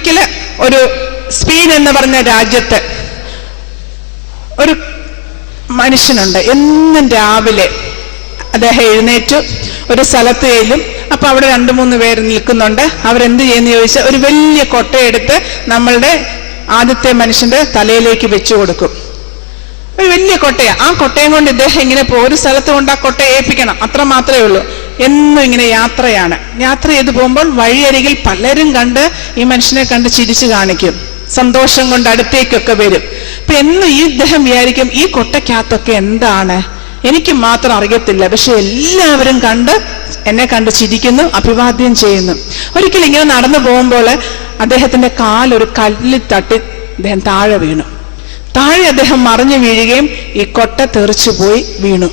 ഒരിക്കല് ഒരു സ്പെയിൻ എന്ന് പറഞ്ഞ രാജ്യത്ത് ഒരു മനുഷ്യനുണ്ട്. എന്നും രാവിലെ അദ്ദേഹം എഴുന്നേറ്റു ഒരു സ്ഥലത്ത് ചെല്ലും. അപ്പൊ അവിടെ 2-3 പേര് നിൽക്കുന്നുണ്ട്. അവരെന്ത് ചെയ്യുന്ന ചോദിച്ചാൽ ഒരു വലിയ കൊട്ടയെടുത്ത് നമ്മളുടെ ആദ്യത്തെ മനുഷ്യന്റെ തലയിലേക്ക് വെച്ചു കൊടുക്കും. ഒരു വലിയ കൊട്ടയാ. ആ കൊട്ടയും കൊണ്ട് ഇദ്ദേഹം ഇങ്ങനെ ഒരു സ്ഥലത്ത് കൊണ്ട് ആ കൊട്ടയെ ഏൽപ്പിക്കണം, അത്ര മാത്രമേ ഉള്ളൂ. എന്നും ഇങ്ങനെ യാത്രയാണ്. യാത്ര ചെയ്ത് പോകുമ്പോൾ വഴിയരികിൽ പലരും കണ്ട് ഈ മനുഷ്യനെ കണ്ട് ചിരിച്ചു കാണിക്കും, സന്തോഷം കൊണ്ട് അടുത്തേക്കൊക്കെ വരും. അപ്പൊ എന്നും ഈ ഇദ്ദേഹം വിചാരിക്കും, ഈ കൊട്ടയ്ക്കകത്തൊക്കെ എന്താണ്, എനിക്ക് മാത്രം അറിയത്തില്ല, പക്ഷെ എല്ലാവരും എന്നെ കണ്ട് ചിരിക്കുന്നു, അഭിവാദ്യം ചെയ്യുന്നു. ഒരിക്കലും ഇങ്ങനെ നടന്നു പോകുമ്പോൾ അദ്ദേഹത്തിന്റെ കാലൊരു കല്ലിൽ തട്ടി അദ്ദേഹം താഴെ വീണു. താഴെ അദ്ദേഹം മറിഞ്ഞു വീഴുകയും ഈ കൊട്ട തെറിച്ചു പോയി വീണു.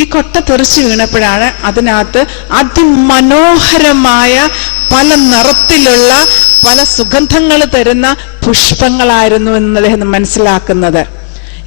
ഈ കൊട്ട തെറിച്ചു വീണപ്പോഴാണ് അതിനകത്ത് അതിമനോഹരമായ പല നിറത്തിലുള്ള പല സുഗന്ധങ്ങൾ തരുന്ന പുഷ്പങ്ങളായിരുന്നു എന്ന് അദ്ദേഹം മനസ്സിലാക്കുന്നത്.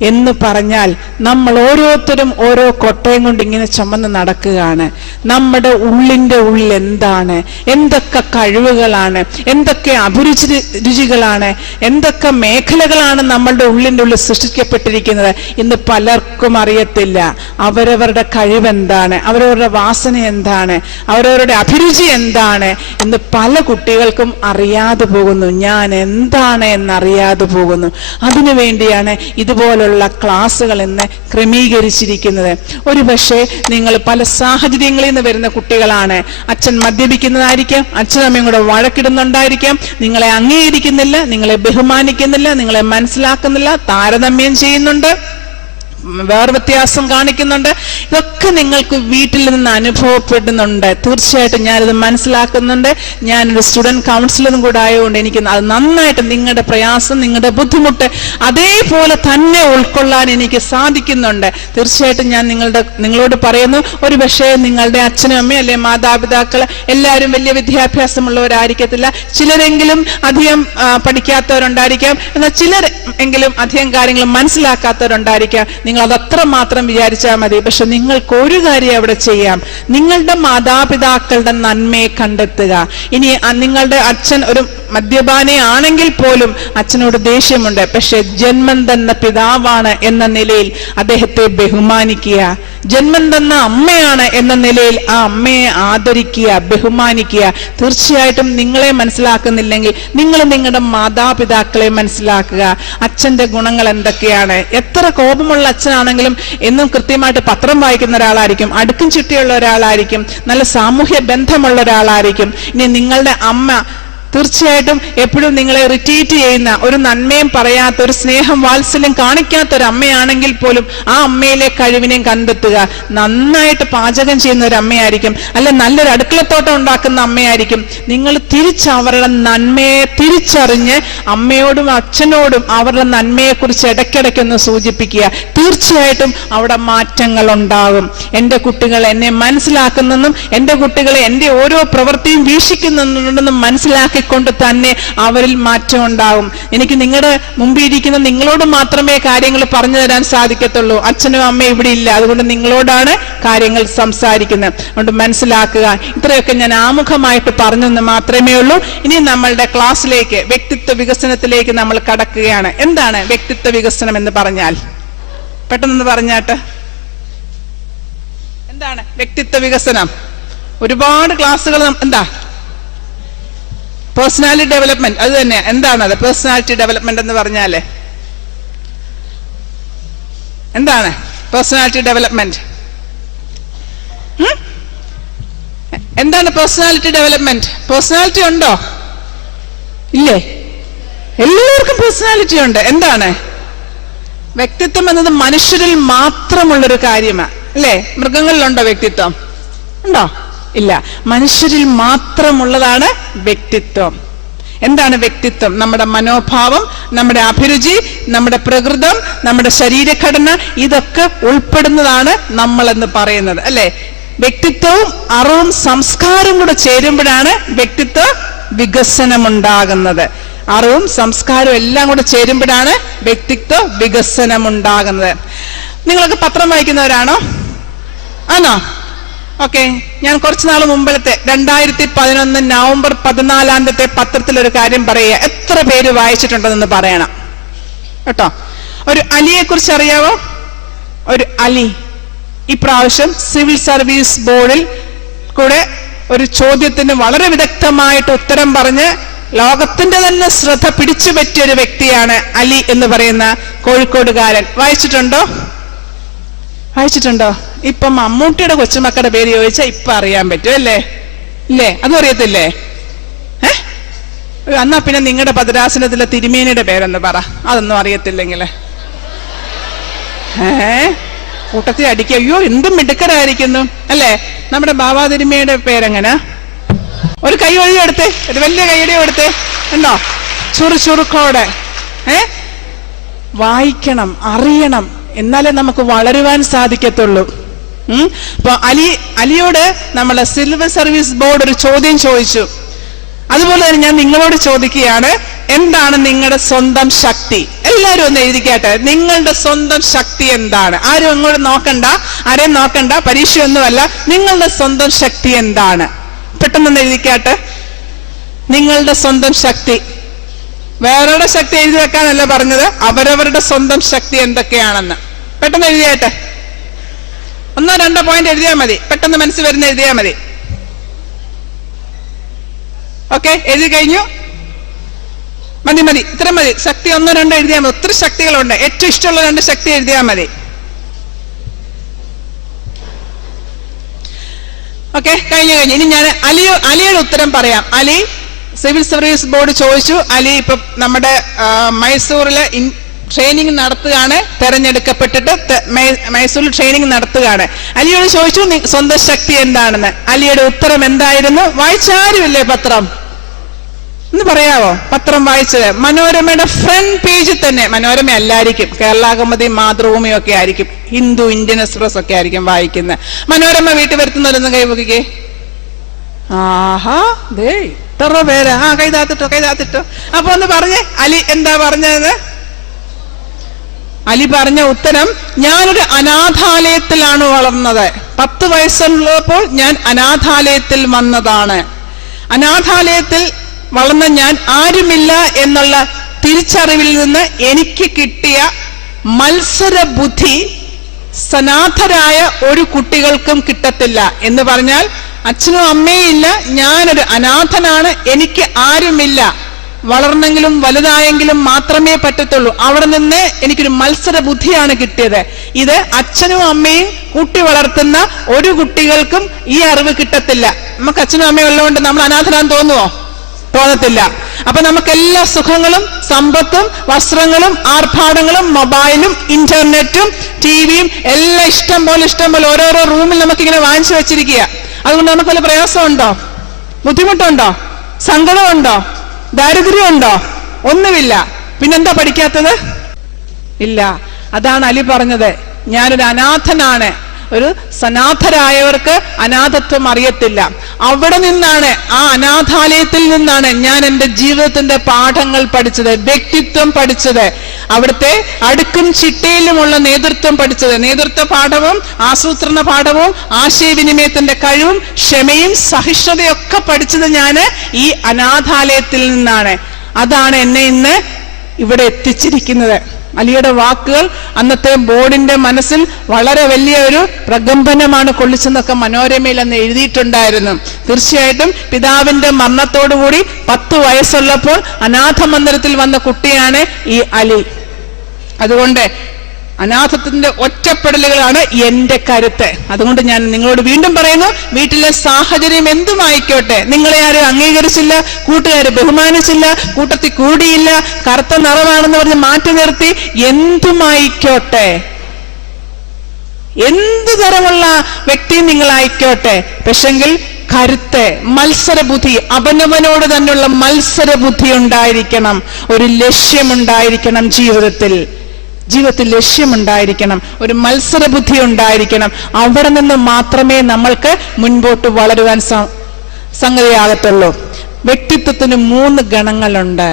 എന്ന് പറഞ്ഞാൽ നമ്മൾ ഓരോരുത്തരും ഓരോ കൊട്ടയും കൊണ്ട് ഇങ്ങനെ ചുമന്ന് നടക്കുകയാണ്. നമ്മുടെ ഉള്ളിന്റെ ഉള്ളിൽ എന്താണ്, എന്തൊക്കെ കഴിവുകളാണ്, എന്തൊക്കെ അഭിരുചികളാണ്, എന്തൊക്കെ മേഖലകളാണ് നമ്മളുടെ ഉള്ളിന്റെ ഉള്ളിൽ സൃഷ്ടിക്കപ്പെട്ടിരിക്കുന്നത് ഇന്ന് പലർക്കും അറിയത്തില്ല. അവരവരുടെ കഴിവെന്താണ്, അവരവരുടെ വാസന എന്താണ്, അവരവരുടെ അഭിരുചി എന്താണ് ഇന്ന് പല കുട്ടികൾക്കും അറിയാതെ പോകുന്നു. ഞാൻ എന്താണ് എന്നറിയാതെ പോകുന്നു. അതിനുവേണ്ടിയാണ് ഇതുപോലെ ക്ലാസ്സുകൾ ഇന്ന് ക്രമീകരിച്ചിരിക്കുന്നത്. ഒരു പക്ഷേ നിങ്ങൾ പല സാഹചര്യങ്ങളിൽ നിന്ന് വരുന്ന കുട്ടികളാണ്. അച്ഛൻ മദ്യപിക്കുന്നതായിരിക്കാം, അച്ഛനും അമ്മയും കൂടെ വഴക്കിടുന്നുണ്ടായിരിക്കാം, നിങ്ങളെ അംഗീകരിക്കുന്നില്ല, നിങ്ങളെ ബഹുമാനിക്കുന്നില്ല, നിങ്ങളെ മനസ്സിലാക്കുന്നില്ല, താരതമ്യം ചെയ്യുന്നുണ്ട്, വേറെ വ്യത്യാസം കാണിക്കുന്നുണ്ട്. ഇതൊക്കെ നിങ്ങൾക്ക് വീട്ടിൽ നിന്ന് അനുഭവപ്പെടുന്നുണ്ട്. തീർച്ചയായിട്ടും ഞാനിത് മനസ്സിലാക്കുന്നുണ്ട്. ഞാനൊരു സ്റ്റുഡന്റ് കൗൺസിലറും കൂടെ ആയതുകൊണ്ട് എനിക്ക് അത് നന്നായിട്ട് നിങ്ങളുടെ പ്രയാസം, നിങ്ങളുടെ ബുദ്ധിമുട്ട് അതേപോലെ തന്നെ ഉൾക്കൊള്ളാൻ എനിക്ക് സാധിക്കുന്നുണ്ട്. തീർച്ചയായിട്ടും ഞാൻ നിങ്ങളോട് പറയുന്നു, ഒരു പക്ഷേ നിങ്ങളുടെ അച്ഛനും അമ്മയും അല്ലെ മാതാപിതാക്കൾ എല്ലാവരും വലിയ വിദ്യാഭ്യാസമുള്ളവരായിരിക്കത്തില്ല. ചിലരെങ്കിലും അധികം പഠിക്കാത്തവരുണ്ടായിരിക്കാം, എന്നാൽ ചിലർ എങ്കിലും അധികം കാര്യങ്ങൾ മനസ്സിലാക്കാത്തവരുണ്ടായിരിക്കാം. നിങ്ങൾ അതത്ര മാത്രം വിചാരിച്ചാൽ മതി. പക്ഷെ നിങ്ങൾക്ക് ഒരു കാര്യം അവിടെ ചെയ്യാം, നിങ്ങളുടെ മാതാപിതാക്കളുടെ നന്മയെ കണ്ടെത്തുക. ഇനി നിങ്ങളുടെ അച്ഛൻ ഒരു മദ്യപാനി ആണെങ്കിൽ പോലും അച്ഛനോട് ദേഷ്യമുണ്ട്, പക്ഷെ ജന്മം തന്ന പിതാവാണ് എന്ന നിലയിൽ അദ്ദേഹത്തെ ബഹുമാനിക്കുക. ജന്മം തന്ന അമ്മയാണ് എന്ന നിലയിൽ ആ അമ്മയെ ആദരിക്കുക, ബഹുമാനിക്കുക. തീർച്ചയായിട്ടും നിങ്ങളെ മനസ്സിലാക്കുന്നില്ലെങ്കിൽ നിങ്ങൾ നിങ്ങളുടെ മാതാപിതാക്കളെ മനസ്സിലാക്കുക. അച്ഛന്റെ ഗുണങ്ങൾ എന്തൊക്കെയാണ്? എത്ര കോപമുള്ള അച്ഛനാണെങ്കിലും എന്നും കൃത്യമായിട്ട് പത്രം വായിക്കുന്ന ഒരാളായിരിക്കും, അടുക്കും ചിട്ടിയുള്ള ഒരാളായിരിക്കും, നല്ല സാമൂഹ്യ ബന്ധമുള്ള ഒരാളായിരിക്കും. ഇനി നിങ്ങളുടെ അമ്മ തീർച്ചയായിട്ടും എപ്പോഴും നിങ്ങളെ ഇറിറ്റേറ്റ് ചെയ്യുന്ന, ഒരു നന്മയും പറയാത്ത, ഒരു സ്നേഹം വാത്സല്യം കാണിക്കാത്ത ഒരു അമ്മയാണെങ്കിൽ പോലും ആ അമ്മയിലെ കഴിവിനെയും കണ്ടെത്തുക. നന്നായിട്ട് പാചകം ചെയ്യുന്ന ഒരു അമ്മയായിരിക്കും, അല്ല നല്ലൊരു അടുക്കളത്തോട്ടം ഉണ്ടാക്കുന്ന അമ്മയായിരിക്കും. നിങ്ങൾ അവരുടെ നന്മയെ തിരിച്ചറിഞ്ഞ് അമ്മയോടും അച്ഛനോടും അവരുടെ നന്മയെക്കുറിച്ച് ഇടയ്ക്കിടയ്ക്കൊന്ന് സൂചിപ്പിക്കുക. തീർച്ചയായിട്ടും അവിടെ മാറ്റങ്ങൾ ഉണ്ടാകും. എൻ്റെ കുട്ടികൾ എന്നെ മനസ്സിലാക്കുന്നെന്നും എൻ്റെ കുട്ടികളെ എൻ്റെ ഓരോ പ്രവൃത്തിയും വീക്ഷിക്കുന്നുണ്ടെന്നും മനസ്സിലാക്കി കൊണ്ട് തന്നെ അവരിൽ മാറ്റം ഉണ്ടാകും. എനിക്ക് നിങ്ങളുടെ മുമ്പിരിക്കുന്ന നിങ്ങളോട് മാത്രമേ കാര്യങ്ങൾ പറഞ്ഞു തരാൻ സാധിക്കത്തുള്ളൂ. അച്ഛനും അമ്മയും ഇവിടെ ഇല്ല, അതുകൊണ്ട് നിങ്ങളോടാണ് കാര്യങ്ങൾ സംസാരിക്കുന്നത്. അതുകൊണ്ട് മനസ്സിലാക്കുക. ഇത്രയൊക്കെ ഞാൻ ആമുഖമായിട്ട് പറഞ്ഞെന്ന് മാത്രമേ ഉള്ളൂ. ഇനി നമ്മളുടെ ക്ലാസ്സിലേക്ക്, വ്യക്തിത്വ വികസനത്തിലേക്ക് നമ്മൾ കടക്കുകയാണ്. എന്താണ് വ്യക്തിത്വ വികസനം എന്ന് പറഞ്ഞാൽ? പെട്ടെന്ന് പറഞ്ഞാട്ട്, എന്താണ് വ്യക്തിത്വ വികസനം? ഒരുപാട് ക്ലാസ്സുകൾ എന്താ പേഴ്സണാലിറ്റി ഡെവലപ്മെന്റ്, അത് തന്നെ. എന്താണത് പേഴ്സണാലിറ്റി ഡെവലപ്മെന്റ് എന്ന് പറഞ്ഞാല്? എന്താണ് പേഴ്സണാലിറ്റി ഡെവലപ്മെന്റ്? എന്താണ് പേഴ്സണാലിറ്റി ഡെവലപ്മെന്റ്? പേഴ്സണാലിറ്റി ഉണ്ടോ? ഇല്ലേ? എല്ലാവർക്കും പേഴ്സണാലിറ്റി ഉണ്ട്. എന്താണ് വ്യക്തിത്വം എന്നത്? മനുഷ്യരിൽ മാത്രമുള്ളൊരു കാര്യമാണ്, അല്ലേ? മൃഗങ്ങളിലുണ്ടോ വ്യക്തിത്വം? ഉണ്ടോ? ഇല്ല. മനുഷ്യരിൽ മാത്രമുള്ളതാണ് വ്യക്തിത്വം. എന്താണ് വ്യക്തിത്വം? നമ്മുടെ മനോഭാവം, നമ്മുടെ അഭിരുചി, നമ്മുടെ പ്രകൃതം, നമ്മുടെ ശരീരഘടന, ഇതൊക്കെ ഉൾപ്പെടുന്നതാണ് നമ്മൾ എന്ന് പറയുന്നത്, അല്ലെ? വ്യക്തിത്വവും അറിവും സംസ്കാരവും കൂടെ ചേരുമ്പോഴാണ് വ്യക്തിത്വ വികസനം ഉണ്ടാകുന്നത്. അറിവും സംസ്കാരവും എല്ലാം കൂടെ ചേരുമ്പോഴാണ് വ്യക്തിത്വ വികസനം ഉണ്ടാകുന്നത്. നിങ്ങളൊക്കെ പത്രം വായിക്കുന്നവരാണോ? ആണോ? ഓക്കെ, ഞാൻ കുറച്ചു നാൾ മുമ്പിലത്തെ 2011 നവംബർ 14 പത്രത്തിൽ ഒരു കാര്യം പറയുക. എത്ര പേര് വായിച്ചിട്ടുണ്ടെന്ന് പറയണം കേട്ടോ. ഒരു അലിയെ കുറിച്ച് അറിയാവോ? ഒരു അലി ഇപ്രാവശ്യം സിവിൽ സർവീസ് ബോർഡിൽ കൂടെ ഒരു ചോദ്യത്തിന് വളരെ വിദഗ്ധമായിട്ട് ഉത്തരം പറഞ്ഞ് ലോകത്തിന്റെ തന്നെ ശ്രദ്ധ പിടിച്ചു പറ്റിയ ഒരു വ്യക്തിയാണ് അലി എന്ന് പറയുന്ന കോഴിക്കോടുകാരൻ. വായിച്ചിട്ടുണ്ടോ? ഇപ്പം മമ്മൂട്ടിയുടെ കൊച്ചുമക്കളുടെ പേര് ചോദിച്ചാൽ ഇപ്പൊ അറിയാൻ പറ്റും അല്ലേ? ഇല്ലേ? അതും അറിയത്തില്ലേ? എന്നാ പിന്നെ നിങ്ങളുടെ ഭദ്രാസനത്തിലെ തിരുമേനിയുടെ പേരെന്ന് പറ, അതൊന്നും അറിയത്തില്ലെങ്കിൽ. കൂട്ടത്തിൽ അടിക്കുക. അയ്യോ എന്തും മിടുക്കരായിരിക്കുന്നു അല്ലേ? നമ്മുടെ ബാബാ തിരുമേനിയുടെ പേരെങ്ങനെ? ഒരു കൈ വഴിയും എടുത്തേ, ഒരു വലിയ കൈയുടെയും എടുത്തേ. ഉണ്ടോ? ചുറുചുറുക്കോടെ വായിക്കണം, അറിയണം, എന്നാലേ നമുക്ക് വളരുവാൻ സാധിക്കത്തുള്ളൂ. അപ്പൊ അലിയോട് നമ്മളെ സിവിൽ സർവീസ് ബോർഡ് ഒരു ചോദ്യം ചോദിച്ചു. അതുപോലെ തന്നെ ഞാൻ നിങ്ങളോട് ചോദിക്കുകയാണ്, എന്താണ് നിങ്ങളുടെ സ്വന്തം ശക്തി? എല്ലാരും ഒന്ന് എഴുതിക്കാട്ടെ, നിങ്ങളുടെ സ്വന്തം ശക്തി എന്താണ്? ആരും അങ്ങോട്ട് നോക്കണ്ട, ആരെയും നോക്കണ്ട, പരീക്ഷയൊന്നുമല്ല. നിങ്ങളുടെ സ്വന്തം ശക്തി എന്താണ്? പെട്ടെന്നൊന്ന് എഴുതിക്കാട്ടെ, നിങ്ങളുടെ സ്വന്തം ശക്തി. വേറെയുടെ ശക്തി എഴുതി വെക്കാനല്ല പറഞ്ഞത്, അവരവരുടെ സ്വന്തം ശക്തി എന്തൊക്കെയാണെന്ന് പെട്ടെന്ന് എഴുതിയാട്ടെ. 1-2 പോയിന്റ് എഴുതിയാൽ മതി, പെട്ടെന്ന് മനസ്സിൽ വരുന്ന എഴുതിയാൽ മതി. ഓക്കെ, എഴുതി കഴിഞ്ഞു? മതി, ഇത്ര മതി. ശക്തി 1-2 എഴുതിയാൽ മതി. ഒത്തിരി ശക്തികളുണ്ട്, ഏറ്റവും ഇഷ്ടമുള്ള 2 ശക്തി എഴുതിയാൽ മതി. ഓക്കെ, കഴിഞ്ഞു. ഇനി ഞാൻ അലിയുടെ ഉത്തരം പറയാം. അലി സിവിൽ സർവീസ് ബോർഡ് ചോദിച്ചു. അലി ഇപ്പൊ നമ്മുടെ മൈസൂരിലെ ട്രെയിനിങ് നടത്തുകയാണ്, തെരഞ്ഞെടുക്കപ്പെട്ടിട്ട് മൈസൂരിൽ ട്രെയിനിങ് നടത്തുകയാണ്. അലിയോട് ചോദിച്ചു സ്വന്തം ശക്തി എന്താണെന്ന്. അലിയുടെ ഉത്തരം എന്തായിരുന്നു? വായിച്ചാരുമില്ലേ പത്രം? ഒന്ന് പറയാവോ പത്രം വായിച്ചത്? മനോരമയുടെ ഫ്രണ്ട് പേജിൽ തന്നെ, മനോരമ അല്ലായിരിക്കും, കേരളകൗമുദി, മാതൃഭൂമിയും ഒക്കെ ആയിരിക്കും, ഹിന്ദു, ഇന്ത്യൻ എക്സ്പ്രസ് ഒക്കെ ആയിരിക്കും വായിക്കുന്നത്. മനോരമ വീട്ടിൽ വരുത്തുന്നവരൊന്ന് കൈവക്കിക്കേ. ആഹാ, ദേ ഇത്ര പേര്. കൈതാത്തിട്ടോ. അപ്പൊ ഒന്ന് പറഞ്ഞേ, അലി എന്താ പറഞ്ഞത്? അലി പറഞ്ഞ ഉത്തരം, ഞാനൊരു അനാഥാലയത്തിലാണ് വളർന്നത്. 10 വയസ്സുള്ളപ്പോൾ ഞാൻ അനാഥാലയത്തിൽ വന്നതാണ്. അനാഥാലയത്തിൽ വളർന്ന ഞാൻ ആരുമില്ല എന്നുള്ള തിരിച്ചറിവിൽ നിന്ന് എനിക്ക് കിട്ടിയ മത്സര ബുദ്ധി സനാഥരായ ഒരു കുട്ടികൾക്കും കിട്ടത്തില്ല. എന്ന് പറഞ്ഞാൽ അച്ഛനും അമ്മയും ഇല്ല, ഞാനൊരു അനാഥനാണ്, എനിക്ക് ആരുമില്ല, വളർന്നെങ്കിലും വലുതായെങ്കിലും മാത്രമേ പറ്റത്തുള്ളൂ. അവിടെ നിന്ന് എനിക്കൊരു മത്സര ബുദ്ധിയാണ് കിട്ടിയത്. ഇത് അച്ഛനും അമ്മയും കൂട്ടി വളർത്തുന്ന ഒരു കുട്ടികൾക്കും ഈ അറിവ് കിട്ടത്തില്ല. നമുക്ക് അച്ഛനും അമ്മയും ഉള്ളതുകൊണ്ട് നമ്മൾ അനാഥനാന്ന് തോന്നുവോ? തോന്നത്തില്ല. അപ്പൊ നമുക്ക് എല്ലാ സുഖങ്ങളും സമ്പത്തും വസ്ത്രങ്ങളും ആർഭാടങ്ങളും മൊബൈലും ഇന്റർനെറ്റും ടിവിയും എല്ലാം ഇഷ്ടം പോലെ ഓരോരോ റൂമിൽ നമുക്കിങ്ങനെ വാങ്ങിച്ചു വെച്ചിരിക്കുക. അതുകൊണ്ട് നമുക്ക് വല്ല പ്രയാസമുണ്ടോ? ബുദ്ധിമുട്ടുണ്ടോ? സങ്കടമുണ്ടോ? ദാരിദ്ര്യമുണ്ടോ? ഒന്നുമില്ല. പിന്നെന്താ പഠിക്കാത്തത്? ഇല്ല. അതാണ് അലി പറഞ്ഞത്, ഞാനൊരു അനാഥനാണ്. ഒരു സനാഥരായവർക്ക് അനാഥത്വം അറിയത്തില്ല. അവിടെ നിന്നാണ്, ആ അനാഥാലയത്തിൽ നിന്നാണ് ഞാൻ എൻ്റെ ജീവിതത്തിന്റെ പാഠങ്ങൾ പഠിച്ചത്, വ്യക്തിത്വം പഠിച്ചത്, അവിടുത്തെ അടുക്കും ചിട്ടയിലുമുള്ള നേതൃത്വം പഠിച്ചത്. നേതൃത്വ പാഠവും ആസൂത്രണ പാഠവും ആശയവിനിമയത്തിന്റെ കഴിവും ക്ഷമയും സഹിഷ്ണുതയൊക്കെ പഠിച്ചത് ഞാൻ ഈ അനാഥാലയത്തിൽ നിന്നാണ്. അതാണ് എന്നെ ഇന്ന് ഇവിടെ എത്തിച്ചിരിക്കുന്നത്. അലിയുടെ വാക്കുകൾ അന്നത്തെ ബോർഡിന്റെ മനസ്സിൽ വളരെ വലിയ ഒരു പ്രകമ്പനമാണ് കൊള്ളിച്ചെന്നൊക്കെ മനോരമയിൽ അന്ന് എഴുതിയിട്ടുണ്ടായിരുന്നു. തീർച്ചയായിട്ടും പിതാവിന്റെ മരണത്തോടുകൂടി 10 വയസ്സുള്ളപ്പോൾ അനാഥ മന്ദിരത്തിൽ വന്ന കുട്ടിയാണ് ഈ അലി. അതുകൊണ്ട് അനാഥത്തിന്റെ ഒറ്റപ്പെടലുകളാണ് എന്റെ കരുത്ത്. അതുകൊണ്ട് ഞാൻ നിങ്ങളോട് വീണ്ടും പറയുന്നു, വീട്ടിലെ സാഹചര്യം എന്തുമായിക്കോട്ടെ, നിങ്ങളെ ആരും അംഗീകരിച്ചില്ല, കൂട്ടുകാര് ബഹുമാനിച്ചില്ല, കൂട്ടത്തിൽ കൂടിയില്ല, കറുത്ത നിറമാണെന്ന് പറഞ്ഞ് മാറ്റി നിർത്തി, എന്തുമായിക്കോട്ടെ, എന്ത് തരമുള്ള വ്യക്തി നിങ്ങളായിക്കോട്ടെ, പക്ഷെങ്കിൽ കരുത്ത്, മത്സരബുദ്ധി, അവനവനോട് തന്നെയുള്ള മത്സരബുദ്ധി ഉണ്ടായിരിക്കണം. ഒരു ലക്ഷ്യമുണ്ടായിരിക്കണം ജീവിതത്തിൽ ലക്ഷ്യമുണ്ടായിരിക്കണം, ഒരു മത്സരബുദ്ധി ഉണ്ടായിരിക്കണം. അവിടെ നിന്ന് മാത്രമേ നമ്മൾക്ക് മുൻപോട്ട് വളരുവാൻ സംഗതിയാകത്തുള്ളൂ. വ്യക്തിത്വത്തിന് 3 ഗണങ്ങളുണ്ട്.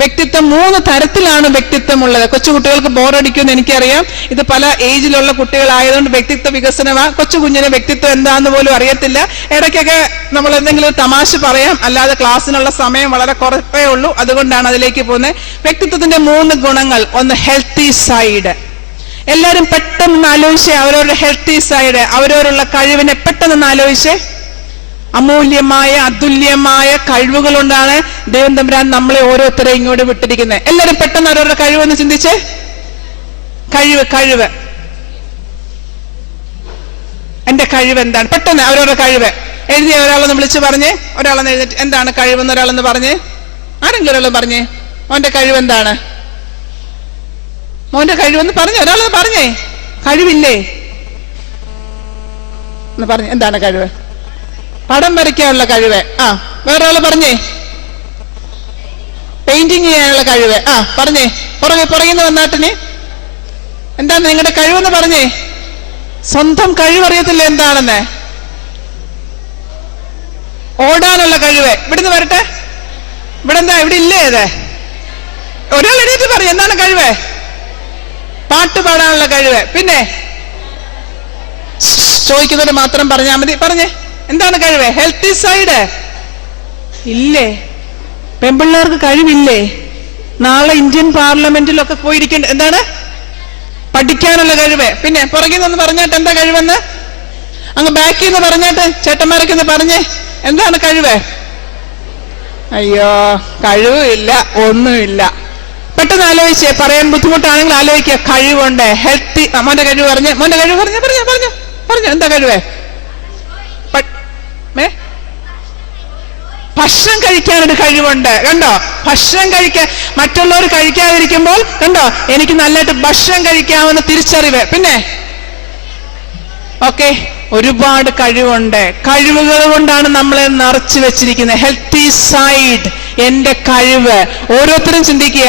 വ്യക്തിത്വം 3 തരത്തിലാണ് വ്യക്തിത്വമുള്ളത്. കൊച്ചുകുട്ടികൾക്ക് ബോറടിക്കുമെന്ന് എനിക്കറിയാം. ഇത് പല ഏജിലുള്ള കുട്ടികളായതുകൊണ്ട് വ്യക്തിത്വ വികസനമാണ്. കൊച്ചു കുഞ്ഞിന് വ്യക്തിത്വം എന്താന്ന് പോലും അറിയത്തില്ല. ഇടയ്ക്കൊക്കെ നമ്മൾ എന്തെങ്കിലും ഒരു തമാശ പറയാം, അല്ലാതെ ക്ലാസ്സിനുള്ള സമയം വളരെ കുറവേ ഉള്ളൂ. അതുകൊണ്ടാണ് അതിലേക്ക് പോകുന്നത്. വ്യക്തിത്വത്തിന്റെ 3 ഗുണങ്ങൾ. ഒന്ന്, ഹെൽത്തി സൈഡ്. എല്ലാവരും പെട്ടെന്ന് ആലോചിച്ചേ അവരവരുടെ ഹെൽത്തി സൈഡ്, അവരവരുള്ള കഴിവിനെ പെട്ടെന്ന് ആലോചിച്ചേ. അമൂല്യമായ അതുല്യമായ കഴിവുകൾ കൊണ്ടാണ് ദൈവം തമ്പുരാൻ നമ്മളെ ഓരോരുത്തരെയും ഇങ്ങോട്ട് വിട്ടിരിക്കുന്നത്. എല്ലാവരും പെട്ടെന്ന് അവരവരുടെ കഴിവെന്ന് ചിന്തിച്ചേ. കഴിവ് എന്റെ കഴിവ് എന്താണ്? പെട്ടെന്ന് അവരവരുടെ കഴിവ് എഴുതിയ ഒരാളൊന്ന് വിളിച്ചു പറഞ്ഞേ. ഒരാളെന്ന് എഴുതിട്ട് എന്താണ് കഴിവെന്ന് ഒരാളെന്ന് പറഞ്ഞേ. ആരെങ്കിലും ഒരാളെന്ന് പറഞ്ഞേ മോന്റെ കഴിവ് എന്താണ്? മോന്റെ കഴിവെന്ന് പറഞ്ഞേ. ഒരാളെന്ന് പറഞ്ഞേ. കഴിവില്ലേ എന്ന് പറഞ്ഞേ. എന്താണ് കഴിവ്? പടം വരയ്ക്കാനുള്ള കഴിവ്. വേറൊരാള് പറഞ്ഞേ. പെയിന്റിങ് ചെയ്യാനുള്ള കഴിവ്. പറഞ്ഞേ. പുറകിന്ന് വന്നാട്ടിന് എന്താണ് നിങ്ങളുടെ കഴിവെന്ന് പറഞ്ഞേ. സ്വന്തം കഴിവറിയത്തില്ല എന്താണെന്ന്. ഓടാനുള്ള കഴിവ്. ഇവിടുന്ന് വരട്ടെ. ഇവിടെ ഇല്ലേ അത്? ഒരാൾ എഴുതിയിട്ട് പറഞ്ഞു എന്താണ് കഴിവ്. പാട്ട് പാടാനുള്ള കഴിവ്. പിന്നെ ചോദിക്കുന്നവര് മാത്രം പറഞ്ഞാൽ മതി. പറഞ്ഞേ എന്താണ് കഴിവ്? ഹെൽത്തി സൈഡ് ഇല്ലേ? പെൺപിള്ളേർക്ക് കഴിവില്ലേ? നാളെ ഇന്ത്യൻ പാർലമെന്റിലൊക്കെ പോയിരിക്കേണ്ട. എന്താണ്? പഠിക്കാനുള്ള കഴിവ്. പിന്നെ പുറകിൽ നിന്ന് പറഞ്ഞാട്ട് എന്താ കഴിവെന്ന്? അങ്ങ് ബാക്കിൽ നിന്ന് പറഞ്ഞാട്ട് ചേട്ടന്മാരൊക്കെ ഒന്ന് പറഞ്ഞേ എന്താണ് കഴിവ്? അയ്യോ, കഴിവില്ല, ഒന്നുമില്ല. പെട്ടെന്ന് ആലോചിച്ചേ. പറയാൻ ബുദ്ധിമുട്ടാണെങ്കിൽ ആലോചിക്കുക. കഴിവുണ്ട്. ഹെൽത്തി. മോന്റെ കഴിവ് പറഞ്ഞേ. മോന്റെ കഴിവ് പറഞ്ഞു എന്താ കഴിവ്? ഭക്ഷണം കഴിക്കാനൊരു കഴിവുണ്ട്. കണ്ടോ? ഭക്ഷണം കഴിക്കാൻ മറ്റുള്ളവർ കഴിക്കാതിരിക്കുമ്പോൾ കണ്ടോ എനിക്ക് നല്ലതായിട്ട് ഭക്ഷണം കഴിക്കാമെന്ന് തിരിച്ചറിവ്. പിന്നെ ഓക്കെ, ഒരുപാട് കഴിവുണ്ട്. കഴിവുകൾ കൊണ്ടാണ് നമ്മളെ നിറച്ചു വെച്ചിരിക്കുന്നത്. ഹെൽത്തി സൈഡ് എന്റെ കഴിവ്. ഓരോരുത്തരും ചിന്തിക്കുക.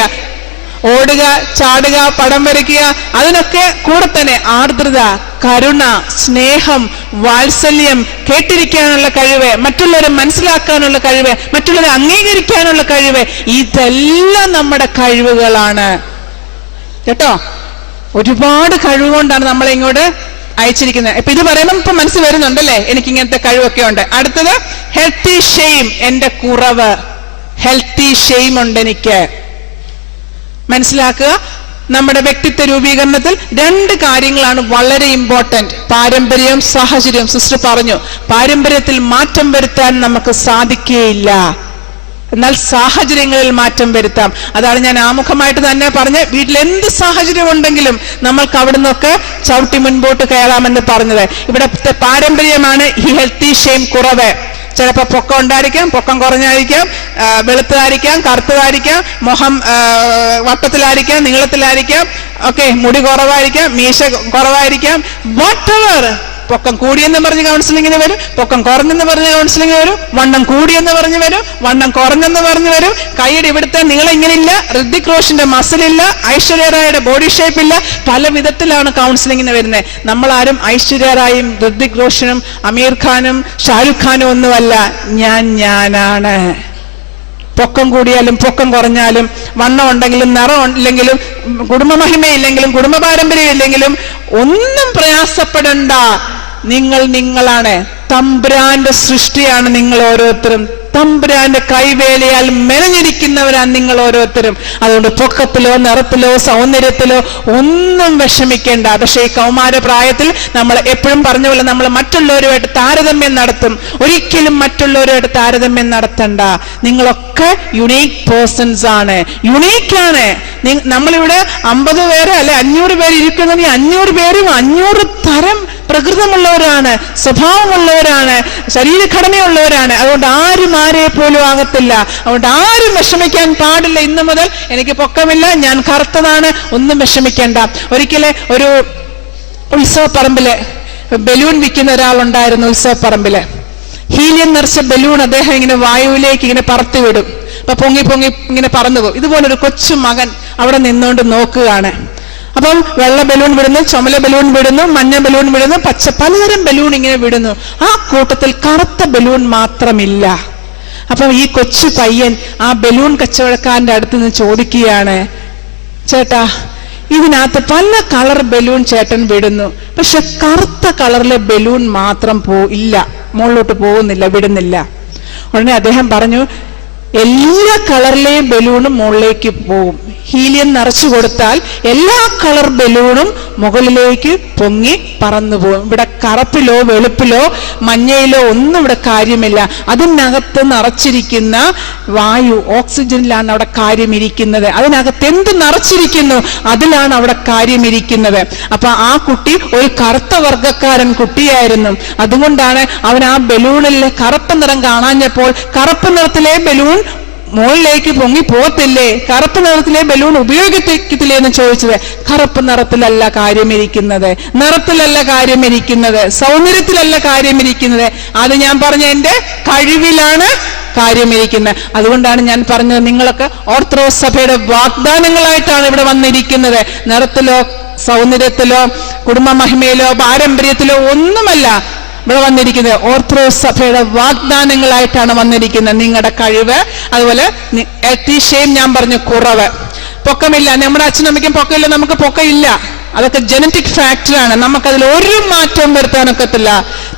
ഓടുക, ചാടുക, പടം വരയ്ക്കുക, അതിനൊക്കെ കൂടെ തന്നെ ആർദ്രത, കരുണ, സ്നേഹം, വാത്സല്യം, കേട്ടിരിക്കാനുള്ള കഴിവ്, മറ്റുള്ളവരെ മനസ്സിലാക്കാനുള്ള കഴിവ്, മറ്റുള്ളവരെ അംഗീകരിക്കാനുള്ള കഴിവ്, ഇതെല്ലാം നമ്മുടെ കഴിവുകളാണ് കേട്ടോ. ഒരുപാട് കഴിവുകൊണ്ടാണ് നമ്മളെ ഇങ്ങോട്ട് അയച്ചിരിക്കുന്നത്. ഇപ്പൊ ഇത് പറയുമ്പോൾ ഇപ്പൊ മനസ്സിൽ വരുന്നുണ്ടല്ലേ എനിക്ക് ഇങ്ങനത്തെ കഴിവൊക്കെ ഉണ്ട്. അടുത്തത് ഹെൽത്തി ഷെയിം. എന്റെ കുറവ്. ഹെൽത്തി ഷെയിം ഉണ്ട് എനിക്ക്. മനസ്സിലാക്കുക. നമ്മുടെ വ്യക്തിത്വ രൂപീകരണത്തിൽ 2 കാര്യങ്ങളാണ് വളരെ ഇമ്പോർട്ടന്റ്. പാരമ്പര്യവും സാഹചര്യവും. സിസ്റ്റർ പറഞ്ഞു പാരമ്പര്യത്തിൽ മാറ്റം വരുത്താൻ നമുക്ക് സാധിക്കുകയില്ല, എന്നാൽ സാഹചര്യങ്ങളിൽ മാറ്റം വരുത്താം. അതാണ് ഞാൻ ആമുഖമായിട്ട് തന്നെ പറഞ്ഞ് വീട്ടിൽ എന്ത് സാഹചര്യം ഉണ്ടെങ്കിലും നമ്മൾക്ക് അവിടെ നിന്നൊക്കെ ചവിട്ടി മുൻപോട്ട് കയറാമെന്ന് പറഞ്ഞത്. ഇവിടുത്തെ പാരമ്പര്യമാണ് ഈ ഹെൽത്തി ഷെയിം കുറവ്. ചിലപ്പോൾ പൊക്കം ഉണ്ടായിരിക്കാം, പൊക്കം കുറഞ്ഞായിരിക്കാം, വെളുത്തതായിരിക്കാം, കറുത്തതായിരിക്കാം, മുഖം വട്ടത്തിലായിരിക്കാം, നീളത്തിലായിരിക്കാം, ഓക്കെ, മുടി കുറവായിരിക്കാം, മീശ കുറവായിരിക്കാം, വാട്ട് എവർ. പൊക്കം കൂടിയെന്ന് പറഞ്ഞ് കൗൺസിലിങ്ങിന് വരും, പൊക്കം കുറഞ്ഞെന്ന് പറഞ്ഞ് കൗൺസിലിങ്ങിന് വരും, വണ്ണം കൂടിയെന്ന് പറഞ്ഞ് വരും, വണ്ണം കുറഞ്ഞെന്ന് പറഞ്ഞ് വരും. കൈയുടെ ഇവിടുത്തെ നീളം ഇങ്ങനില്ല, ഋതിക് റോഷന്റെ മസിലില്ല, ഐശ്വര്യ റായുടെ ബോഡി ഷേപ്പ് ഇല്ല. പല വിധത്തിലാണ് കൗൺസിലിങ്ങിന് വരുന്നത്. നമ്മളാരും ഐശ്വര്യ റായും ഋതിക് റോഷനും അമീർ ഖാനും ഷാരൂഖ് ഖാനും ഒന്നുമല്ല. ഞാനാണ്. പൊക്കം കൂടിയാലും പൊക്കം കുറഞ്ഞാലും, വണ്ണം ഉണ്ടെങ്കിലും നിറം ഇല്ലെങ്കിലും, കുടുംബമഹിമയില്ലെങ്കിലും, കുടുംബ പാരമ്പര്യം ഇല്ലെങ്കിലും ഒന്നും പ്രയാസപ്പെടണ്ട. നിങ്ങളാണ്. തമ്പുരാന്റെ സൃഷ്ടിയാണ് നിങ്ങൾ ഓരോരുത്തരും. തമ്പുരാന്റെ കൈവേലയാൽ മെനഞ്ഞിരിക്കുന്നവരാണ് നിങ്ങൾ ഓരോരുത്തരും. അതുകൊണ്ട് പൊക്കത്തിലോ നിറത്തിലോ സൗന്ദര്യത്തിലോ ഒന്നും വിഷമിക്കേണ്ട. പക്ഷെ ഈ കൗമാര പ്രായത്തിൽ നമ്മൾ എപ്പോഴും പറഞ്ഞ പോലെ നമ്മൾ മറ്റുള്ളവരുമായിട്ട് താരതമ്യം നടത്തും. ഒരിക്കലും മറ്റുള്ളവരുമായിട്ട് താരതമ്യം നടത്തണ്ട. നിങ്ങളൊക്കെ യുണീക്ക് പേഴ്സൺസ് ആണ്, യുണീക്കാണ്. നമ്മളിവിടെ 50 പേര് അല്ലെ 500 പേര് ഇരിക്കുന്നത്, 500 പേരും 500 തരം പ്രകൃതമുള്ളവരാണ്, സ്വഭാവമുള്ളവരാണ്, ശരീരഘടനയുള്ളവരാണ്. അതുകൊണ്ട് ആരും ആരെ പോലും ആകത്തില്ല. അതുകൊണ്ട് ആരും വിഷമിക്കാൻ പാടില്ല. ഇന്നു മുതൽ എനിക്ക് പൊക്കമില്ല, ഞാൻ കറുത്തതാണ്, ഒന്നും വിഷമിക്കേണ്ട. ഒരിക്കലെ ഒരു ഉത്സവപ്പറമ്പില് ബലൂൺ വിൽക്കുന്ന ഒരാളുണ്ടായിരുന്നു. ഉത്സവപ്പറമ്പില് ഹീലിയം നിറച്ച ബലൂൺ അദ്ദേഹം ഇങ്ങനെ വായുവിലേക്ക് ഇങ്ങനെ പറത്തി വിടും. അപ്പൊ പൊങ്ങി ഇങ്ങനെ പറന്നു പോകും. ഇതുപോലൊരു കൊച്ചു മകൻ അവിടെ നിന്നുകൊണ്ട് നോക്കുകയാണ്. അപ്പം വെള്ള ബലൂൺ വിടുന്നു, ചുമല ബലൂൺ വിടുന്നു, മഞ്ഞ ബലൂൺ വിടുന്നു, പലതരം ബലൂൺ ഇങ്ങനെ വിടുന്നു. ആ കൂട്ടത്തിൽ കറുത്ത ബലൂൺ മാത്രമില്ല. അപ്പൊ ഈ കൊച്ചു പയ്യൻ ആ ബലൂൺ കച്ചവടക്കാരന്റെ അടുത്ത് നിന്ന് ചോദിക്കുകയാണ്, ചേട്ടാ ഇതിനകത്ത് പല കളർ ബലൂൺ ചേട്ടൻ വിടുന്നു, പക്ഷെ കറുത്ത കളറിലെ ബലൂൺ മാത്രം ഇല്ല, മുകളിലോട്ട് പോകുന്നില്ല, വിടുന്നില്ല. ഉടനെ അദ്ദേഹം പറഞ്ഞു, എല്ലാ കളറിലെയും ബലൂണും മുകളിലേക്ക് പോകും. ഹീലിയം നിറച്ചു കൊടുത്താൽ എല്ലാ കളർ ബലൂണും മുകളിലേക്ക് പൊങ്ങി പറന്നു പോകും. ഇവിടെ കറുപ്പിലോ വെളുപ്പിലോ മഞ്ഞയിലോ ഒന്നും ഇവിടെ കാര്യമില്ല. അതിനകത്ത് നിറച്ചിരിക്കുന്ന വായു, ഓക്സിജനിലാണ് അവിടെ കാര്യമിരിക്കുന്നത്. അതിനകത്ത് എന്ത് നിറച്ചിരിക്കുന്നു അതിലാണ് അവിടെ കാര്യമിരിക്കുന്നത്. അപ്പൊ ആ കുട്ടി ഒരു കറുത്ത വർഗക്കാരൻ കുട്ടിയായിരുന്നു. അതുകൊണ്ടാണ് അവൻ ആ ബലൂണിലെ കറുത്ത നിറം കാണാഞ്ഞപ്പോൾ കറുപ്പ് നിറത്തിലെ ബലൂൺ മുകളിലേക്ക് പൊങ്ങി പോകത്തില്ലേ, കറുപ്പ് നിറത്തിലെ ബലൂൺ ഉപയോഗിക്കത്തില്ലേ എന്ന് ചോദിച്ചത്. കറുപ്പ് നിറത്തിലല്ല കാര്യമിരിക്കുന്നത്, നിറത്തിലല്ല കാര്യമിരിക്കുന്നത്, സൗന്ദര്യത്തിലല്ല കാര്യമിരിക്കുന്നത്. അത് ഞാൻ പറഞ്ഞ എന്റെ കഴിവിലാണ് കാര്യമിരിക്കുന്നത്. അതുകൊണ്ടാണ് ഞാൻ പറഞ്ഞത്, നിങ്ങളൊക്കെ ഓർത്തഡോക്സ് സഭയുടെ വാഗ്ദാനങ്ങളായിട്ടാണ് ഇവിടെ വന്നിരിക്കുന്നത്. നിറത്തിലോ സൗന്ദര്യത്തിലോ കുടുംബ മഹിമയിലോ പാരമ്പര്യത്തിലോ ഒന്നുമല്ല ഇവിടെ വന്നിരിക്കുന്നത്. ഓർത്തഡോക്സ് സഭയുടെ വാഗ്ദാനങ്ങളായിട്ടാണ് വന്നിരിക്കുന്നത്. നിങ്ങളുടെ കഴിവ്, അതുപോലെ എത്തിശയും ഞാൻ പറഞ്ഞു കുറവ്, പൊക്കമില്ല. നമ്മുടെ അച്ഛനമ്മയ്ക്കും പൊക്കമില്ല, നമുക്ക് പൊക്കമില്ല. അതൊക്കെ ജനറ്റിക് ഫാക്ടറാണ്. നമുക്കതിൽ ഒരു മാറ്റവും വരുത്താനൊക്കത്തില്ല.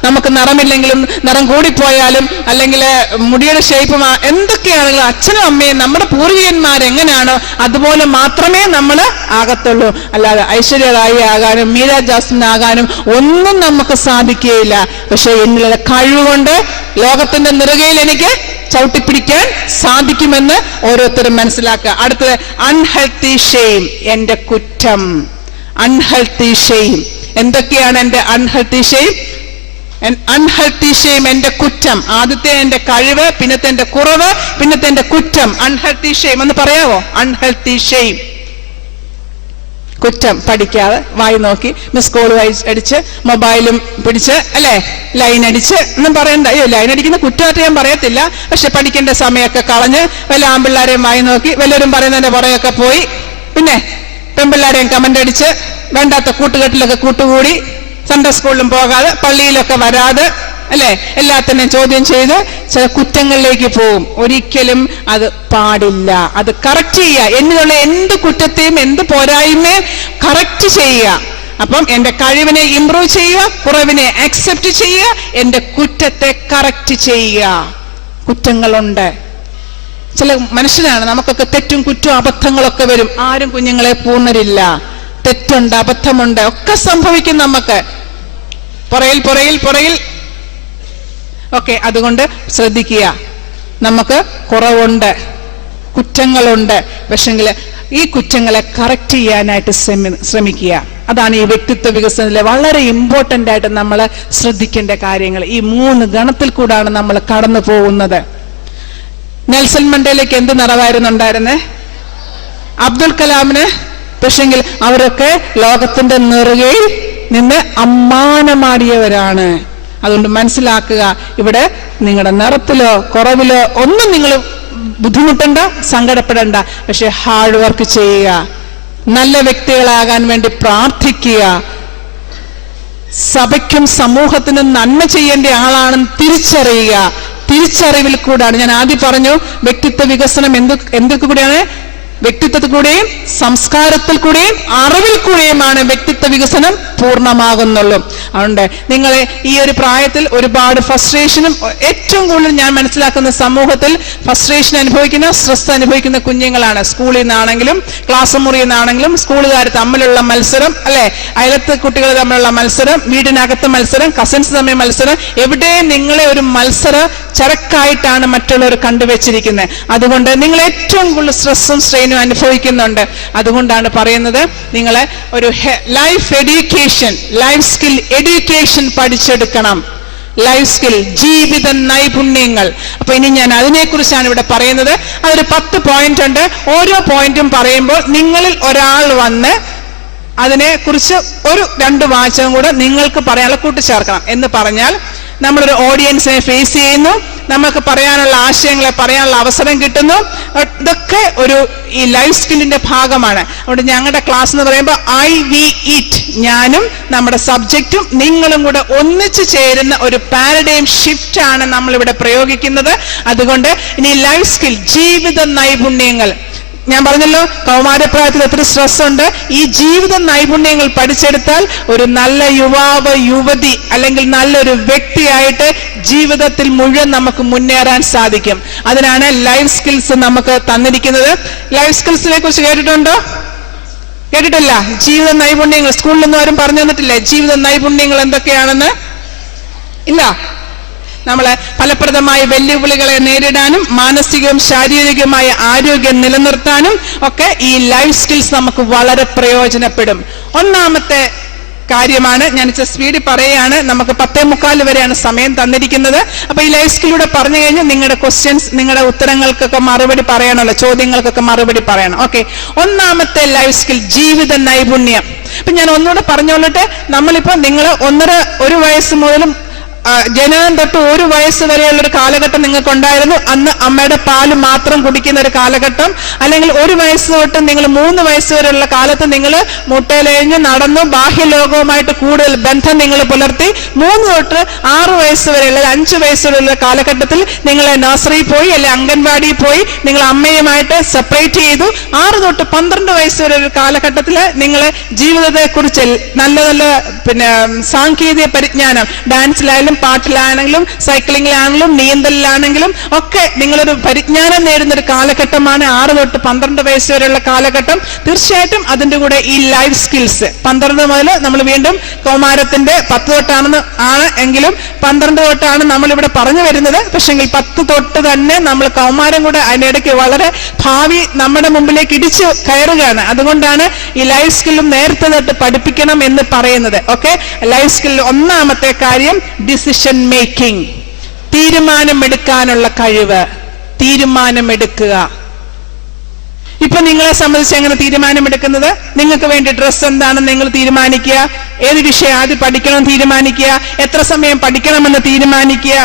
നമുക്ക് നിറമില്ലെങ്കിലും നിറം കൂടിപ്പോയാലും അല്ലെങ്കിൽ മുടിയുടെ ഷേപ്പ് എന്തൊക്കെയാണെങ്കിലും അച്ഛനും അമ്മയും നമ്മുടെ പൂർവികന്മാരെങ്ങനെയാണോ അതുപോലെ മാത്രമേ നമ്മൾ ആകത്തുള്ളൂ. അല്ലാതെ ഐശ്വര്യറായി ആകാനും മീര ജാസ്മിൻ ആകാനും ഒന്നും നമുക്ക് സാധിക്കുകയില്ല. പക്ഷെ എന്നിലെ കഴിവുകൊണ്ട് ലോകത്തിന്റെ നെറുകയിൽ എനിക്ക് ചവിട്ടിപ്പിടിക്കാൻ സാധിക്കുമെന്ന് ഓരോരുത്തരും മനസ്സിലാക്കുക. അടുത്തത് അൺഹെൽത്തി ഷെയിം, എന്റെ കുറ്റം. അൺഹെൽത്തി ഷെയിം എന്തൊക്കെയാണ്? എന്റെ അൺഹെൽത്തി ഷെയിം, അൺഹെൽത്തി ഷെയിം എന്റെ കുറ്റം. ആദ്യത്തെ എന്റെ കഴിവ്, പിന്നത്തെ എന്റെ കുറവ്, പിന്നത്തെ എന്റെ കുറ്റം. അൺഹെൽത്തി ഷെയിം എന്ന് പറയാവോ? അൺഹെൽത്തി ഷെയിം, കുറ്റം. പഠിക്കാതെ വായി നോക്കി മിസ് കോൾ അടിച്ച് മൊബൈലും പിടിച്ച് അല്ലെ ലൈൻ അടിച്ച് ഒന്നും പറയണ്ട. അയ്യോ ലൈൻ അടിക്കുന്ന കുറ്റമായിട്ട് ഞാൻ പറയത്തില്ല, പക്ഷെ പഠിക്കേണ്ട സമയമൊക്കെ കളഞ്ഞ് വല്ല ആമ്പിള്ളാരെയും വായി നോക്കി വല്ലവരും പറയുന്നതിന്റെ പുറകെയൊക്കെ പോയി, പിന്നെ പെൺപിള്ളാരെയും കമന്റ് അടിച്ച് വേണ്ടാത്ത കൂട്ടുകെട്ടിലൊക്കെ കൂട്ടുകൂടി, സൺഡേ സ്കൂളിലും പോകാതെ പള്ളിയിലൊക്കെ വരാതെ അല്ലെ എല്ലാത്തിനെയും ചോദ്യം ചെയ്ത് ചില കുറ്റങ്ങളിലേക്ക് പോവും. ഒരിക്കലും അത് പാടില്ല. അത് കറക്റ്റ് ചെയ്യുക. എന്നിലുള്ള എന്ത് കുറ്റത്തെയും എന്ത് പോരായ്മയും കറക്റ്റ് ചെയ്യുക. അപ്പം എന്റെ കഴിവിനെ ഇംപ്രൂവ് ചെയ്യുക, കുറവിനെ അക്സെപ്റ്റ് ചെയ്യുക, എന്റെ കുറ്റത്തെ കറക്റ്റ് ചെയ്യുക. കുറ്റങ്ങളുണ്ട്, ചില മനുഷ്യരാണ്, നമുക്കൊക്കെ തെറ്റും കുറ്റവും അബദ്ധങ്ങളൊക്കെ വരും. ആരും കുഞ്ഞുങ്ങളെ പൂർണ്ണരില്ല. തെറ്റുണ്ട്, അബദ്ധമുണ്ട്, ഒക്കെ സംഭവിക്കും നമുക്ക് പുറകിൽ ഓക്കെ. അതുകൊണ്ട് ശ്രദ്ധിക്കുക, നമുക്ക് കുറവുണ്ട്, കുറ്റങ്ങളുണ്ട്. പക്ഷെങ്കിൽ ഈ കുറ്റങ്ങളെ കറക്റ്റ് ചെയ്യാനായിട്ട് ശ്രമിക്കുക. അതാണ് ഈ വ്യക്തിത്വ വികസനത്തിലെ വളരെ ഇമ്പോർട്ടന്റ് ആയിട്ട് നമ്മൾ ശ്രദ്ധിക്കേണ്ട കാര്യങ്ങൾ. ഈ 3 ഗണത്തിൽ കൂടാണ് നമ്മൾ കടന്നു പോകുന്നത്. നെൽസൺ മണ്ടേലയ്ക്ക് എന്ത് നിറവായിരുന്നുണ്ടായിരുന്നേ? അബ്ദുൽ കലാമിന്. പക്ഷെങ്കിൽ അവരൊക്കെ ലോകത്തിന്റെ നെറുകയിൽ നിന്ന് അമ്മാനമാടിയവരാണ്. അതുകൊണ്ട് മനസ്സിലാക്കുക, ഇവിടെ നിങ്ങളുടെ നിറത്തിലോ കുറവിലോ ഒന്നും നിങ്ങൾ ബുദ്ധിമുട്ടണ്ട, സങ്കടപ്പെടണ്ട. പക്ഷെ ഹാർഡ് വർക്ക് ചെയ്യുക, നല്ല വ്യക്തികളാകാൻ വേണ്ടി പ്രാർത്ഥിക്കുക, സഭയ്ക്കും സമൂഹത്തിനും നന്മ ചെയ്യേണ്ട ആളാണെന്ന് തിരിച്ചറിയുക. തിരിച്ചറിവിൽ കൂടാണ്, ഞാൻ ആദ്യം പറഞ്ഞു, വ്യക്തിത്വ വികസനം എന്തൊക്കെ കൂടെയാണ്? വ്യക്തിത്വത്തിൽ കൂടെയും സംസ്കാരത്തിൽ കൂടെയും അറിവിൽ കൂടെയുമാണ് വ്യക്തിത്വ വികസനം പൂർണ്ണമാകുന്നുള്ളൂ. അതുകൊണ്ട് നിങ്ങളെ ഈ ഒരു പ്രായത്തിൽ ഒരുപാട് ഫ്രസ്ട്രേഷനും, ഏറ്റവും കൂടുതൽ ഞാൻ മനസ്സിലാക്കുന്ന സമൂഹത്തിൽ ഫ്രസ്ട്രേഷൻ അനുഭവിക്കുന്ന, സ്ട്രെസ് അനുഭവിക്കുന്ന കുഞ്ഞുങ്ങളാണ്. സ്കൂളിൽ നിന്നാണെങ്കിലും ക്ലാസ് മുറിയിൽ നിന്നാണെങ്കിലും സ്കൂളുകാർ തമ്മിലുള്ള മത്സരം അല്ലെ, അയലത്തെ കുട്ടികൾ തമ്മിലുള്ള മത്സരം, വീടിനകത്ത് മത്സരം, കസിൻസ് തമ്മിൽ മത്സരം, എവിടെയും നിങ്ങളെ ഒരു മത്സര ചരക്കായിട്ടാണ് മറ്റുള്ളവർ കണ്ടുവച്ചിരിക്കുന്നത്. അതുകൊണ്ട് നിങ്ങൾ ഏറ്റവും കൂടുതൽ സ്ട്രെസ്സും സ്ട്രെയിനും അനുഭവിക്കുന്നുണ്ട്. അതുകൊണ്ടാണ് പറയുന്നത്, നിങ്ങളെ ഒരു life education, life skill education പഠിച്ചെടുക്കണം. ലൈഫ് സ്കിൽ, ജീവിത നൈപുണ്യങ്ങൾ. അപ്പൊ ഇനി ഞാൻ അതിനെക്കുറിച്ചാണ് ഇവിടെ പറയുന്നത്. അതൊരു 10 പോയിന്റ് ഉണ്ട്. ഓരോ പോയിന്റും പറയുമ്പോൾ നിങ്ങളിൽ ഒരാൾ വന്ന് അതിനെക്കുറിച്ച് ഒരു 2 വാചകം കൂടെ നിങ്ങൾക്ക് പറയാനുള്ള കൂട്ടിച്ചേർക്കണം. എന്ന് പറഞ്ഞാൽ നമ്മളൊരു ഓഡിയൻസിനെ ഫേസ് ചെയ്യുന്നു, നമുക്ക് പറയാനുള്ള ആശയങ്ങളെ പറയാനുള്ള അവസരം കിട്ടുന്നു. ഇതൊക്കെ ഒരു ഈ ലൈഫ് സ്കില്ലിന്റെ ഭാഗമാണ്. അതുകൊണ്ട് ഞങ്ങളുടെ ക്ലാസ് എന്ന് പറയുമ്പോൾ IVEAT, ഞാനും നമ്മുടെ സബ്ജക്റ്റും നിങ്ങളും കൂടെ ഒന്നിച്ചു ചേരുന്ന ഒരു പാരഡൈം ഷിഫ്റ്റ് ആണ് നമ്മളിവിടെ പ്രയോഗിക്കുന്നത്. അതുകൊണ്ട് ഇനി ലൈഫ് സ്കിൽ, ജീവിത നൈപുണ്യങ്ങൾ, ഞാൻ പറഞ്ഞല്ലോ കൗമാരപ്രായത്തിൽ ഒത്തിരി സ്ട്രെസ് ഉണ്ട്. ഈ ജീവിത നൈപുണ്യങ്ങൾ പഠിച്ചെടുത്താൽ ഒരു നല്ല യുവാവ്, യുവതി അല്ലെങ്കിൽ നല്ലൊരു വ്യക്തിയായിട്ട് ജീവിതത്തിൽ മുഴുവൻ നമുക്ക് മുന്നേറാൻ സാധിക്കും. അതിനാണ് ലൈഫ് സ്കിൽസ് നമുക്ക് തന്നിരിക്കുന്നത്. ലൈഫ് സ്കിൽസിനെ കുറിച്ച് കേട്ടിട്ടുണ്ടോ? കേട്ടിട്ടില്ല? ജീവിത നൈപുണ്യങ്ങൾ സ്കൂളിലൊന്നും ആരും പറഞ്ഞു തന്നിട്ടില്ലേ ജീവിത നൈപുണ്യങ്ങൾ എന്തൊക്കെയാണെന്ന്? ഇല്ല. നമ്മളെ ഫലപ്രദമായ വെല്ലുവിളികളെ നേരിടാനും മാനസികവും ശാരീരികവുമായ ആരോഗ്യം നിലനിർത്താനും ഒക്കെ ഈ ലൈഫ് സ്കിൽസ് നമുക്ക് വളരെ പ്രയോജനപ്പെടും. ഒന്നാമത്തെ കാര്യമാണ്, ഞാൻ സ്പീഡിൽ പറയുകയാണ്, നമുക്ക് 10:45 വരെയാണ് സമയം തന്നിരിക്കുന്നത്. അപ്പൊ ഈ ലൈഫ് സ്കിലൂടെ പറഞ്ഞു കഴിഞ്ഞാൽ നിങ്ങളുടെ ക്വസ്റ്റ്യൻസ്, നിങ്ങളുടെ ഉത്തരങ്ങൾക്കൊക്കെ മറുപടി പറയണമല്ലോ, ചോദ്യങ്ങൾക്കൊക്കെ മറുപടി പറയണം. ഓക്കെ, ഒന്നാമത്തെ ലൈഫ് സ്കിൽ ജീവിത നൈപുണ്യം. അപ്പൊ ഞാൻ ഒന്നുകൂടെ പറഞ്ഞോളട്ടെ, നമ്മളിപ്പോ നിങ്ങൾ 1 വയസ്സ് മുതലും ജനനം തൊട്ട് 1 വയസ്സ് വരെയുള്ളൊരു കാലഘട്ടം നിങ്ങൾക്ക് ഉണ്ടായിരുന്നു. അന്ന് അമ്മയുടെ പാല് മാത്രം കുടിക്കുന്ന ഒരു കാലഘട്ടം. അല്ലെങ്കിൽ 1 വയസ്സ് തൊട്ട് നിങ്ങൾ 3 വയസ്സ് വരെയുള്ള കാലത്ത് നിങ്ങൾ മുട്ടയിലെഴിഞ്ഞ് നടന്നു, ബാഹ്യലോകവുമായിട്ട് കൂടുതൽ ബന്ധം നിങ്ങൾ പുലർത്തി. 3 തൊട്ട് 6 വയസ്സ് വരെയുള്ള 5 വയസ്സ് വരെയുള്ള കാലഘട്ടത്തിൽ നിങ്ങൾ നഴ്സറി പോയി അല്ലെങ്കിൽ അംഗൻവാടിയിൽ പോയി നിങ്ങൾ അമ്മയുമായിട്ട് സെപ്പറേറ്റ് ചെയ്തു. 6 തൊട്ട് 12 വയസ്സ് വരെ ഒരു കാലഘട്ടത്തിൽ നിങ്ങൾ ജീവിതത്തെ കുറിച്ച് നല്ല നല്ല സാങ്കേതിക പരിജ്ഞാനം, ഡാൻസിലായാലും പാട്ടിലാണെങ്കിലും സൈക്ലിങ്ങിലാണെങ്കിലും നീന്തലിലാണെങ്കിലും ഒക്കെ നിങ്ങളൊരു പരിജ്ഞാനം നേടുന്ന ഒരു കാലഘട്ടമാണ് 6 തൊട്ട് 12 വയസ്സ് വരെയുള്ള കാലഘട്ടം. തീർച്ചയായിട്ടും അതിന്റെ കൂടെ ഈ ലൈഫ് സ്കിൽസ് 12 മുതൽ നമ്മൾ വീണ്ടും കൗമാരത്തിന്റെ 10 തൊട്ടാണ് എങ്കിലും 12 തൊട്ടാണ് നമ്മളിവിടെ പറഞ്ഞു വരുന്നത്. പക്ഷെങ്കിൽ 10 തൊട്ട് തന്നെ നമ്മൾ കൗമാരം കൂടെ അതിനിടയ്ക്ക് വളരെ ഭാവി നമ്മുടെ മുമ്പിലേക്ക് ഇടിച്ചു കയറുകയാണ്. അതുകൊണ്ടാണ് ഈ ലൈഫ് സ്കില്ലും നേരത്തെ തൊട്ട് പഠിപ്പിക്കണം എന്ന് പറയുന്നത്. ഓക്കെ, ലൈഫ് സ്കിൽ ഒന്നാമത്തെ കാര്യം ഡിസിഷൻ മേക്കിംഗ്, തീരുമാനമെടുക്കാനുള്ള കഴിവ്. തീരുമാനമെടുക്കുക. ഇപ്പൊ നിങ്ങളെ സംബന്ധിച്ച് എങ്ങനെ തീരുമാനമെടുക്കുന്നത്? നിങ്ങൾക്ക് വേണ്ടി ഡ്രസ്സ് എന്താണെന്ന് നിങ്ങൾ തീരുമാനിക്കുക, ഏത് വിഷയം ആദ്യം പഠിക്കണം തീരുമാനിക്കുക, എത്ര സമയം പഠിക്കണമെന്ന് തീരുമാനിക്കുക,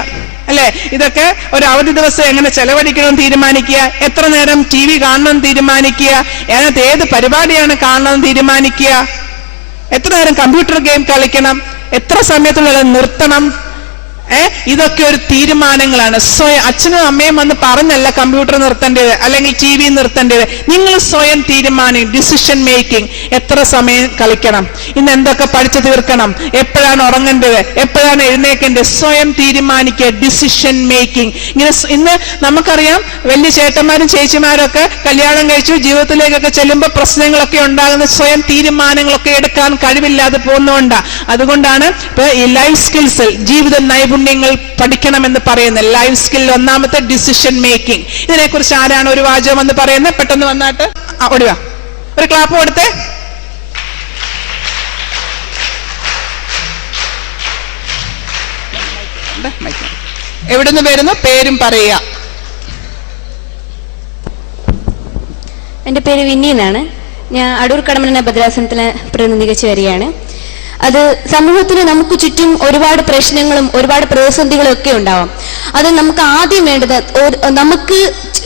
അല്ലെ? ഇതൊക്കെ ഒരു അവധി ദിവസം എങ്ങനെ ചെലവഴിക്കണം തീരുമാനിക്കുക, എത്ര നേരം TV കാണണം തീരുമാനിക്കുക, അതിനകത്ത് ഏത് പരിപാടിയാണ് കാണണം തീരുമാനിക്കുക, എത്ര നേരം കമ്പ്യൂട്ടർ ഗെയിം കളിക്കണം, എത്ര സമയത്തുള്ള നിർത്തണം. ഇതൊക്കെ ഒരു തീരുമാനങ്ങളാണ്. സ്വയം അച്ഛനും അമ്മയും വന്ന് പറഞ്ഞല്ല കമ്പ്യൂട്ടർ നിർത്തേണ്ടത് അല്ലെങ്കിൽ TV നിർത്തേണ്ടത്. നിങ്ങൾ സ്വയം തീരുമാനം, ഡിസിഷൻ മേക്കിംഗ്. എത്ര സമയം കളിക്കണം, ഇന്ന് എന്തൊക്കെ പഠിച്ചു തീർക്കണം, എപ്പോഴാണ് ഉറങ്ങേണ്ടത്, എപ്പോഴാണ് എഴുന്നേക്കേണ്ടത്, സ്വയം തീരുമാനിക്കുക. Decision making. ഇങ്ങനെ ഇന്ന് നമുക്കറിയാം വലിയ ചേട്ടന്മാരും ചേച്ചിമാരൊക്കെ കല്യാണം കഴിച്ചു ജീവിതത്തിലേക്കൊക്കെ ചെല്ലുമ്പോൾ പ്രശ്നങ്ങളൊക്കെ ഉണ്ടാകുന്ന സ്വയം തീരുമാനങ്ങളൊക്കെ എടുക്കാൻ കഴിവില്ലാതെ പോകുന്നതുകൊണ്ടാണ്. അതുകൊണ്ടാണ് ഇപ്പൊ ഈ ലൈഫ് സ്കിൽസ്, ജീവിത നൈപുണ്യങ്ങൾ പഠിക്കണമെന്ന് പറയുന്നത്. ലൈഫ് സ്കിൽ ഒന്നാമത്തെ ഡിസിഷൻ മേക്കിംഗ്. ഇതിനെക്കുറിച്ച് ആരാണ് ഒരു വാചകം എന്ന് പറയുന്നത്? പെട്ടെന്ന് വന്നാട്ട് ഓടുക, ഒരു ക്ലാപ്പ് കൊടുത്തേ. എവിടുന്ന് വരുന്നു? പേരും പറയുക. എൻ്റെ പേര് വിന്നി എന്നാണ്. ഞാൻ അടൂർ കടമന ഭദ്രാസനത്തിനെ പ്രതിനിധീകരിച്ച് വരികയാണ്. അത് സമൂഹത്തിൽ നമുക്ക് ചുറ്റും ഒരുപാട് പ്രശ്നങ്ങളും ഒരുപാട് പ്രതിസന്ധികളും ഒക്കെ ഉണ്ടാവാം. അത് നമുക്ക് ആദ്യം നമുക്ക്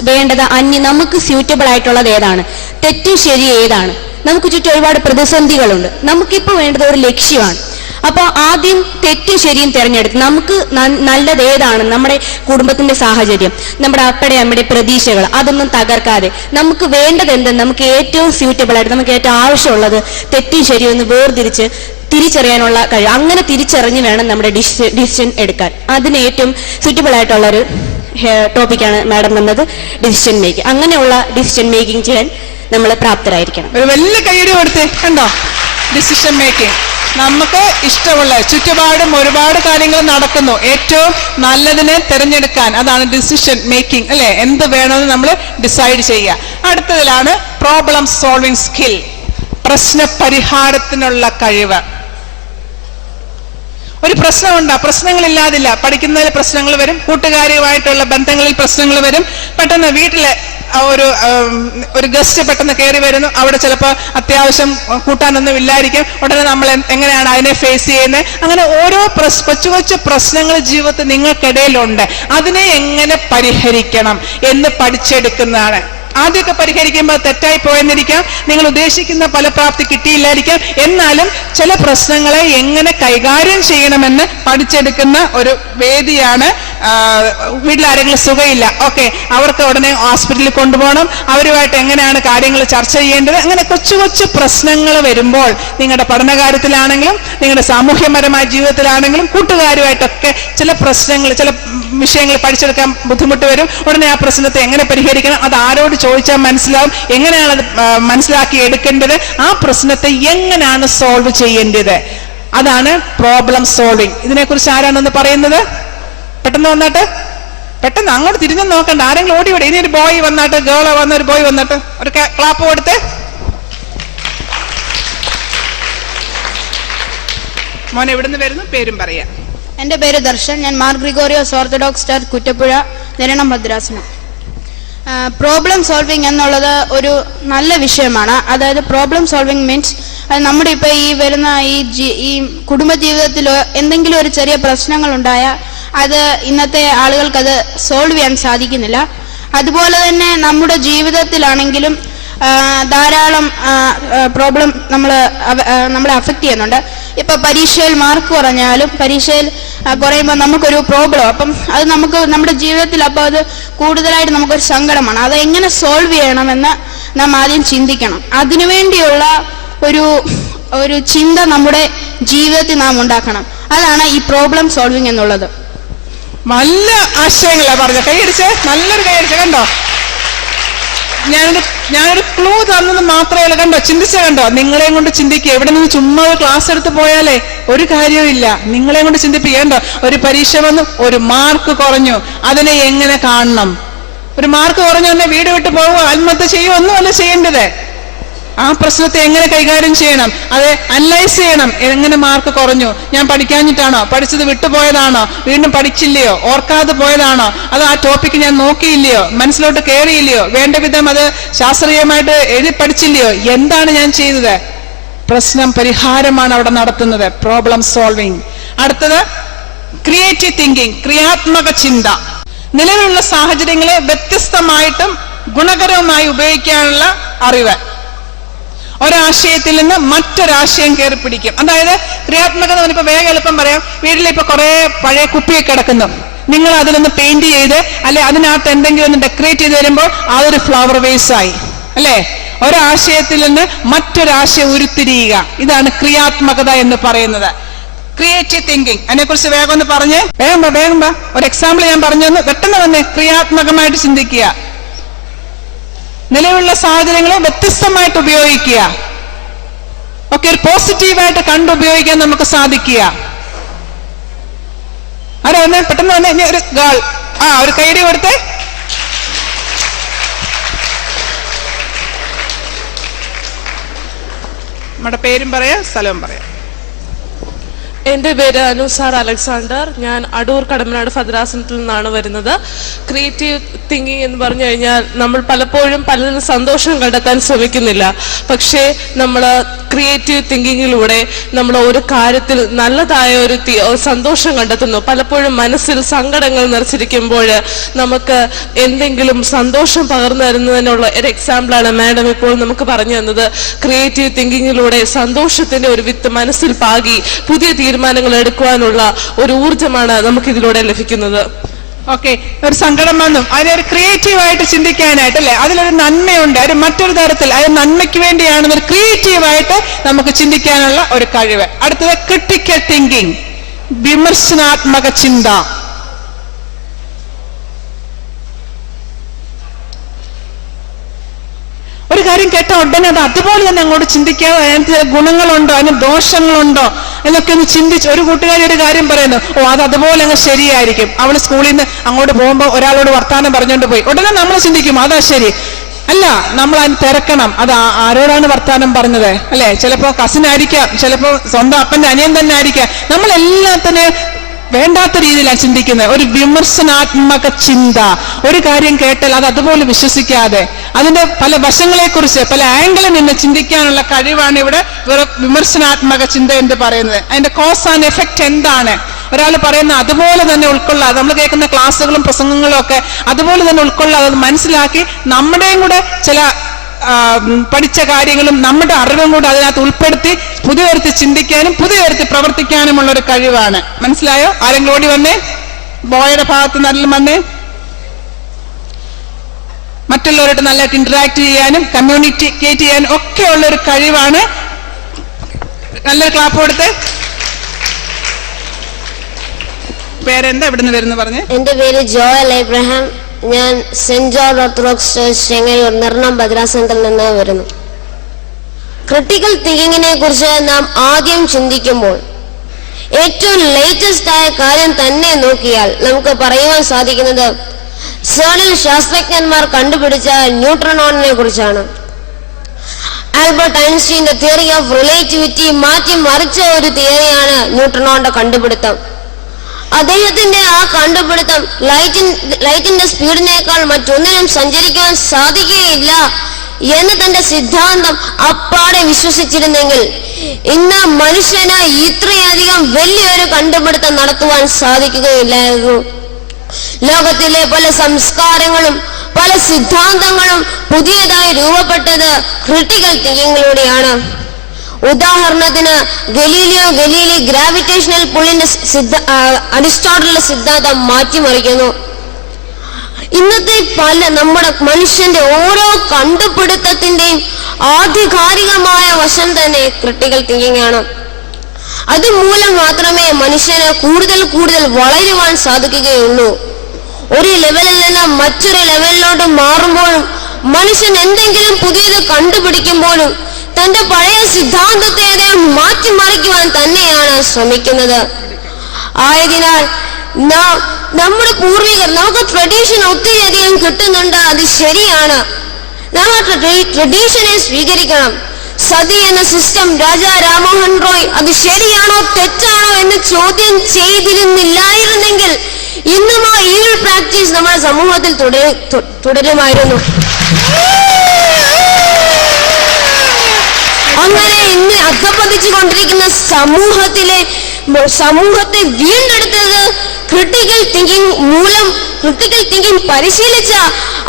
വേണ്ടത് നമുക്ക് സ്യൂറ്റബിൾ ആയിട്ടുള്ളത് ഏതാണ്, തെറ്റും ശരി ഏതാണ്. നമുക്ക് ചുറ്റും ഒരുപാട് പ്രതിസന്ധികളുണ്ട്. നമുക്കിപ്പോൾ വേണ്ടത് ഒരു ലക്ഷ്യമാണ്. അപ്പൊ ആദ്യം തെറ്റും ശരിയും തിരഞ്ഞെടുത്ത് നമുക്ക് നല്ലത് ഏതാണ്, നമ്മുടെ കുടുംബത്തിന്റെ സാഹചര്യം, നമ്മുടെ അമ്മയുടെ പ്രതീക്ഷകൾ, അതൊന്നും തകർക്കാതെ നമുക്ക് വേണ്ടത് എന്തെന്ന്, നമുക്ക് ഏറ്റവും സ്യൂറ്റബിൾ ആയിട്ട് നമുക്ക് ഏറ്റവും ആവശ്യമുള്ളത് തെറ്റും ശരിയും ഒന്ന് വേർതിരിച്ച് തിരിച്ചറിയാനുള്ള കഴിവ്. അങ്ങനെ തിരിച്ചറിഞ്ഞ് വേണം നമ്മുടെ ഡിസിഷൻ എടുക്കാൻ. അതിന് ഏറ്റവും സ്യൂറ്റബിൾ ആയിട്ടുള്ള ഒരു ടോപ്പിക്കാണ് മാഡം വന്നത്, ഡിസിഷൻ മേക്കിംഗ്. അങ്ങനെയുള്ള ഡിസിഷൻ മേക്കിംഗ് ചെയ്യാൻ നമ്മൾ പ്രാപ്തരായിരിക്കണം. ഒരു വലിയ കയ്യടി കൊടുത്തേ. കണ്ടോ? Decision making. നമുക്ക് ഇഷ്ടമുള്ള ചുറ്റുപാടും ഒരുപാട് കാര്യങ്ങൾ നടക്കുന്നു, ഏറ്റവും നല്ലതിനെ തിരഞ്ഞെടുക്കാൻ, അതാണ് ഡിസിഷൻ മേക്കിംഗ്, അല്ലെ? എന്ത് വേണമെന്ന് നമ്മൾ ഡിസൈഡ് ചെയ്യുക. അടുത്തതിലാണ് പ്രോബ്ലം സോൾവിങ് സ്കിൽ, പ്രശ്ന പരിഹാരത്തിനുള്ള കഴിവ്. ഒരു പ്രശ്നമുണ്ടാ, പ്രശ്നങ്ങളില്ലാതില്ല. പഠിക്കുന്നതിൽ പ്രശ്നങ്ങൾ വരും, കൂട്ടുകാരുമായിട്ടുള്ള ബന്ധങ്ങളിൽ പ്രശ്നങ്ങൾ വരും. പെട്ടെന്ന് വീട്ടിലെ ഒരു ഗസ്റ്റ് പെട്ടെന്ന് കയറി വരുന്നു, അവിടെ ചിലപ്പോൾ അത്യാവശ്യം കൂട്ടാനൊന്നും ഇല്ലായിരിക്കും. ഉടനെ നമ്മൾ എങ്ങനെയാണ് അതിനെ ഫേസ് ചെയ്യുന്നത്? അങ്ങനെ ഓരോ കൊച്ചു കൊച്ചു പ്രശ്നങ്ങൾ ജീവിതത്തിൽ നിങ്ങൾക്കിടയിലുണ്ട്. അതിനെ എങ്ങനെ പരിഹരിക്കണം എന്ന് പഠിച്ചെടുക്കുന്നതാണ്. ആദ്യമൊക്കെ പരിഹരിക്കുമ്പോൾ തെറ്റായി പോയെന്നിരിക്കാം, നിങ്ങൾ ഉദ്ദേശിക്കുന്ന ഫലപ്രാപ്തി കിട്ടിയില്ലായിരിക്കാം. എന്നാലും ചില പ്രശ്നങ്ങളെ എങ്ങനെ കൈകാര്യം ചെയ്യണമെന്ന് പഠിച്ചെടുക്കുന്ന ഒരു വേദിയാണ്. വീട്ടിലാരെങ്കിലും സുഖമില്ല, ഓക്കെ, അവർക്ക് ഉടനെ ഹോസ്പിറ്റലിൽ കൊണ്ടുപോകണം, അവരുമായിട്ട് എങ്ങനെയാണ് കാര്യങ്ങൾ ചർച്ച ചെയ്യേണ്ടത്, അങ്ങനെ കൊച്ചു കൊച്ചു പ്രശ്നങ്ങൾ വരുമ്പോൾ നിങ്ങളുടെ പഠനകാര്യത്തിലാണെങ്കിലും നിങ്ങളുടെ സാമൂഹ്യപരമായ ജീവിതത്തിലാണെങ്കിലും കൂട്ടുകാരുമായിട്ടൊക്കെ ചില പ്രശ്നങ്ങൾ, ചില വിഷയങ്ങൾ പഠിച്ചെടുക്കാൻ ബുദ്ധിമുട്ട് വരും. ഉടനെ ആ പ്രശ്നത്തെ എങ്ങനെ പരിഹരിക്കണം, അത് ആരോട് ചോദിച്ചാൽ മനസ്സിലാവും, എങ്ങനെയാണ് അത് മനസ്സിലാക്കി എടുക്കേണ്ടത്, ആ പ്രശ്നത്തെ എങ്ങനെയാണ് സോൾവ് ചെയ്യേണ്ടത്, അതാണ് പ്രോബ്ലം സോൾവിങ്. ഇതിനെക്കുറിച്ച് ആരാണെന്ന് പറയുന്നത്? പെട്ടെന്ന് വന്നാട്ട്, പെട്ടെന്ന് അങ്ങോട്ട് തിരിഞ്ഞു നോക്കണ്ട, ആരെങ്കിലും ഓടി ഓടി. ഇനി ഒരു ബോയ് വന്നാട്ട്, ഗേളോ വന്ന ഒരു ബോയ് വന്നിട്ട് ഒരു ക്ലാപ്പ് കൊടുത്ത്. മോനെ എവിടുന്ന് വരുന്നു, പേരും പറയാ. എൻ്റെ പേര് ദർശൻ. ഞാൻ മാർ ഗ്രിഗോറിയോസ് ഓർത്തഡോക്സ് ചർച്ച് കുറ്റപ്പുഴ നിരണം ഭദ്രാസനം. പ്രോബ്ലം സോൾവിങ് എന്നുള്ളത് ഒരു നല്ല വിഷയമാണ്. അതായത് പ്രോബ്ലം സോൾവിങ് മീൻസ് അത് നമ്മുടെ ഇപ്പോൾ ഈ വരുന്ന ഈ കുടുംബജീവിതത്തിൽ എന്തെങ്കിലും ഒരു ചെറിയ പ്രശ്നങ്ങൾ ഉണ്ടായാൽ അത് ഇന്നത്തെ ആളുകൾക്കത് സോൾവ് ചെയ്യാൻ സാധിക്കുന്നില്ല. അതുപോലെ തന്നെ നമ്മുടെ ജീവിതത്തിലാണെങ്കിലും ധാരാളം പ്രോബ്ലം നമ്മളെ അഫക്റ്റ് ചെയ്യുന്നുണ്ട്. ഇപ്പം പരീക്ഷയിൽ മാർക്ക് കുറഞ്ഞാലും പരീക്ഷയിൽ കുറയുമ്പോൾ നമുക്കൊരു പ്രോബ്ലം, അപ്പം അത് നമുക്ക് നമ്മുടെ ജീവിതത്തിൽ അപ്പോൾ അത് കൂടുതലായിട്ട് നമുക്കൊരു സങ്കടമാണ്. അത് എങ്ങനെ സോൾവ് ചെയ്യണമെന്ന് നാം ആദ്യം ചിന്തിക്കണം. അതിനുവേണ്ടിയുള്ള ഒരു ചിന്ത നമ്മുടെ ജീവിതത്തിൽ നാം ഉണ്ടാക്കണം. അതാണ് ഈ പ്രോബ്ലം സോൾവിങ് എന്നുള്ളത്. നല്ല ആശയങ്ങളാ പറഞ്ഞ. കൈയടിച്ച്, നല്ലൊരു കൈയടിച്ച്. കണ്ടോ, ഞാനൊരു ക്ലൂ തന്നത് മാത്രമേ ഉള്ളൂ. കണ്ടോ, ചിന്തിച്ച കണ്ടോ, നിങ്ങളെയും കൊണ്ട് ചിന്തിക്കുക. ഇവിടെ നിന്ന് ചുമ്മാ ക്ലാസ് എടുത്ത് പോയാലേ ഒരു കാര്യമില്ല. നിങ്ങളെയും കൊണ്ട് ചിന്തിപ്പിക്കണ്ടോ. ഒരു പരീക്ഷ വന്നു, ഒരു മാർക്ക് കുറഞ്ഞു, അതിനെ എങ്ങനെ കാണണം? ഒരു മാർക്ക് കുറഞ്ഞു തന്നെ വീട് വിട്ട് പോവുക, ആത്മഹത്യ ചെയ്യുക ഒന്നുമല്ല ചെയ്യേണ്ടത്. ആ പ്രശ്നത്തെ എങ്ങനെ കൈകാര്യം ചെയ്യണം, അത് അനലൈസ് ചെയ്യണം. എങ്ങനെ മാർക്ക് കുറഞ്ഞു, ഞാൻ പഠിക്കാഞ്ഞിട്ടാണോ, പഠിച്ചത് വിട്ടുപോയതാണോ, വീണ്ടും പഠിച്ചില്ലയോ, ഓർക്കാതെ പോയതാണോ, അത് ആ ടോപ്പിക്ക് ഞാൻ നോക്കിയില്ലയോ, മനസ്സിലോട്ട് കയറിയില്ലയോ, വേണ്ട വിധം അത് ശാസ്ത്രീയമായിട്ട് എഴുതി പഠിച്ചില്ലയോ, എന്താണ് ഞാൻ ചെയ്തത്? പ്രശ്നം പരിഹാരമാണ് അവിടെ നടത്തുന്നത്, പ്രോബ്ലം സോൾവിങ്. അടുത്തത് ക്രിയേറ്റീവ് തിങ്കിങ്, ക്രിയാത്മക ചിന്ത. നിലവിലുള്ള സാഹചര്യങ്ങളെ വ്യത്യസ്തമായിട്ടും ഗുണകരവുമായി ഉപയോഗിക്കാനുള്ള അറിവ്. ഒരാശയത്തിൽ നിന്ന് മറ്റൊരാശയം കയറി പിടിക്കും. അതായത് ക്രിയാത്മകത ഇപ്പൊ വേഗം എളുപ്പം പറയാം. വീട്ടിലിപ്പോ കുറെ പഴയ കുപ്പിയൊക്കെ കിടക്കുന്നു, നിങ്ങൾ അതിലൊന്ന് പെയിന്റ് ചെയ്ത് അല്ലെ അതിനകത്ത് എന്തെങ്കിലും ഒന്ന് ഡെക്കറേറ്റ് ചെയ്ത് വരുമ്പോൾ അതൊരു ഫ്ലവർ വേസ് ആയി, അല്ലെ? ഒരാശയത്തിൽ നിന്ന് മറ്റൊരാശയം ഉരുത്തിരിയുക, ഇതാണ് ക്രിയാത്മകത എന്ന് പറയുന്നത്. ക്രിയേറ്റീവ് തിങ്കിങ്, അതിനെക്കുറിച്ച് വേഗം ഒന്ന് പറഞ്ഞേ. വേഗം വാ. ഒരു എക്സാമ്പിൾ ഞാൻ പറഞ്ഞു തന്നു, പെട്ടെന്ന് വന്നേ. ക്രിയാത്മകമായിട്ട് ചിന്തിക്കുക, നിലവിലുള്ള സാഹചര്യങ്ങളെ വ്യത്യസ്തമായിട്ട് ഉപയോഗിക്കുക, ഒക്കെ ഒരു പോസിറ്റീവായിട്ട് കണ്ടുപയോഗിക്കാൻ നമുക്ക് സാധിക്കുക. ആരാ വന്നേ, പെട്ടെന്ന് വന്നേ. ഒരു ഗേൾ, ഒരു കൈയടി കൊടുത്തേ. നമ്മുടെ പേരും പറയാ, സ്ഥലവും പറയാം. എൻ്റെ പേര് അനുസാർ അലക്സാണ്ടർ. ഞാൻ അടൂർ കടമനാട് ഭദ്രാസനത്തിൽ നിന്നാണ് വരുന്നത്. ക്രിയേറ്റീവ് തിങ്കിങ് എന്ന് പറഞ്ഞു കഴിഞ്ഞാൽ നമ്മൾ പലപ്പോഴും പലതിനും സന്തോഷം കണ്ടെത്താൻ ശ്രമിക്കുന്നില്ല. പക്ഷേ നമ്മൾ ക്രിയേറ്റീവ് തിങ്കിങ്ങിലൂടെ നമ്മൾ ഒരു കാര്യത്തിൽ നല്ലതായ ഒരു സന്തോഷം കണ്ടെത്തുന്നു. പലപ്പോഴും മനസ്സിൽ സങ്കടങ്ങൾ നിറച്ചിരിക്കുമ്പോൾ നമുക്ക് എന്തെങ്കിലും സന്തോഷം പകർന്നു തരുന്നതിനുള്ള ഒരു എക്സാമ്പിളാണ് മാഡം ഇപ്പോൾ നമുക്ക് പറഞ്ഞു തന്നത്. ക്രിയേറ്റീവ് തിങ്കിങ്ങിലൂടെ സന്തോഷത്തിന്റെ ഒരു വിത്ത് മനസ്സിൽ പാകി പുതിയ തീരുമാനങ്ങൾ എടുക്കുവാനുള്ള ഒരു ഊർജ്ജമാണ് നമുക്ക് ഇതിലൂടെ ലഭിക്കുന്നത്. ഓക്കെ, ഒരു സങ്കടം വന്നു, അതിനൊരു ക്രിയേറ്റീവായിട്ട് ചിന്തിക്കാനായിട്ട്, അല്ലെ? അതിലൊരു നന്മയുണ്ട്, ഒരു മറ്റൊരു തരത്തിൽ അത് നന്മയ്ക്ക് വേണ്ടിയാണ് ഒരു ക്രിയേറ്റീവായിട്ട് നമുക്ക് ചിന്തിക്കാനുള്ള ഒരു കഴിവ്. അടുത്തത് ക്രിട്ടിക്കൽ തിങ്കിങ്, വിമർശനാത്മക ചിന്ത. ഒരു കാര്യം കേട്ട ഉടനെ അത് അതുപോലെ തന്നെ അങ്ങോട്ട് ചിന്തിക്കാതെ അതിനകത്ത് ചില ഗുണങ്ങളുണ്ടോ, അതിന് ദോഷങ്ങളുണ്ടോ എന്നൊക്കെ ഒന്ന് ചിന്തിച്ച്. ഒരു കൂട്ടുകാരി ഒരു കാര്യം പറയുന്നു, അത് അതുപോലെ അങ്ങ് ശരിയായിരിക്കും. അവള് സ്കൂളിൽ നിന്ന് അങ്ങോട്ട് പോകുമ്പോൾ ഒരാളോട് വർത്താനം പറഞ്ഞുകൊണ്ട് പോയി. ഉടനെ നമ്മൾ ചിന്തിക്കും അതാ ശരി. അല്ല, നമ്മൾ അതിന് തിരക്കണം, അത് ആരോടാണ് വർത്താനം പറഞ്ഞത്, അല്ലെ? ചിലപ്പോ കസിൻ ആയിരിക്കാം, ചിലപ്പോ സ്വന്തം അപ്പന്റെ അനിയൻ തന്നെ ആയിരിക്കാം. നമ്മൾ എല്ലാത്തിനും വേണ്ടാത്ത രീതിയിലാണ് ചിന്തിക്കുന്നത്. ഒരു വിമർശനാത്മക ചിന്ത. ഒരു കാര്യം കേട്ടാൽ അത് അതുപോലെ വിശ്വസിക്കാതെ അതിന്റെ പല വശങ്ങളെ കുറിച്ച് പല ആംഗിളിൽ നിന്ന് ചിന്തിക്കാനുള്ള കഴിവാണ് ഇവിടെ വിമർശനാത്മക ചിന്ത എന്ന് പറയുന്നത്. അതിന്റെ കോസ് ആൻഡ് എഫക്റ്റ് എന്താണ്, ഒരാൾ പറയുന്ന അതുപോലെ തന്നെ ഉൾക്കൊള്ളാതെ, നമ്മൾ കേൾക്കുന്ന ക്ലാസ്സുകളും പ്രസംഗങ്ങളും ഒക്കെ അതുപോലെ തന്നെ ഉൾക്കൊള്ളാതെ അത് മനസ്സിലാക്കി നമ്മുടെയും കൂടെ ചില പഠിച്ച കാര്യങ്ങളും നമ്മുടെ അറിവും കൂടെ അതിനകത്ത് ഉൾപ്പെടുത്തി പുതിയ തരത്തിൽ ചിന്തിക്കാനും പുതിയ തരത്തിൽ പ്രവർത്തിക്കാനുമുള്ള ഒരു കഴിവാണ്. മനസ്സിലായോ? ആരെങ്കിലും ഓടി വന്നേ, ബോയുടെ ഭാഗത്ത് നല്ല വന്നേ. മറ്റുള്ളവരോട് നല്ലതായിട്ട് ഇന്ററാക്ട് ചെയ്യാനും കമ്മ്യൂണിക്കേറ്റ് ചെയ്യാനും ഒക്കെ ഉള്ള ഒരു കഴിവാണ്. നല്ലൊരു ക്ലാപ്പ് കൊടുത്ത്. പേരെന്താ, എവിടുന്ന് വരുന്നു പറഞ്ഞ്? എന്റെ പേര് ജോയൽ എബ്രഹാം. ഞാൻ സെന്റ് George Orthodox Church Chengannur Niranam ഭദ്രാസനത്തിൽ നിന്ന് വരുന്നു. ക്രിട്ടിക്കൽ തിങ്കിങ്ങിനെ കുറിച്ച് നാം ആദ്യം ചിന്തിക്കുമ്പോൾ ഏറ്റവും ലേറ്റസ്റ്റ് ആയ കാര്യം തന്നെ നോക്കിയാൽ നമുക്ക് പറയുവാൻ സാധിക്കുന്നത് സേണിൽ ശാസ്ത്രജ്ഞന്മാർ കണ്ടുപിടിച്ച ന്യൂട്രോണിനെ കുറിച്ചാണ്. ആൽബർട്ട് ഐൻസ്റ്റീന്റെ തിയറി ഓഫ് റിലേറ്റിവിറ്റി മാറ്റി മറിച്ച ഒരു തിയറിയാണ് ന്യൂട്രോണിന്റെ കണ്ടുപിടുത്തം. അദ്ദേഹത്തിന്റെ ആ കണ്ടുപിടുത്തം ലൈറ്റിന്റെ സ്പീഡിനേക്കാൾ മറ്റൊന്നിനും സഞ്ചരിക്കുവാൻ സാധിക്കുകയില്ല എന്ന് തന്റെ സിദ്ധാന്തം അപ്പാടെ വിശ്വസിച്ചിരുന്നെങ്കിൽ ഇന്ന് മനുഷ്യന് ഇത്രയധികം വലിയൊരു കണ്ടുപിടുത്തം നടത്തുവാൻ സാധിക്കുകയില്ലായിരുന്നു. ലോകത്തിലെ പല സംസ്കാരങ്ങളും പല സിദ്ധാന്തങ്ങളും പുതിയതായി രൂപപ്പെട്ടത് ക്രിട്ടിക്കൽ തിങ്കിങ്ങിലൂടെയാണ്. ഉദാഹരണത്തിന് ഗലീലി ഗ്രാവിറ്റേഷണൽ പുള്ളിന്റെ അരിസ്റ്റോട്ടലിന്റെ സിദ്ധാന്തം മാറ്റിമറിക്കുന്നു. ഇന്നത്തെ നമ്മുടെ മനുഷ്യന്റെ ഓരോ കണ്ടുപിടുത്തത്തിന്റെയും ആധികാരികമായ വശം തന്നെ ക്രിട്ടിക്കൽ തിങ്കിങ് ആണ്. അതുമൂലം മാത്രമേ മനുഷ്യന് കൂടുതൽ വളരുവാൻ സാധിക്കുകയുള്ളൂ. ഒരു ലെവലിൽ നിന്ന് മറ്റൊരു ലെവലിലോട്ട് മാറുമ്പോഴും മനുഷ്യൻ എന്തെങ്കിലും പുതിയത് കണ്ടുപിടിക്കുമ്പോഴും തന്റെ പഴയ സിദ്ധാന്തത്തെ മാറ്റിമറിക്കുവാൻ തന്നെയാണ് ശ്രമിക്കുന്നത്. ആയതിനാൽ നമ്മുടെ പൂർവികർ നമുക്ക് ട്രഡീഷൻ ഒത്തിരി അധികം കിട്ടുന്നുണ്ട്, അത് ശരിയാണ്. നാം ആ ട്രഡീഷനെ സ്വീകരിക്കണം. സതി എന്ന സിസ്റ്റം രാജാ രാമോഹൻ റോയ് അത് ശരിയാണോ തെറ്റാണോ എന്ന് ചോദ്യം ചെയ്തിരുന്നില്ലായിരുന്നെങ്കിൽ ഇന്നും ആ ഈവിൾ പ്രാക്ടീസ് നമ്മുടെ സമൂഹത്തിൽ തുടരുമായിരുന്നു. അങ്ങനെ ഇന്ന് അധപ്പതിച്ചു കൊണ്ടിരിക്കുന്ന സമൂഹത്തെ വീണ്ടെടുത്തത് ക്രിട്ടിക്കൽ തിങ്കിങ് പരിശീലിച്ച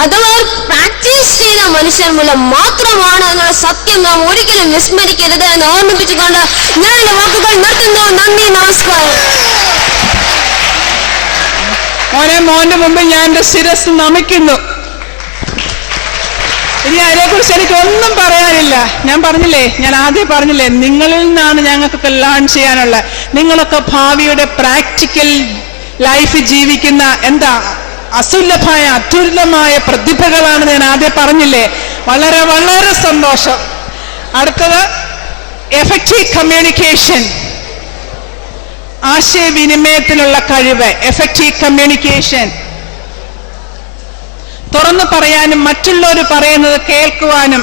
അഥവാ പ്രാക്ടീസ് ചെയ്ത മനുഷ്യർ മൂലം മാത്രമാണ് എന്നുള്ള സത്യം നാം ഒരിക്കലും വിസ്മരിക്കരുത് എന്ന് ഓർമ്മിപ്പിച്ചുകൊണ്ട് ഞാൻ എന്റെ വാക്കുകൾ നിർത്തുന്നു. നന്ദി, നമസ്കാരം. മോന്റെ മുമ്പ് ഞാൻ എന്റെ ശിരസ് നമിക്കുന്നു. ഇനി അതിനെക്കുറിച്ച് എനിക്കൊന്നും പറയാനില്ല. ഞാൻ പറഞ്ഞില്ലേ, ഞാൻ ആദ്യം പറഞ്ഞില്ലേ, നിങ്ങളിൽ നിന്നാണ് ഞങ്ങൾക്കൊക്കെ ലേൺ ചെയ്യാനുള്ള. നിങ്ങളൊക്കെ ഭാവിയുടെ പ്രാക്ടിക്കൽ ലൈഫ് ജീവിക്കുന്ന അതുല്യമായ പ്രതിഭകളാണെന്ന് ഞാൻ ആദ്യം പറഞ്ഞില്ലേ. വളരെ വളരെ സന്തോഷം. അടുത്തത് എഫക്റ്റീവ് കമ്മ്യൂണിക്കേഷൻ, ആശയവിനിമയത്തിലുള്ള കഴിവ്. എഫക്റ്റീവ് കമ്മ്യൂണിക്കേഷൻ, തുറന്നു പറയാനും മറ്റുള്ളവർ പറയുന്നത് കേൾക്കുവാനും,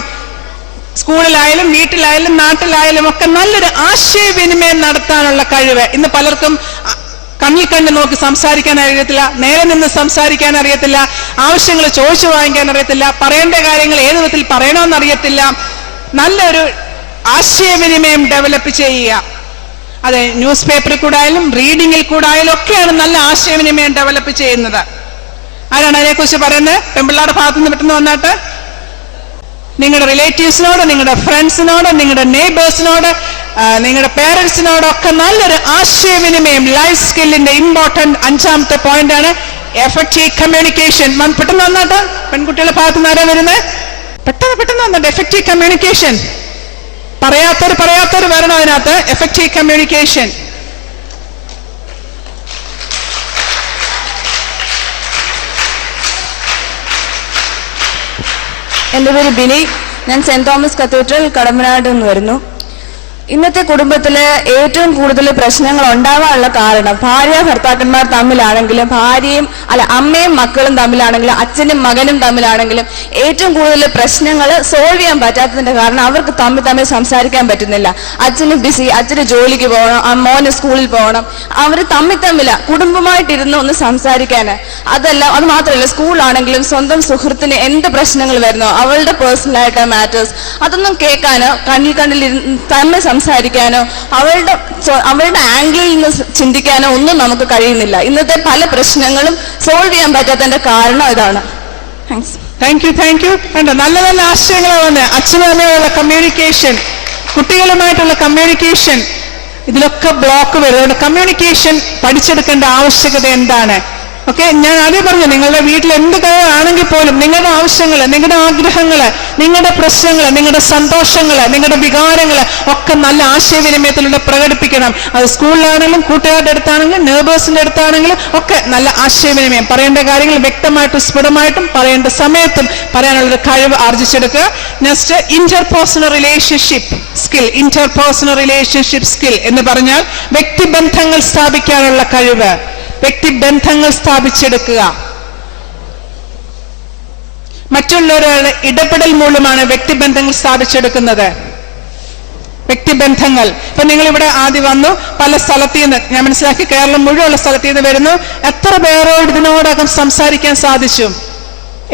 സ്കൂളിലായാലും വീട്ടിലായാലും നാട്ടിലായാലും ഒക്കെ നല്ലൊരു ആശയവിനിമയം നടത്താനുള്ള കഴിവ്. ഇന്ന് പലർക്കും കണ്ണിൽ കണ്ട് നോക്കി സംസാരിക്കാൻ അറിയത്തില്ല, നേരെ നിന്ന് സംസാരിക്കാൻ അറിയത്തില്ല, ആവശ്യങ്ങൾ ചോദിച്ചു വാങ്ങിക്കാൻ അറിയത്തില്ല, പറയേണ്ട കാര്യങ്ങൾ ഏത് വിധത്തിൽ പറയണമെന്നറിയത്തില്ല. നല്ലൊരു ആശയവിനിമയം ഡെവലപ്പ് ചെയ്യുക. അതെ, ന്യൂസ് പേപ്പറിൽ കൂടെ ആയാലും റീഡിങ്ങിൽ കൂടെ ആയാലും ഒക്കെയാണ് നല്ല ആശയവിനിമയം ഡെവലപ്പ് ചെയ്യുന്നത്. ആരാണ് അതിനെക്കുറിച്ച് പറയുന്നത്? പെൺപിള്ളാരുടെ ഭാഗത്തു നിന്ന് പെട്ടെന്ന് വന്നിട്ട് നിങ്ങളുടെ റിലേറ്റീവ്സിനോട്, നിങ്ങളുടെ ഫ്രണ്ട്സിനോട്, നിങ്ങളുടെ നെയ്ബേഴ്സിനോട്, നിങ്ങളുടെ പേരൻസിനോടൊക്കെ നല്ലൊരു ആശയവിനിമയം ലൈഫ് സ്കില്ലിന്റെ ഇമ്പോർട്ടന്റ് 5ാമത്തെ പോയിന്റ് ആണ് എഫക്റ്റീവ് കമ്മ്യൂണിക്കേഷൻ. പെട്ടെന്ന് വന്നിട്ട് പെൺകുട്ടികളുടെ ഭാഗത്തു നിന്ന് ആരാ വരുന്നത്? പെട്ടെന്ന് വന്നിട്ട് എഫക്റ്റീവ് കമ്മ്യൂണിക്കേഷൻ. പറയാത്തവർ വരണം അതിനകത്ത്. Effective communication. എൻ്റെ പേര് ബിനി. ഞാൻ സെന്റ് തോമസ് കത്തീഡ്രൽ കടമ്പനാട് നിന്ന് വരുന്നു. ഇന്നത്തെ കുടുംബത്തില് ഏറ്റവും കൂടുതൽ പ്രശ്നങ്ങൾ ഉണ്ടാവാനുള്ള കാരണം ഭാര്യ ഭർത്താക്കന്മാർ തമ്മിലാണെങ്കിലും, അമ്മയും മക്കളും തമ്മിലാണെങ്കിലും, അച്ഛനും മകനും തമ്മിലാണെങ്കിലും ഏറ്റവും കൂടുതൽ പ്രശ്നങ്ങൾ സോൾവ് ചെയ്യാൻ പറ്റാത്തതിന്റെ കാരണം അവർക്ക് തമ്മിൽ സംസാരിക്കാൻ പറ്റുന്നില്ല. അച്ഛന് ബിസി, അച്ഛന് ജോലിക്ക് പോകണം, മോന് സ്കൂളിൽ പോകണം. അവർ തമ്മില കുടുംബമായിട്ടിരുന്ന് ഒന്ന് സംസാരിക്കാന്. അത് മാത്രമല്ല, സ്കൂളാണെങ്കിലും സ്വന്തം സുഹൃത്തിന് എന്ത് പ്രശ്നങ്ങൾ വരുന്നോ അവളുടെ പേഴ്സണൽ ആയിട്ട് മാറ്റേഴ്സ് അതൊന്നും കേൾക്കാനോ കണ്ണിൽ തമ്മിൽ സംസാരിക്കാനോ അവരുടെ ആംഗിളിൽ നിന്ന് ചിന്തിക്കാനോ ഒന്നും നമുക്ക് കഴിയുന്നില്ല. ഇന്നത്തെ പല പ്രശ്നങ്ങളും സോൾവ് ചെയ്യാൻ പറ്റാത്തതിന്റെ കാരണം ഇതാണ്. Thank you. കണ്ടോ, നല്ല നല്ല ആശയങ്ങളാണ് വന്നത്. അച്ഛനും അമ്മയുള്ള കമ്മ്യൂണിക്കേഷൻ, കുട്ടികളുമായിട്ടുള്ള കമ്മ്യൂണിക്കേഷൻ, ഇതിലൊക്കെ ബ്ലോക്ക് വരുന്നുണ്ട്. കമ്മ്യൂണിക്കേഷൻ പഠിച്ചെടുക്കേണ്ട ആവശ്യകത എന്താണ്? ഓക്കെ, ഞാൻ ആദ്യം പറഞ്ഞു, നിങ്ങളുടെ വീട്ടിൽ എന്ത് കാര്യമാണെങ്കിൽ പോലും നിങ്ങളുടെ ആവശ്യങ്ങൾ, നിങ്ങളുടെ ആഗ്രഹങ്ങൾ, നിങ്ങളുടെ പ്രശ്നങ്ങൾ, നിങ്ങളുടെ സന്തോഷങ്ങൾ, നിങ്ങളുടെ വികാരങ്ങൾ ഒക്കെ നല്ല ആശയവിനിമയത്തിലൂടെ പ്രകടിപ്പിക്കണം. അത് സ്കൂളിലാണെങ്കിലും കൂട്ടുകാരുടെ അടുത്താണെങ്കിലും നെയ്ബേഴ്സിന്റെ അടുത്താണെങ്കിലും ഒക്കെ നല്ല ആശയവിനിമയം, പറയേണ്ട കാര്യങ്ങൾ വ്യക്തമായിട്ടും സ്ഫുടമായിട്ടും പറയേണ്ട സമയത്തും പറയാനുള്ളൊരു കഴിവ് ആർജിച്ചെടുക്കുക. Next, interpersonal relationship skill. Interpersonal relationship skill എന്ന് പറഞ്ഞാൽ വ്യക്തിബന്ധങ്ങൾ സ്ഥാപിക്കാനുള്ള കഴിവ്, വ്യക്തിബന്ധങ്ങൾ സ്ഥാപിച്ചെടുക്കുക. മറ്റുള്ളവരുടെ ഇടപെടൽ മൂലമാണ് വ്യക്തിബന്ധങ്ങൾ സ്ഥാപിച്ചെടുക്കുന്നത്. വ്യക്തിബന്ധങ്ങൾ, ഇപ്പൊ നിങ്ങൾ ഇവിടെ ആദ്യം വന്നു, പല സ്ഥലത്തു നിന്ന്, ഞാൻ മനസ്സിലാക്കി കേരളം മുഴുവനുള്ള സ്ഥലത്തു നിന്ന് വരുന്നു. എത്ര പേരോട് ഇതിനോടകം സംസാരിക്കാൻ സാധിച്ചു?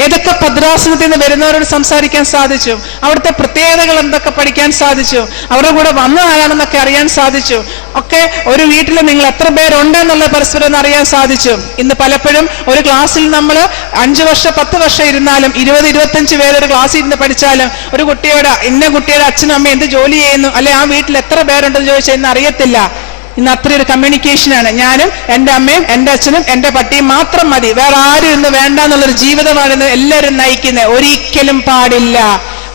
ഏതൊക്കെ ഭദ്രാസനത്തിൽ നിന്ന് വരുന്നവരോട് സംസാരിക്കാൻ സാധിച്ചു? അവിടുത്തെ പ്രത്യേകതകൾ എന്തൊക്കെ പഠിക്കാൻ സാധിച്ചു? അവരുടെ കൂടെ വന്ന ആരാണെന്നൊക്കെ അറിയാൻ സാധിച്ചു. ഒക്കെ ഒരു വീട്ടിൽ നിങ്ങൾ എത്ര പേരുണ്ടെന്നുള്ള പരസ്പരം അറിയാൻ സാധിച്ചു. ഇന്ന് പലപ്പോഴും ഒരു ക്ലാസ്സിൽ നമ്മൾ 5 വർഷം 10 വർഷം ഇരുന്നാലും 20-25 പേര് ഒരു ക്ലാസ്സിൽ ഇരുന്ന് പഠിച്ചാലും ഒരു കുട്ടിയോട് ഇന്ന കുട്ടിയുടെ അച്ഛനും അമ്മയും എന്ത് ജോലി ചെയ്യുന്നു, അല്ലെ ആ വീട്ടിൽ എത്ര പേരുണ്ടെന്ന് ചോദിച്ചാൽ ഇന്ന് അറിയത്തില്ല. ഇന്ന് അത്രയൊരു കമ്മ്യൂണിക്കേഷനാണ്. ഞാനും എൻ്റെ അമ്മയും എൻ്റെ അച്ഛനും എൻ്റെ പട്ടിയും മാത്രം മതി, വേറെ ആരും ഇന്ന് വേണ്ട എന്നുള്ളൊരു ജീവിതമാണ് എല്ലാവരും നയിക്കുന്നത്. ഒരിക്കലും പാടില്ല.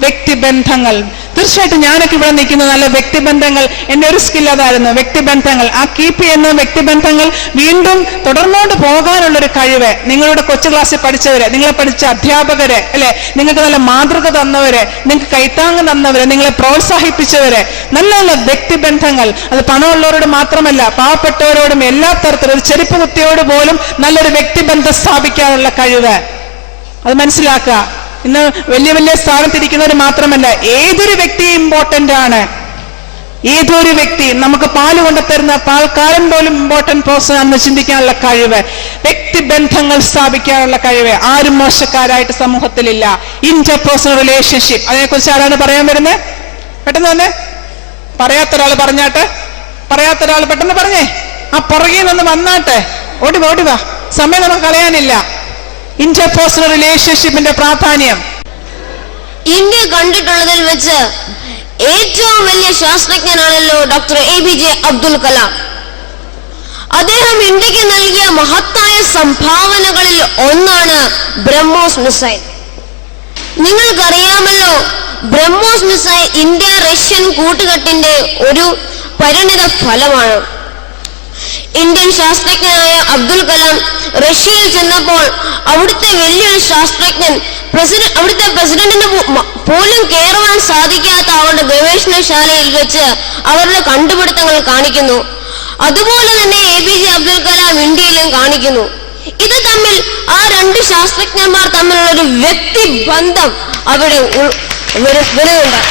വ്യക്തിബന്ധങ്ങൾ, തീർച്ചയായിട്ടും ഞാനൊക്കെ ഇവിടെ നിൽക്കുന്ന നല്ല വ്യക്തിബന്ധങ്ങൾ, എൻ്റെ ഒരു സ്കിൽ അതായിരുന്നു വ്യക്തിബന്ധങ്ങൾ. ആ കീപ്പ് ചെയ്യുന്ന വ്യക്തിബന്ധങ്ങൾ വീണ്ടും തുടർന്നുകൊണ്ട് പോകാനുള്ളൊരു കഴിവ്. നിങ്ങളുടെ കൊച്ചു ക്ലാസ്സിൽ പഠിച്ചവരെ, നിങ്ങളെ പഠിച്ച അധ്യാപകരെ, അല്ലെ, നിങ്ങൾക്ക് നല്ല മാതൃക തന്നവരെ, നിങ്ങൾക്ക് കൈത്താങ്ങ് തന്നവരെ, നിങ്ങളെ പ്രോത്സാഹിപ്പിച്ചവരെ, നല്ല നല്ല വ്യക്തിബന്ധങ്ങൾ. അത് പണമുള്ളവരോട് മാത്രമല്ല, പാവപ്പെട്ടവരോടും എല്ലാ തരത്തിലും, ഒരു ചെരുപ്പ് കുത്തിയോട് പോലും നല്ലൊരു വ്യക്തിബന്ധം സ്ഥാപിക്കാനുള്ള കഴിവ്. അത് മനസ്സിലാക്കുക. ഇന്ന് വലിയ വലിയ സ്ഥാനത്തിരിക്കുന്നവർ മാത്രമല്ല, ഏതൊരു വ്യക്തി ഇമ്പോർട്ടന്റ് ആണ്. ഏതൊരു വ്യക്തി, നമുക്ക് പാല് കൊണ്ടുതരുന്ന പാൽക്കാരൻ പോലും ഇമ്പോർട്ടന്റ് പേഴ്സൺ ആണെന്ന് ചിന്തിക്കാനുള്ള കഴിവ്, വ്യക്തിബന്ധങ്ങൾ സ്ഥാപിക്കാനുള്ള കഴിവ്. ആരും മോശക്കാരായിട്ട് സമൂഹത്തിലില്ല. ഇന്റർപേഴ്സണൽ റിലേഷൻഷിപ്പ്, അതിനെക്കുറിച്ച് ആരാണ് പറയാൻ വരുന്നത്? പെട്ടെന്ന് തന്നെ പറയാത്തൊരാൾ പറഞ്ഞാട്ടെ, പറയാത്തൊരാൾ പെട്ടെന്ന് പറഞ്ഞേ. ആ പുറകിൽ നിന്ന് വന്നാട്ടെ, ഓടിവാ, സമയം നമുക്ക് കളയാനില്ല. ഇന്റർപേഴ്സണൽ റിലേഷൻഷിപ്പിന്റെ പ്രാധാന്യം. ഇന്ത്യ കണ്ടിട്ടുള്ളതിൽ വെച്ച് ഏറ്റവും വലിയ ശാസ്ത്രജ്ഞനാണല്ലോ ഡോക്ടർ APJ അബ്ദുൽ കലാം. അദ്ദേഹം ഇന്ത്യക്ക് നൽകിയ മഹത്തായ സംഭാവനകളിൽ ഒന്നാണ് ബ്രഹ്മോസ് മിസൈൽ. നിങ്ങൾക്കറിയാമല്ലോ, ബ്രഹ്മോസ് മിസൈൽ ഇന്ത്യ റഷ്യൻ കൂട്ടുകെട്ടിന്റെ ഒരു പരിണിത ഫലമാണ്. ഇന്ത്യൻ ശാസ്ത്രജ്ഞനായ അബ്ദുൽ കലാം റഷ്യയിൽ ചെന്നപ്പോൾ അവിടുത്തെ വലിയൊരു ശാസ്ത്രജ്ഞൻ അവിടുത്തെ പ്രസിഡന്റിന് പോലും കയറുവാൻ സാധിക്കാത്ത അവരുടെ ഗവേഷണശാലയിൽ വെച്ച് അവരുടെ കണ്ടുപിടുത്തങ്ങൾ കാണിക്കുന്നു. അതുപോലെ തന്നെ APJ അബ്ദുൽ കലാം ഇന്ത്യയിലും കാണിക്കുന്നു. ഇത് തമ്മിൽ, ആ 2 ശാസ്ത്രജ്ഞന്മാർ തമ്മിലുള്ള ഒരു വ്യക്തിബന്ധം അവിടെ വരുന്നുണ്ട്.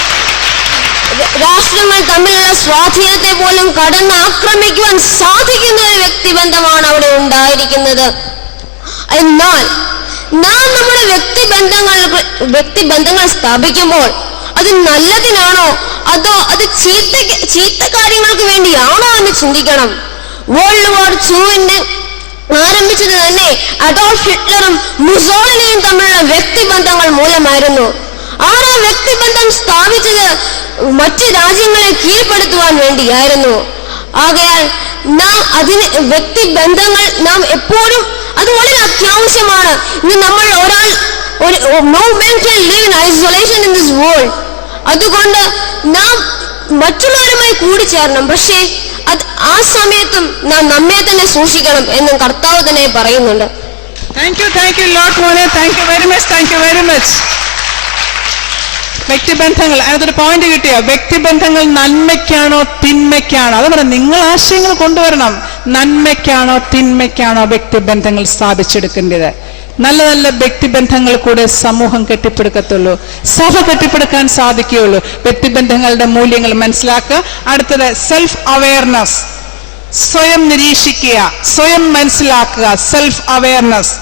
രാഷ്ട്രങ്ങൾ തമ്മിലുള്ള സ്വാധീനത്തെ പോലും കടന്ന് ആക്രമിക്കുവാൻ സാധിക്കുന്ന ഒരു വ്യക്തിബന്ധമാണ് അവിടെ ഉണ്ടായിരിക്കുന്നത്. എന്നാൽ നാം നമ്മുടെ വ്യക്തിബന്ധങ്ങൾ സ്ഥാപിക്കുമ്പോൾ അത് നല്ലതിനാണോ അതോ അത് ചീത്ത കാര്യങ്ങൾക്ക് വേണ്ടിയാണോ എന്ന് ചിന്തിക്കണം. വേൾഡ് വാർ 2 ആരംഭിച്ചത് തന്നെ അഡോൾഫ് ഹിറ്റ്ലറും മുസോളിനിയും തമ്മിലുള്ള വ്യക്തിബന്ധങ്ങൾ മൂലമായിരുന്നു. അവർ ആ വ്യക്തിബന്ധം സ്ഥാപിച്ചത് മറ്റ് രാജ്യങ്ങളെ കീഴ്പ്പെടുത്തുവാൻ വേണ്ടിയായിരുന്നു. ആകയാൽ നാം വ്യക്തിബന്ധങ്ങൾ നാം എപ്പോഴും, അത് വളരെ അത്യാവശ്യമാണ്. ഇന്ന് നമ്മൾ no man can live in isolation in this world. അതുകൊണ്ട് നാം മറ്റുള്ളവരുമായി കൂടിച്ചേരണം. പക്ഷേ ആ സമയത്തും നാം നമ്മെ തന്നെ സൂക്ഷിക്കണം എന്നും കർത്താവ് തന്നെ പറയുന്നുണ്ട്. താങ്ക് യു ലോട്ട് മോനെ, താങ്ക് യു വെരി മച്ച്. വ്യക്തിബന്ധങ്ങൾ, അതിനകത്തൊരു പോയിന്റ് കിട്ടിയോ? വ്യക്തിബന്ധങ്ങൾ നന്മയ്ക്കാണോ തിന്മയ്ക്കാണോ? അത് പറയാം, നിങ്ങൾ ആശയങ്ങൾ കൊണ്ടുവരണം. നന്മയ്ക്കാണോ തിന്മയ്ക്കാണോ വ്യക്തിബന്ധങ്ങൾ സ്ഥാപിച്ചെടുക്കേണ്ടത്? നല്ല നല്ല വ്യക്തിബന്ധങ്ങൾ കൂടെ സമൂഹം കെട്ടിപ്പടുക്കത്തുള്ളൂ, സഭ കെട്ടിപ്പടുക്കാൻ സാധിക്കുകയുള്ളൂ. വ്യക്തിബന്ധങ്ങളുടെ മൂല്യങ്ങൾ മനസ്സിലാക്കുക. അടുത്തത് സെൽഫ് അവയർനെസ്, സ്വയം നിരീക്ഷിക്കുക, സ്വയം മനസ്സിലാക്കുക. സെൽഫ് അവയർനെസ്,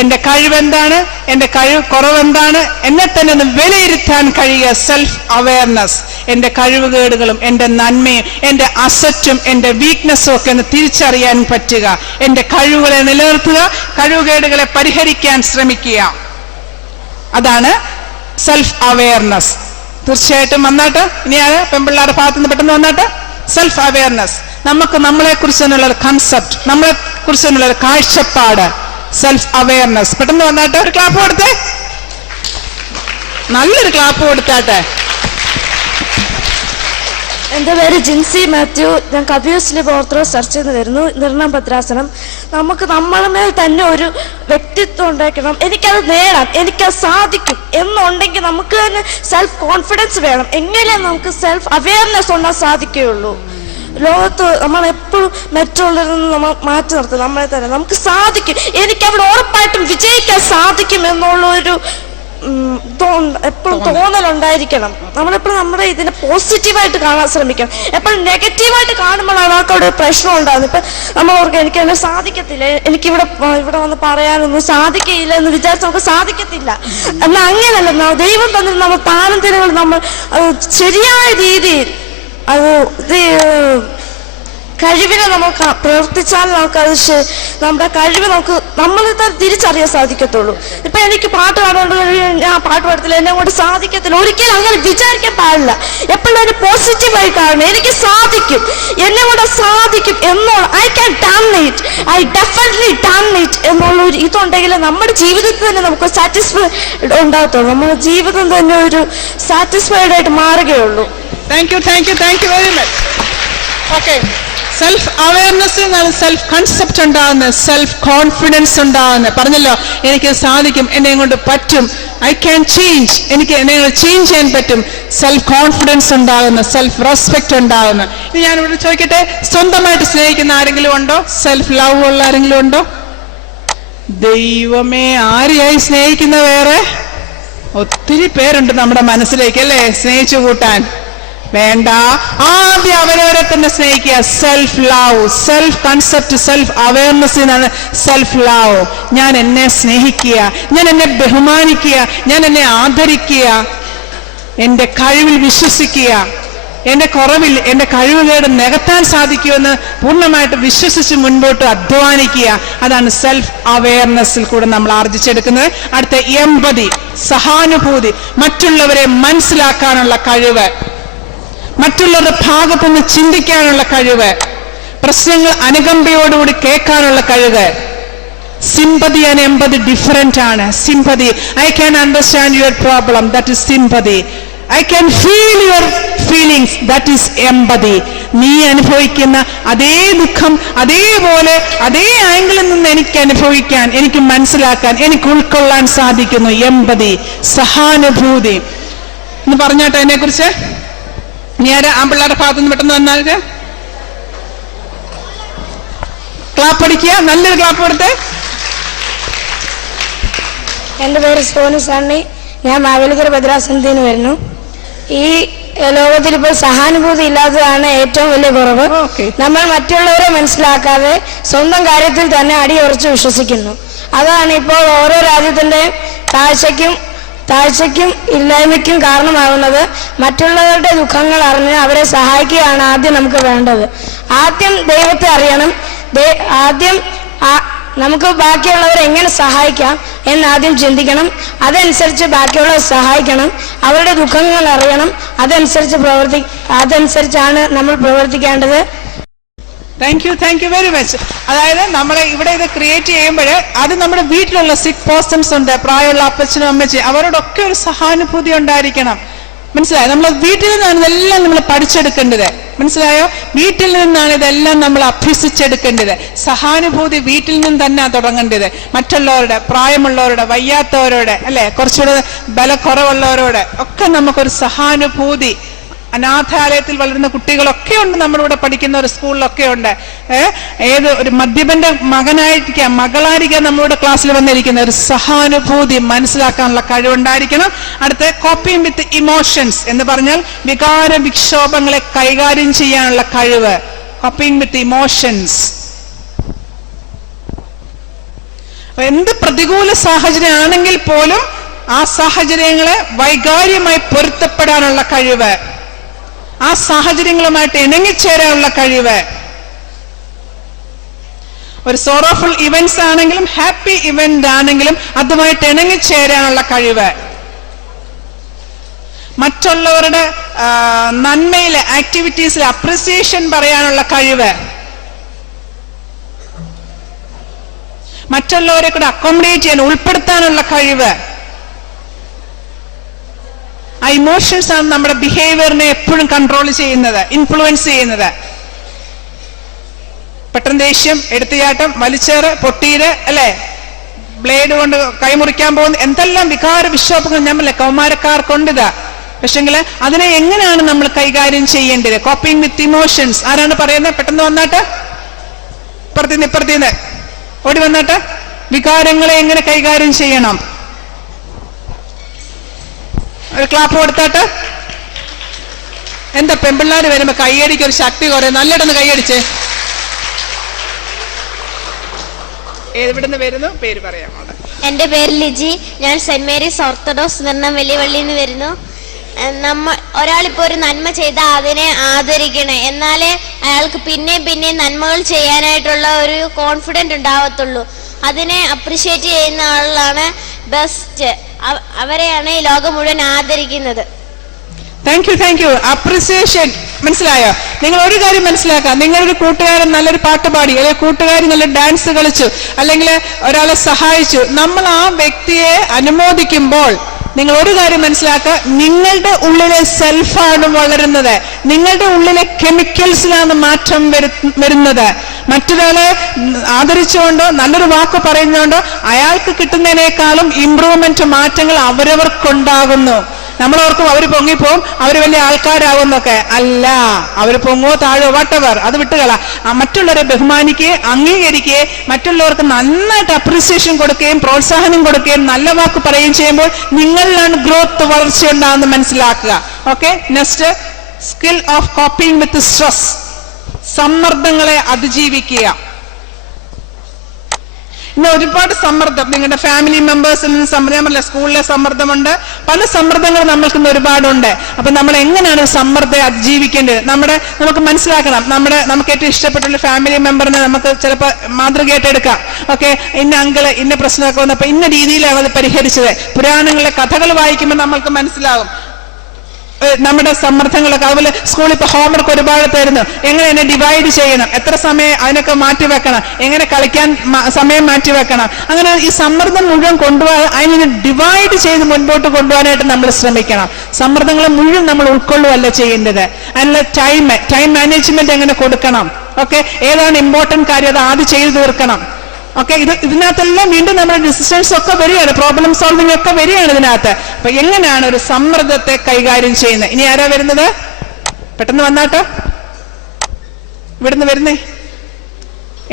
എന്റെ കഴിവെന്താണ്, എന്റെ കുറവെന്താണ്, എന്നെ തന്നെ ഒന്ന് വിലയിരുത്താൻ കഴിയുക. Self awareness. എന്റെ കഴിവുകേടുകളും എന്റെ നന്മയും എന്റെ അസറ്റും എന്റെ വീക്ക്നെസ്സും ഒക്കെ ഒന്ന് തിരിച്ചറിയാൻ പറ്റുക, എന്റെ കഴിവുകളെ നിലനിർത്തുക, കഴിവുകേടുകളെ പരിഹരിക്കാൻ ശ്രമിക്കുക. അതാണ് സെൽഫ് അവെയർനെസ്. തീർച്ചയായിട്ടും വന്നാട്ട്, ഇനി അത് പെൺപിള്ളേരുടെ ഭാഗത്തു നിന്ന് പെട്ടെന്ന് വന്നാട്ട് സെൽഫ് അവെയർനെസ്. നമുക്ക് നമ്മളെ കുറിച്ച് തന്നെയുള്ള കൺസെപ്റ്റ്, നമ്മളെ കുറിച്ച് തന്നെയുള്ള കാഴ്ചപ്പാട്, സെൽഫ് അവെയർനെസ്. പെട്ടെന്ന് വന്നാട്ട് ഒരു ക്ലാപ്പ് കൊടുത്തേ, നല്ലൊരു ക്ലാപ്പ് കൊടുത്താട്ടെ. എൻ്റെ പേര് ജിൻസി മാത്യു. ഞാൻ കബീർസിലെ ഓർത്തഡോക്സ് ചർച്ചയിൽ നിന്ന് വരുന്നു. നിർണയം ഭദ്രാസനം. നമുക്ക് നമ്മളുമേൽ തന്നെ ഒരു വ്യക്തിത്വം ഉണ്ടാക്കണം. എനിക്കത് നേടാം, എനിക്കത് സാധിക്കും എന്നുണ്ടെങ്കിൽ നമുക്ക് തന്നെ സെൽഫ് കോൺഫിഡൻസ് വേണം. എങ്ങനെ നമുക്ക് സെൽഫ് അവെയർനെസ് ഉണ്ടാകാൻ സാധിക്കുകയുള്ളൂ. ലോകത്ത് നമ്മളെപ്പോഴും മറ്റുള്ളവരിൽ നിന്ന് നമ്മൾ മാറ്റി നിർത്തും നമ്മളെ തന്നെ. നമുക്ക് സാധിക്കും, എനിക്കവിടെ ഉറപ്പായിട്ടും വിജയിക്കാൻ സാധിക്കും എന്നുള്ളൊരു എപ്പോഴും തോന്നലുണ്ടായിരിക്കണം. നമ്മളെപ്പോഴും നമ്മുടെ ഇതിനെ പോസിറ്റീവായിട്ട് കാണാൻ ശ്രമിക്കണം. എപ്പോഴും നെഗറ്റീവായിട്ട് കാണുമ്പോഴാണ് അവർക്ക് അവിടെ പ്രശ്നം ഉണ്ടാകുന്നത്. ഇപ്പം നമ്മൾ ഓർക്കുക എനിക്ക് എന്നെ സാധിക്കത്തില്ല, എനിക്കിവിടെ വന്ന് പറയാനൊന്നും സാധിക്കില്ല എന്ന് വിചാരിച്ച് നമുക്ക് സാധിക്കത്തില്ല. എന്നാൽ അങ്ങനെയല്ല, ദൈവം തന്നെ നമ്മൾ താരതമ്യങ്ങൾ നമ്മൾ ശരിയായ രീതിയിൽ അത് കഴിവിനെ നമുക്ക് പ്രവർത്തിച്ചാൽ നമുക്കത് നമ്മുടെ കഴിവ് നമുക്ക് നമ്മളിൽ തന്നെ തിരിച്ചറിയാൻ സാധിക്കത്തുള്ളൂ. ഇപ്പൊ എനിക്ക് പാട്ട് പാടുകൊണ്ട് ഞാൻ പാട്ട് പാടത്തില്ല, എന്നെ കൊണ്ട് സാധിക്കത്തില്ല, ഒരിക്കലും അങ്ങനെ വിചാരിക്കാൻ പാടില്ല. എപ്പോഴും അതിന് പോസിറ്റീവായി കാണണം. എനിക്ക് സാധിക്കും, എന്നെ കൊണ്ട് സാധിക്കും എന്നുള്ള I can done it, I definitely done it എന്നുള്ള ഒരു ഇതുണ്ടെങ്കിൽ നമ്മുടെ ജീവിതത്തിൽ തന്നെ നമുക്ക് സാറ്റിസ്ഫൈഡ് ഉണ്ടാകത്തുള്ളൂ. നമ്മുടെ ജീവിതം തന്നെ ഒരു സാറ്റിസ്ഫൈഡ് ആയിട്ട് മാറുകയുള്ളൂ. Thank you very much. Okay, self awareness, self concept ഉണ്ടാകുന്നത്, സെൽഫ് കോൺഫിഡൻസ് ഉണ്ടാകുന്നത്. പറഞ്ഞല്ലോ, എനിക്ക് സാധിക്കും, എന്നെ കൊണ്ട് പറ്റും, ഐ ക്യാൻ ചേഞ്ച്, എനിക്ക് എന്നെ ചേഞ്ച് ചെയ്യാൻ പറ്റും. സെൽഫ് കോൺഫിഡൻസ് ഉണ്ടാകുന്നു, സെൽഫ് റെസ്പെക്ട് ഉണ്ടാകുന്നു. ഇനി ഞാനിവിടെ ചോദിക്കട്ടെ, സ്വന്തമായിട്ട് സ്നേഹിക്കുന്ന ആരെങ്കിലും ഉണ്ടോ? സെൽഫ് ലവ് ഉള്ള ആരെങ്കിലും ഉണ്ടോ? ദൈവമേ, ആരെയായി സ്നേഹിക്കുന്ന വേറെ ഒത്തിരി പേരുണ്ട് നമ്മുടെ മനസ്സിലേക്ക്, അല്ലേ? സ്നേഹിച്ചു കൂട്ടാൻ വേണ്ട. ആദ്യം അവരവരെ തന്നെ സ്നേഹിക്കുക. Self love, self concept, self awareness എന്നാണ് സെൽഫ് ലവ്. ഞാൻ എന്നെ സ്നേഹിക്കുക, ഞാൻ എന്നെ ബഹുമാനിക്കുക, ഞാൻ എന്നെ ആദരിക്കുക, എന്റെ കഴിവിൽ വിശ്വസിക്കുക, എന്റെ കുറവിൽ എന്റെ കഴിവുകേട് നികത്താൻ സാധിക്കുമെന്ന് പൂർണ്ണമായിട്ട് വിശ്വസിച്ച് മുൻപോട്ട് അധ്വാനിക്കുക. അതാണ് സെൽഫ് അവെയർനെസ്സിൽ കൂടെ നമ്മൾ ആർജിച്ചെടുക്കുന്നത്. അടുത്ത എമ്പതി, സഹാനുഭൂതി, മറ്റുള്ളവരെ മനസ്സിലാക്കാനുള്ള കഴിവ്, മറ്റുള്ളവരുടെ ഭാഗത്തുനിന്ന് ചിന്തിക്കാനുള്ള കഴിവ്, പ്രശ്നങ്ങൾ അനുകമ്പയോടുകൂടി കേൾക്കാനുള്ള കഴിവ്. സിമ്പതി ആൻഡ് എമ്പതി ഡിഫറെന്റ് ആണ്. Sympathy, I can understand your problem, that is sympathy. I can feel your feelings, that is empathy. നീ അനുഭവിക്കുന്ന അതേ ദുഃഖം അതേപോലെ അതേ ആംഗിളിൽ നിന്ന് എനിക്ക് അനുഭവിക്കാൻ, എനിക്ക് മനസ്സിലാക്കാൻ, എനിക്ക് ഉൾക്കൊള്ളാൻ സാധിക്കുന്നു. എമ്പതി, സഹാനുഭൂതി എന്ന് പറഞ്ഞാട്ടെ അതിനെ കുറിച്ച്. ഇനി ആരാ ആമ്പിള്ളേരുടെ ഭാഗത്തുനിന്ന് പെട്ടെന്ന് വന്നാൽ ക്ലാപ്പ് അടിക്കുക, നല്ലൊരു ക്ലാപ്പ് കൊടുത്തേ. എൻ്റെ പേര് സോനു സണ്ണി. ഞാൻ മാവേലിക്കര ഭദ്രാസനത്തിൽ നിന്ന് വരുന്നു. ഈ ലോകത്തിൽ ഇപ്പോൾ സഹാനുഭൂതി ഇല്ലാത്തതാണ് ഏറ്റവും വലിയ കുറവ്. നമ്മൾ മറ്റുള്ളവരെ മനസ്സിലാക്കാതെ സ്വന്തം കാര്യത്തിൽ തന്നെ അടിയുറച്ച് വിശ്വസിക്കുന്നു. അതാണ് ഇപ്പോൾ ഓരോ രാജ്യത്തിന്റെ താഴ്ചയ്ക്കും ഇല്ലായ്മയ്ക്കും കാരണമാകുന്നത്. മറ്റുള്ളവരുടെ ദുഃഖങ്ങൾ അറിഞ്ഞ് അവരെ സഹായിക്കുകയാണ് ആദ്യം നമുക്ക് വേണ്ടത്. ആദ്യം ദൈവത്തെ അറിയണം. ആദ്യം നമുക്ക് ബാക്കിയുള്ളവരെ എങ്ങനെ സഹായിക്കാം എന്നാദ്യം ചിന്തിക്കണം. അതനുസരിച്ച് ബാക്കിയുള്ളവരെ സഹായിക്കണം. അവരുടെ ദുഃഖങ്ങൾ അറിയണം. അതനുസരിച്ചാണ് നമ്മൾ പ്രവർത്തിക്കേണ്ടത്. Thank you very much. അതായത് നമ്മളെ ഇവിടെ ഇത് ക്രിയേറ്റ് ചെയ്യുമ്പോൾ അത് നമ്മുടെ വീട്ടിലുള്ള സിക്ക് പേഴ്സൺസ് ഉണ്ട്, പ്രായമുള്ള അപ്പച്ചനും അമ്മച്ചും, അവരോടൊക്കെ ഒരു സഹാനുഭൂതി ഉണ്ടായിരിക്കണം. മനസ്സിലായോ? നമ്മൾ വീട്ടിൽ നിന്നാണ് ഇതെല്ലാം നമ്മൾ പഠിച്ചെടുക്കേണ്ടത്. മനസ്സിലായോ? വീട്ടിൽ നിന്നാണ് ഇതെല്ലാം നമ്മൾ അഭ്യസിച്ചെടുക്കേണ്ടത്. സഹാനുഭൂതി വീട്ടിൽ നിന്ന് തന്നെ തുടങ്ങേണ്ടത്. മറ്റുള്ളവരുടെ, പ്രായമുള്ളവരുടെ, വയ്യാത്തവരോട്, അല്ലെ, കുറച്ചുകൂടെ ബലക്കുറവുള്ളവരോട് ഒക്കെ നമുക്കൊരു സഹാനുഭൂതി. അനാഥാലയത്തിൽ വളരുന്ന കുട്ടികളൊക്കെ ഉണ്ട്, നമ്മുടെ ഇവിടെ പഠിക്കുന്ന ഒരു സ്കൂളിലൊക്കെ ഉണ്ട്. ഏത് ഒരു മദ്യപന്റെ മകനായിരിക്കാം, മകളായിരിക്കാം നമ്മളുടെ ക്ലാസ്സിൽ വന്നിരിക്കുന്ന ഒരു സഹാനുഭൂതി മനസ്സിലാക്കാനുള്ള കഴിവുണ്ടായിരിക്കണം. അടുത്ത കോപ്പിംഗ് വിത്ത് ഇമോഷൻസ് എന്ന് പറഞ്ഞാൽ വികാര വിക്ഷോഭങ്ങളെ കൈകാര്യം ചെയ്യാനുള്ള കഴിവ്. കോപ്പിംഗ് വിത്ത് ഇമോഷൻസ്. എന്ത് പ്രതികൂല സാഹചര്യം ആണെങ്കിൽ പോലും ആ സാഹചര്യങ്ങളെ വൈകാര്യമായി പൊരുത്തപ്പെടാനുള്ള കഴിവ്. ആ സാഹചര്യങ്ങളുമായിട്ട് ഇണങ്ങിച്ചേരാനുള്ള കഴിവ്. ഒരു സോറോഫുൾ ഇവന്റ്സ് ആണെങ്കിലും ഹാപ്പി ഇവന്റ് ആണെങ്കിലും അതുമായിട്ട് ഇണങ്ങിച്ചേരാനുള്ള കഴിവ്. മറ്റുള്ളവരുടെ നന്മയിലെ ആക്ടിവിറ്റീസിൽ അപ്രിസിയേഷൻ പറയാനുള്ള കഴിവ്. മറ്റുള്ളവരെ കൂടെ അക്കോമഡേറ്റ് ചെയ്യാൻ, ഉൾപ്പെടുത്താനുള്ള കഴിവ്. ആ ഇമോഷൻസ് ആണ് നമ്മുടെ ബിഹേവിയറിനെ എപ്പോഴും കൺട്രോൾ ചെയ്യുന്നത്, ഇൻഫ്ലുവൻസ് ചെയ്യുന്നത്. പെട്ടെന്ന് ദേഷ്യം, എടുത്തുചാട്ടം, വലിച്ചേറ്, പൊട്ടീര്, അല്ലെ, ബ്ലേഡ് കൊണ്ട് കൈമുറിക്കാൻ പോകുന്ന എന്തെല്ലാം വികാര വിക്ഷോഭങ്ങൾ നമ്മളെ കൗമാരക്കാർക്കൊണ്ടിതാ. പക്ഷെങ്കിൽ അതിനെ എങ്ങനെയാണ് നമ്മൾ കൈകാര്യം ചെയ്യേണ്ടത്? കോപ്പിംഗ് വിത്ത് ഇമോഷൻസ്. ആരാണ് പറയുന്നത്? പെട്ടെന്ന് വന്നാട്ട്, ഇപ്പുറത്തീന്ന് ഓടി വന്നാട്ട്, വികാരങ്ങളെ എങ്ങനെ കൈകാര്യം ചെയ്യണം? ഒരു ക്ലാപ്പ് കൊടുത്താട്ട്. എന്താ പെൺപിള്ളേർ വരുമ്പോ കൈയടിക്ക് ഒരു ശക്തി കുറേ, നല്ലിടന്ന് കൈയടിച്ചേ. എവിടുന്ന് വരുന്നു? പേര് പറയാം. എൻ്റെ പേര് ലിജി. ഞാൻ സെന്റ് മേരീസ് ഓർത്തഡോക്സ് വെള്ളിവള്ളിയിൽ നിന്ന് വരുന്നു. ഒരാളിപ്പോ ഒരു നന്മ ചെയ്താൽ അതിനെ ആദരിക്കണേ, എന്നാലേ അയാൾക്ക് പിന്നെ നന്മകൾ ചെയ്യാനായിട്ടുള്ള ഒരു കോൺഫിഡൻറ്റ് ഉണ്ടാവത്തുള്ളൂ. അതിനെ അപ്രിഷ്യേറ്റ് ചെയ്യുന്ന ആളാണ് ബെസ്റ്റ്. അവരെയാണ് ഈ ലോകം മുഴുവൻ ആദരിക്കുന്നത്. Thank you. അപ്രിസിയേഷൻ. മനസ്സിലായോ? നിങ്ങൾ ഒരു കാര്യം മനസ്സിലാക്കാം. നിങ്ങളൊരു കൂട്ടുകാരൻ നല്ലൊരു പാട്ട് പാടി, അല്ലെങ്കിൽ കൂട്ടുകാരി നല്ല ഡാൻസ് കളിച്ചു, അല്ലെങ്കിൽ ഒരാളെ സഹായിച്ചു, നമ്മൾ ആ വ്യക്തിയെ അനുമോദിക്കുമ്പോൾ നിങ്ങൾ ഒരു കാര്യം മനസ്സിലാക്കുക, നിങ്ങളുടെ ഉള്ളിലെ സെൽഫാണ് വളരുന്നത്, നിങ്ങളുടെ ഉള്ളിലെ കെമിക്കൽസിലാണ് മാറ്റം വരുന്നത്. മറ്റൊരാളെ ആദരിച്ചുകൊണ്ടോ നല്ലൊരു വാക്ക് പറയുന്നതുകൊണ്ടോ അയാൾക്ക് കിട്ടുന്നതിനേക്കാളും ഇംപ്രൂവ്മെന്റ്, മാറ്റങ്ങൾ അവരവർക്കുണ്ടാകുന്നു. നമ്മളോർക്കും അവർ പൊങ്ങിപ്പോവും, അവർ വലിയ ആൾക്കാരാകുന്നൊക്കെ. അല്ല, അവർ പൊങ്ങോ താഴോ വാട്ടവർ, അത് വിട്ടുകള. മറ്റുള്ളവരെ ബഹുമാനിക്കുകയും അംഗീകരിക്കുകയും മറ്റുള്ളവർക്ക് നന്നായിട്ട് അപ്രിസിയേഷൻ കൊടുക്കുകയും പ്രോത്സാഹനം കൊടുക്കുകയും നല്ല വാക്ക് പറയുകയും ചെയ്യുമ്പോൾ നിങ്ങളിലാണ് ഗ്രോത്ത്, വളർച്ചയുണ്ടാകുന്ന മനസ്സിലാക്കുക. Okay, next, skill of coping with stress. സമ്മർദ്ദങ്ങളെ അതിജീവിക്കുക. ഇന്ന് ഒരുപാട് സമ്മർദ്ദം നിങ്ങളുടെ ഫാമിലി മെമ്പേഴ്സിൽ നിന്ന് സമ്മർദ്ദമല്ല, സ്കൂളിലെ സമ്മർദ്ദമുണ്ട്, പല സമ്മർദ്ദങ്ങൾ നമ്മൾക്ക് ഇന്ന് ഒരുപാടുണ്ട്. അപ്പൊ നമ്മൾ എങ്ങനെയാണ് സമ്മർദ്ദത്തെ അതിജീവിക്കേണ്ടത്? നമുക്ക് മനസ്സിലാക്കണം. നമുക്ക് ഏറ്റവും ഇഷ്ടപ്പെട്ടുള്ള ഫാമിലി മെമ്പറിനെ നമുക്ക് ചിലപ്പോൾ മാതൃകയായിട്ട് എടുക്കാം. ഓക്കെ, ഇന്ന അങ്കിള് ഇന്ന പ്രശ്നമൊക്കെ വന്നപ്പോൾ ഇന്ന രീതിയിലാണ് അത് പരിഹരിച്ചത്. പുരാണങ്ങളിലെ കഥകൾ വായിക്കുമ്പോൾ നമ്മൾക്ക് മനസ്സിലാകും നമ്മുടെ സമ്മർദ്ദങ്ങളൊക്കെ. അതുപോലെ സ്കൂളിൽ ഇപ്പൊ ഹോംവർക്ക് ഒരുപാട് തരുന്നു, എങ്ങനെ എന്നെ ഡിവൈഡ് ചെയ്യണം, എത്ര സമയം അതിനൊക്കെ മാറ്റിവെക്കണം, എങ്ങനെ കളിക്കാൻ സമയം മാറ്റിവെക്കണം. അങ്ങനെ ഈ സമ്മർദ്ദം മുഴുവൻ കൊണ്ടുപോകാൻ, അതിനെ ഡിവൈഡ് ചെയ്ത് മുൻപോട്ട് കൊണ്ടുപോകാനായിട്ട് നമ്മൾ ശ്രമിക്കണം. സമ്മർദ്ദങ്ങളെ മുഴുവൻ നമ്മൾ ഉൾക്കൊള്ളുകയല്ല ചെയ്യേണ്ടത്. അതിനുള്ള ടൈം മാനേജ്മെന്റ് എങ്ങനെ കൊടുക്കണം. ഓക്കെ, ഏതാണ് ഇമ്പോർട്ടന്റ് കാര്യം അത് ആദ്യം ചെയ്തു തീർക്കണം. ഓക്കെ, ഇതിനകത്തെല്ലാം വീണ്ടും നമ്മുടെ ഡിസിഷൻസ് ഒക്കെ വരികയാണ്, പ്രോബ്ലം സോൾവിംഗ് ഒക്കെ വരികയാണ് ഇതിനകത്ത്. അപ്പൊ എങ്ങനെയാണ് ഒരു സമ്മർദ്ദത്തെ കൈകാര്യം ചെയ്യുന്നത്? ഇനി ആരാ വരുന്നത്? പെട്ടെന്ന് വന്നാട്ടോ, ഇവിടുന്ന് വരുന്നേ.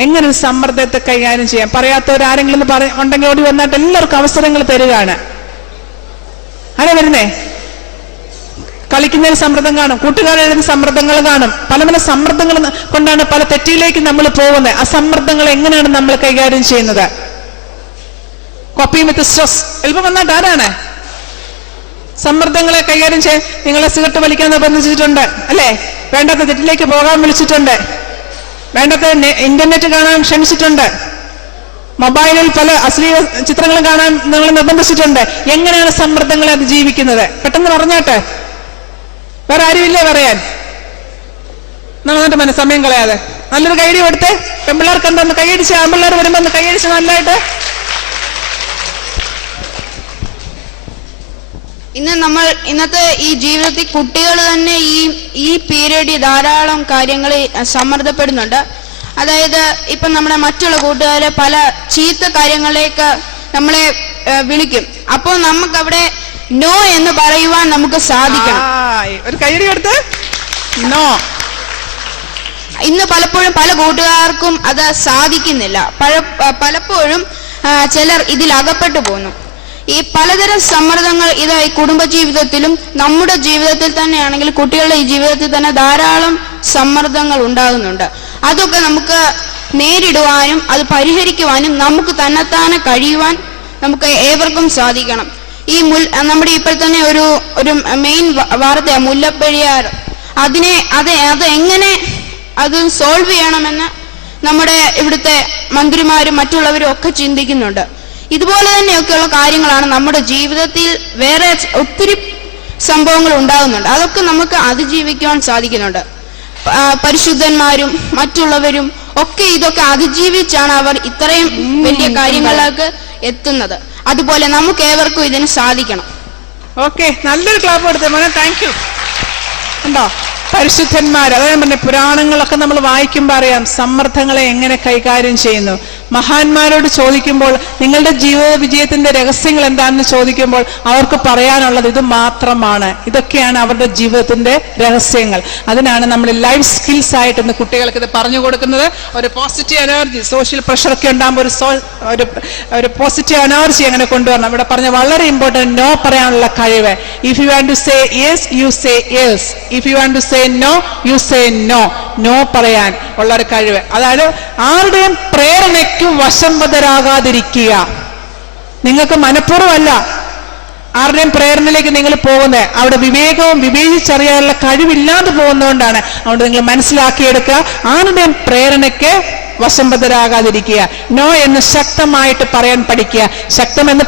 എങ്ങനെ ഒരു സമ്മർദ്ദത്തെ കൈകാര്യം ചെയ്യാം? പറയാത്തവരാരെങ്കിലും ഉണ്ടെങ്കിൽ ഓടി വന്നാട്ട് എല്ലാവർക്കും അവസരങ്ങൾ തരികയാണ്. ആരാ വരുന്നേ? കളിക്കുന്നതിന് സമ്മർദ്ദം കാണും, കൂട്ടുകാരെഴുതുന്ന സമ്മർദ്ദങ്ങൾ കാണും, പല സമ്മർദ്ദങ്ങൾ കൊണ്ടാണ് പല തെറ്റിയിലേക്ക് നമ്മൾ പോകുന്നത്. ആ സമ്മർദ്ദങ്ങൾ എങ്ങനെയാണ് നമ്മൾ കൈകാര്യം ചെയ്യുന്നത്? Coping with stress. എളുപ്പം വന്നാട്ട് ആരാണ് സമ്മർദ്ദങ്ങളെ കൈകാര്യം ചെയ്യാൻ? നിങ്ങളെ സിഗരറ്റ് വലിക്കാൻ നിർബന്ധിച്ചിട്ടുണ്ട്, അല്ലേ? വേണ്ടാത്ത തെറ്റിലേക്ക് പോകാൻ വിളിച്ചിട്ടുണ്ട്, വേണ്ടാത്ത ഇന്റർനെറ്റ് കാണാൻ ക്ഷണിച്ചിട്ടുണ്ട്, മൊബൈലിൽ പല അശ്ലീല ചിത്രങ്ങളും കാണാൻ നിങ്ങൾ നിർബന്ധിച്ചിട്ടുണ്ട്. എങ്ങനെയാണ് സമ്മർദ്ദങ്ങളെ അതിജീവിക്കുന്നത്? പെട്ടെന്ന് പറഞ്ഞാട്ടെ. വേറെ ആരുമില്ലേ പറയാൻ? നന്നായിട്ട് സമയം കളയാതെ നല്ലൊരു കൈഡി കൊടുത്ത് പെൺപിള്ളേർക്ക് എന്താന്ന് കൈയടിച്ച്, ആൺപിള്ളേർ വരുമ്പോ ഒന്ന് കൈയടിച്ച് നല്ലതായിട്ട്. ഇന്നത്തെ ഈ ജീവിതത്തിൽ കുട്ടികൾ തന്നെ ഈ പീരീഡിൽ ധാരാളം കാര്യങ്ങൾ സമ്മർദ്ദപ്പെടുന്നുണ്ട്. അതായത് ഇപ്പൊ നമ്മുടെ മറ്റുള്ള കൂട്ടുകാരെ പല ചീത്ത കാര്യങ്ങളിലേക്ക് നമ്മളെ വിളിക്കും. അപ്പോൾ നമുക്കവിടെ നോ എന്ന് പറയുവാൻ നമുക്ക് സാധിക്കണം. ഒരു കൈയടി കൊടുത്ത് നോ. ഇന്ന് പലപ്പോഴും പല കൂട്ടുകാർക്കും അത് സാധിക്കുന്നില്ല. പലപ്പോഴും ചിലർ ഇതിൽ അകപ്പെട്ടു പോകുന്നു. ഈ പലതരം സമ്മർദ്ദങ്ങൾ ഈ കുടുംബജീവിതത്തിലും നമ്മുടെ ജീവിതത്തിൽ തന്നെയാണെങ്കിൽ കുട്ടികളുടെ ഈ ജീവിതത്തിൽ തന്നെ ധാരാളം സമ്മർദ്ദങ്ങൾ ഉണ്ടാകുന്നുണ്ട്. അതൊക്കെ നമുക്ക് നേരിടുവാനും അത് പരിഹരിക്കുവാനും നമുക്ക് തന്നെത്താനെ കഴിയുവാൻ നമുക്ക് ഏവർക്കും സാധിക്കണം. നമ്മുടെ ഇപ്പോൾ തന്നെ ഒരു മെയിൻ വാർത്തയാണ് മുല്ലപ്പെരിയാർ. അത് എങ്ങനെ അത് സോൾവ് ചെയ്യണമെന്ന് നമ്മുടെ ഇവിടുത്തെ മന്ത്രിമാരും മറ്റുള്ളവരും ഒക്കെ ചിന്തിക്കുന്നുണ്ട്. ഇതുപോലെ തന്നെയൊക്കെയുള്ള കാര്യങ്ങളാണ് നമ്മുടെ ജീവിതത്തിൽ വേറെ ഒത്തിരി സംഭവങ്ങൾ ഉണ്ടാകുന്നുണ്ട്. അതൊക്കെ നമുക്ക് അതിജീവിക്കുവാൻ സാധിക്കുന്നുണ്ട്. പരിശുദ്ധന്മാരും മറ്റുള്ളവരും ഒക്കെ ഇതൊക്കെ അതിജീവിച്ചാണ് അവർ ഇത്രയും വലിയ കാര്യങ്ങളിലേക്ക് എത്തുന്നത്. അതുപോലെ നമുക്ക് ഏവർക്കും ഇതിന് സാധിക്കണം. ഓക്കെ, നല്ലൊരു ക്ലാപ്പ് കൊടുത്തേ മോനെ. Thank you. ഉണ്ടോ പരിശുദ്ധന്മാർ? അതായത് പറഞ്ഞ പുരാണങ്ങളൊക്കെ നമ്മൾ വായിക്കുമ്പോൾ അറിയാം സമ്മർദ്ദങ്ങളെ എങ്ങനെ കൈകാര്യം ചെയ്യുന്നു. മഹാന്മാരോട് ചോദിക്കുമ്പോൾ നിങ്ങളുടെ ജീവിത വിജയത്തിന്റെ രഹസ്യങ്ങൾ എന്താണെന്ന് ചോദിക്കുമ്പോൾ അവർക്ക് പറയാനുള്ളത് ഇത് മാത്രമാണ്. ഇതൊക്കെയാണ് അവരുടെ ജീവിതത്തിന്റെ രഹസ്യങ്ങൾ. അതിനാണ് നമ്മൾ ലൈഫ് സ്കിൽസ് ആയിട്ട് ഇന്ന് കുട്ടികൾക്ക് ഇത് പറഞ്ഞു കൊടുക്കുന്നത്. ഒരു പോസിറ്റീവ് എനർജി, സോഷ്യൽ പ്രഷറൊക്കെ ഉണ്ടാകുമ്പോൾ ഒരു പോസിറ്റീവ് എനർജി അങ്ങനെ കൊണ്ടുവരണം. ഇവിടെ പറഞ്ഞ വളരെ ഇമ്പോർട്ടൻറ്റ് നോ പറയാനുള്ള കഴിവ്. If you want to say yes you say yes, if you want to say no you say no. No പറയാൻ ഉള്ള ഒരു കഴിവ്. അതായത് ആരുടെയും പ്രേരണയ്ക്ക് വശംവദരാകാതിരിക്കുക. നിങ്ങൾക്ക് മനഃപൂർവ്വമല്ല ആരുടെയും പ്രേരണയിലേക്ക് നിങ്ങൾ പോകുന്നത്, അവിടെ വിവേകവും വിവേചിച്ചറിയാനുള്ള കഴിവില്ലാതെ പോകുന്നതുകൊണ്ടാണ്. അതുകൊണ്ട് നിങ്ങൾ മനസ്സിലാക്കിയെടുക്കുക, ആരുടെയും പ്രേരണയ്ക്ക് വശംവദരാകാതിരിക്കുക. നോ എന്ന് ശക്തമായിട്ട് പറയാൻ പഠിക്കുക. ശക്തം എന്ന്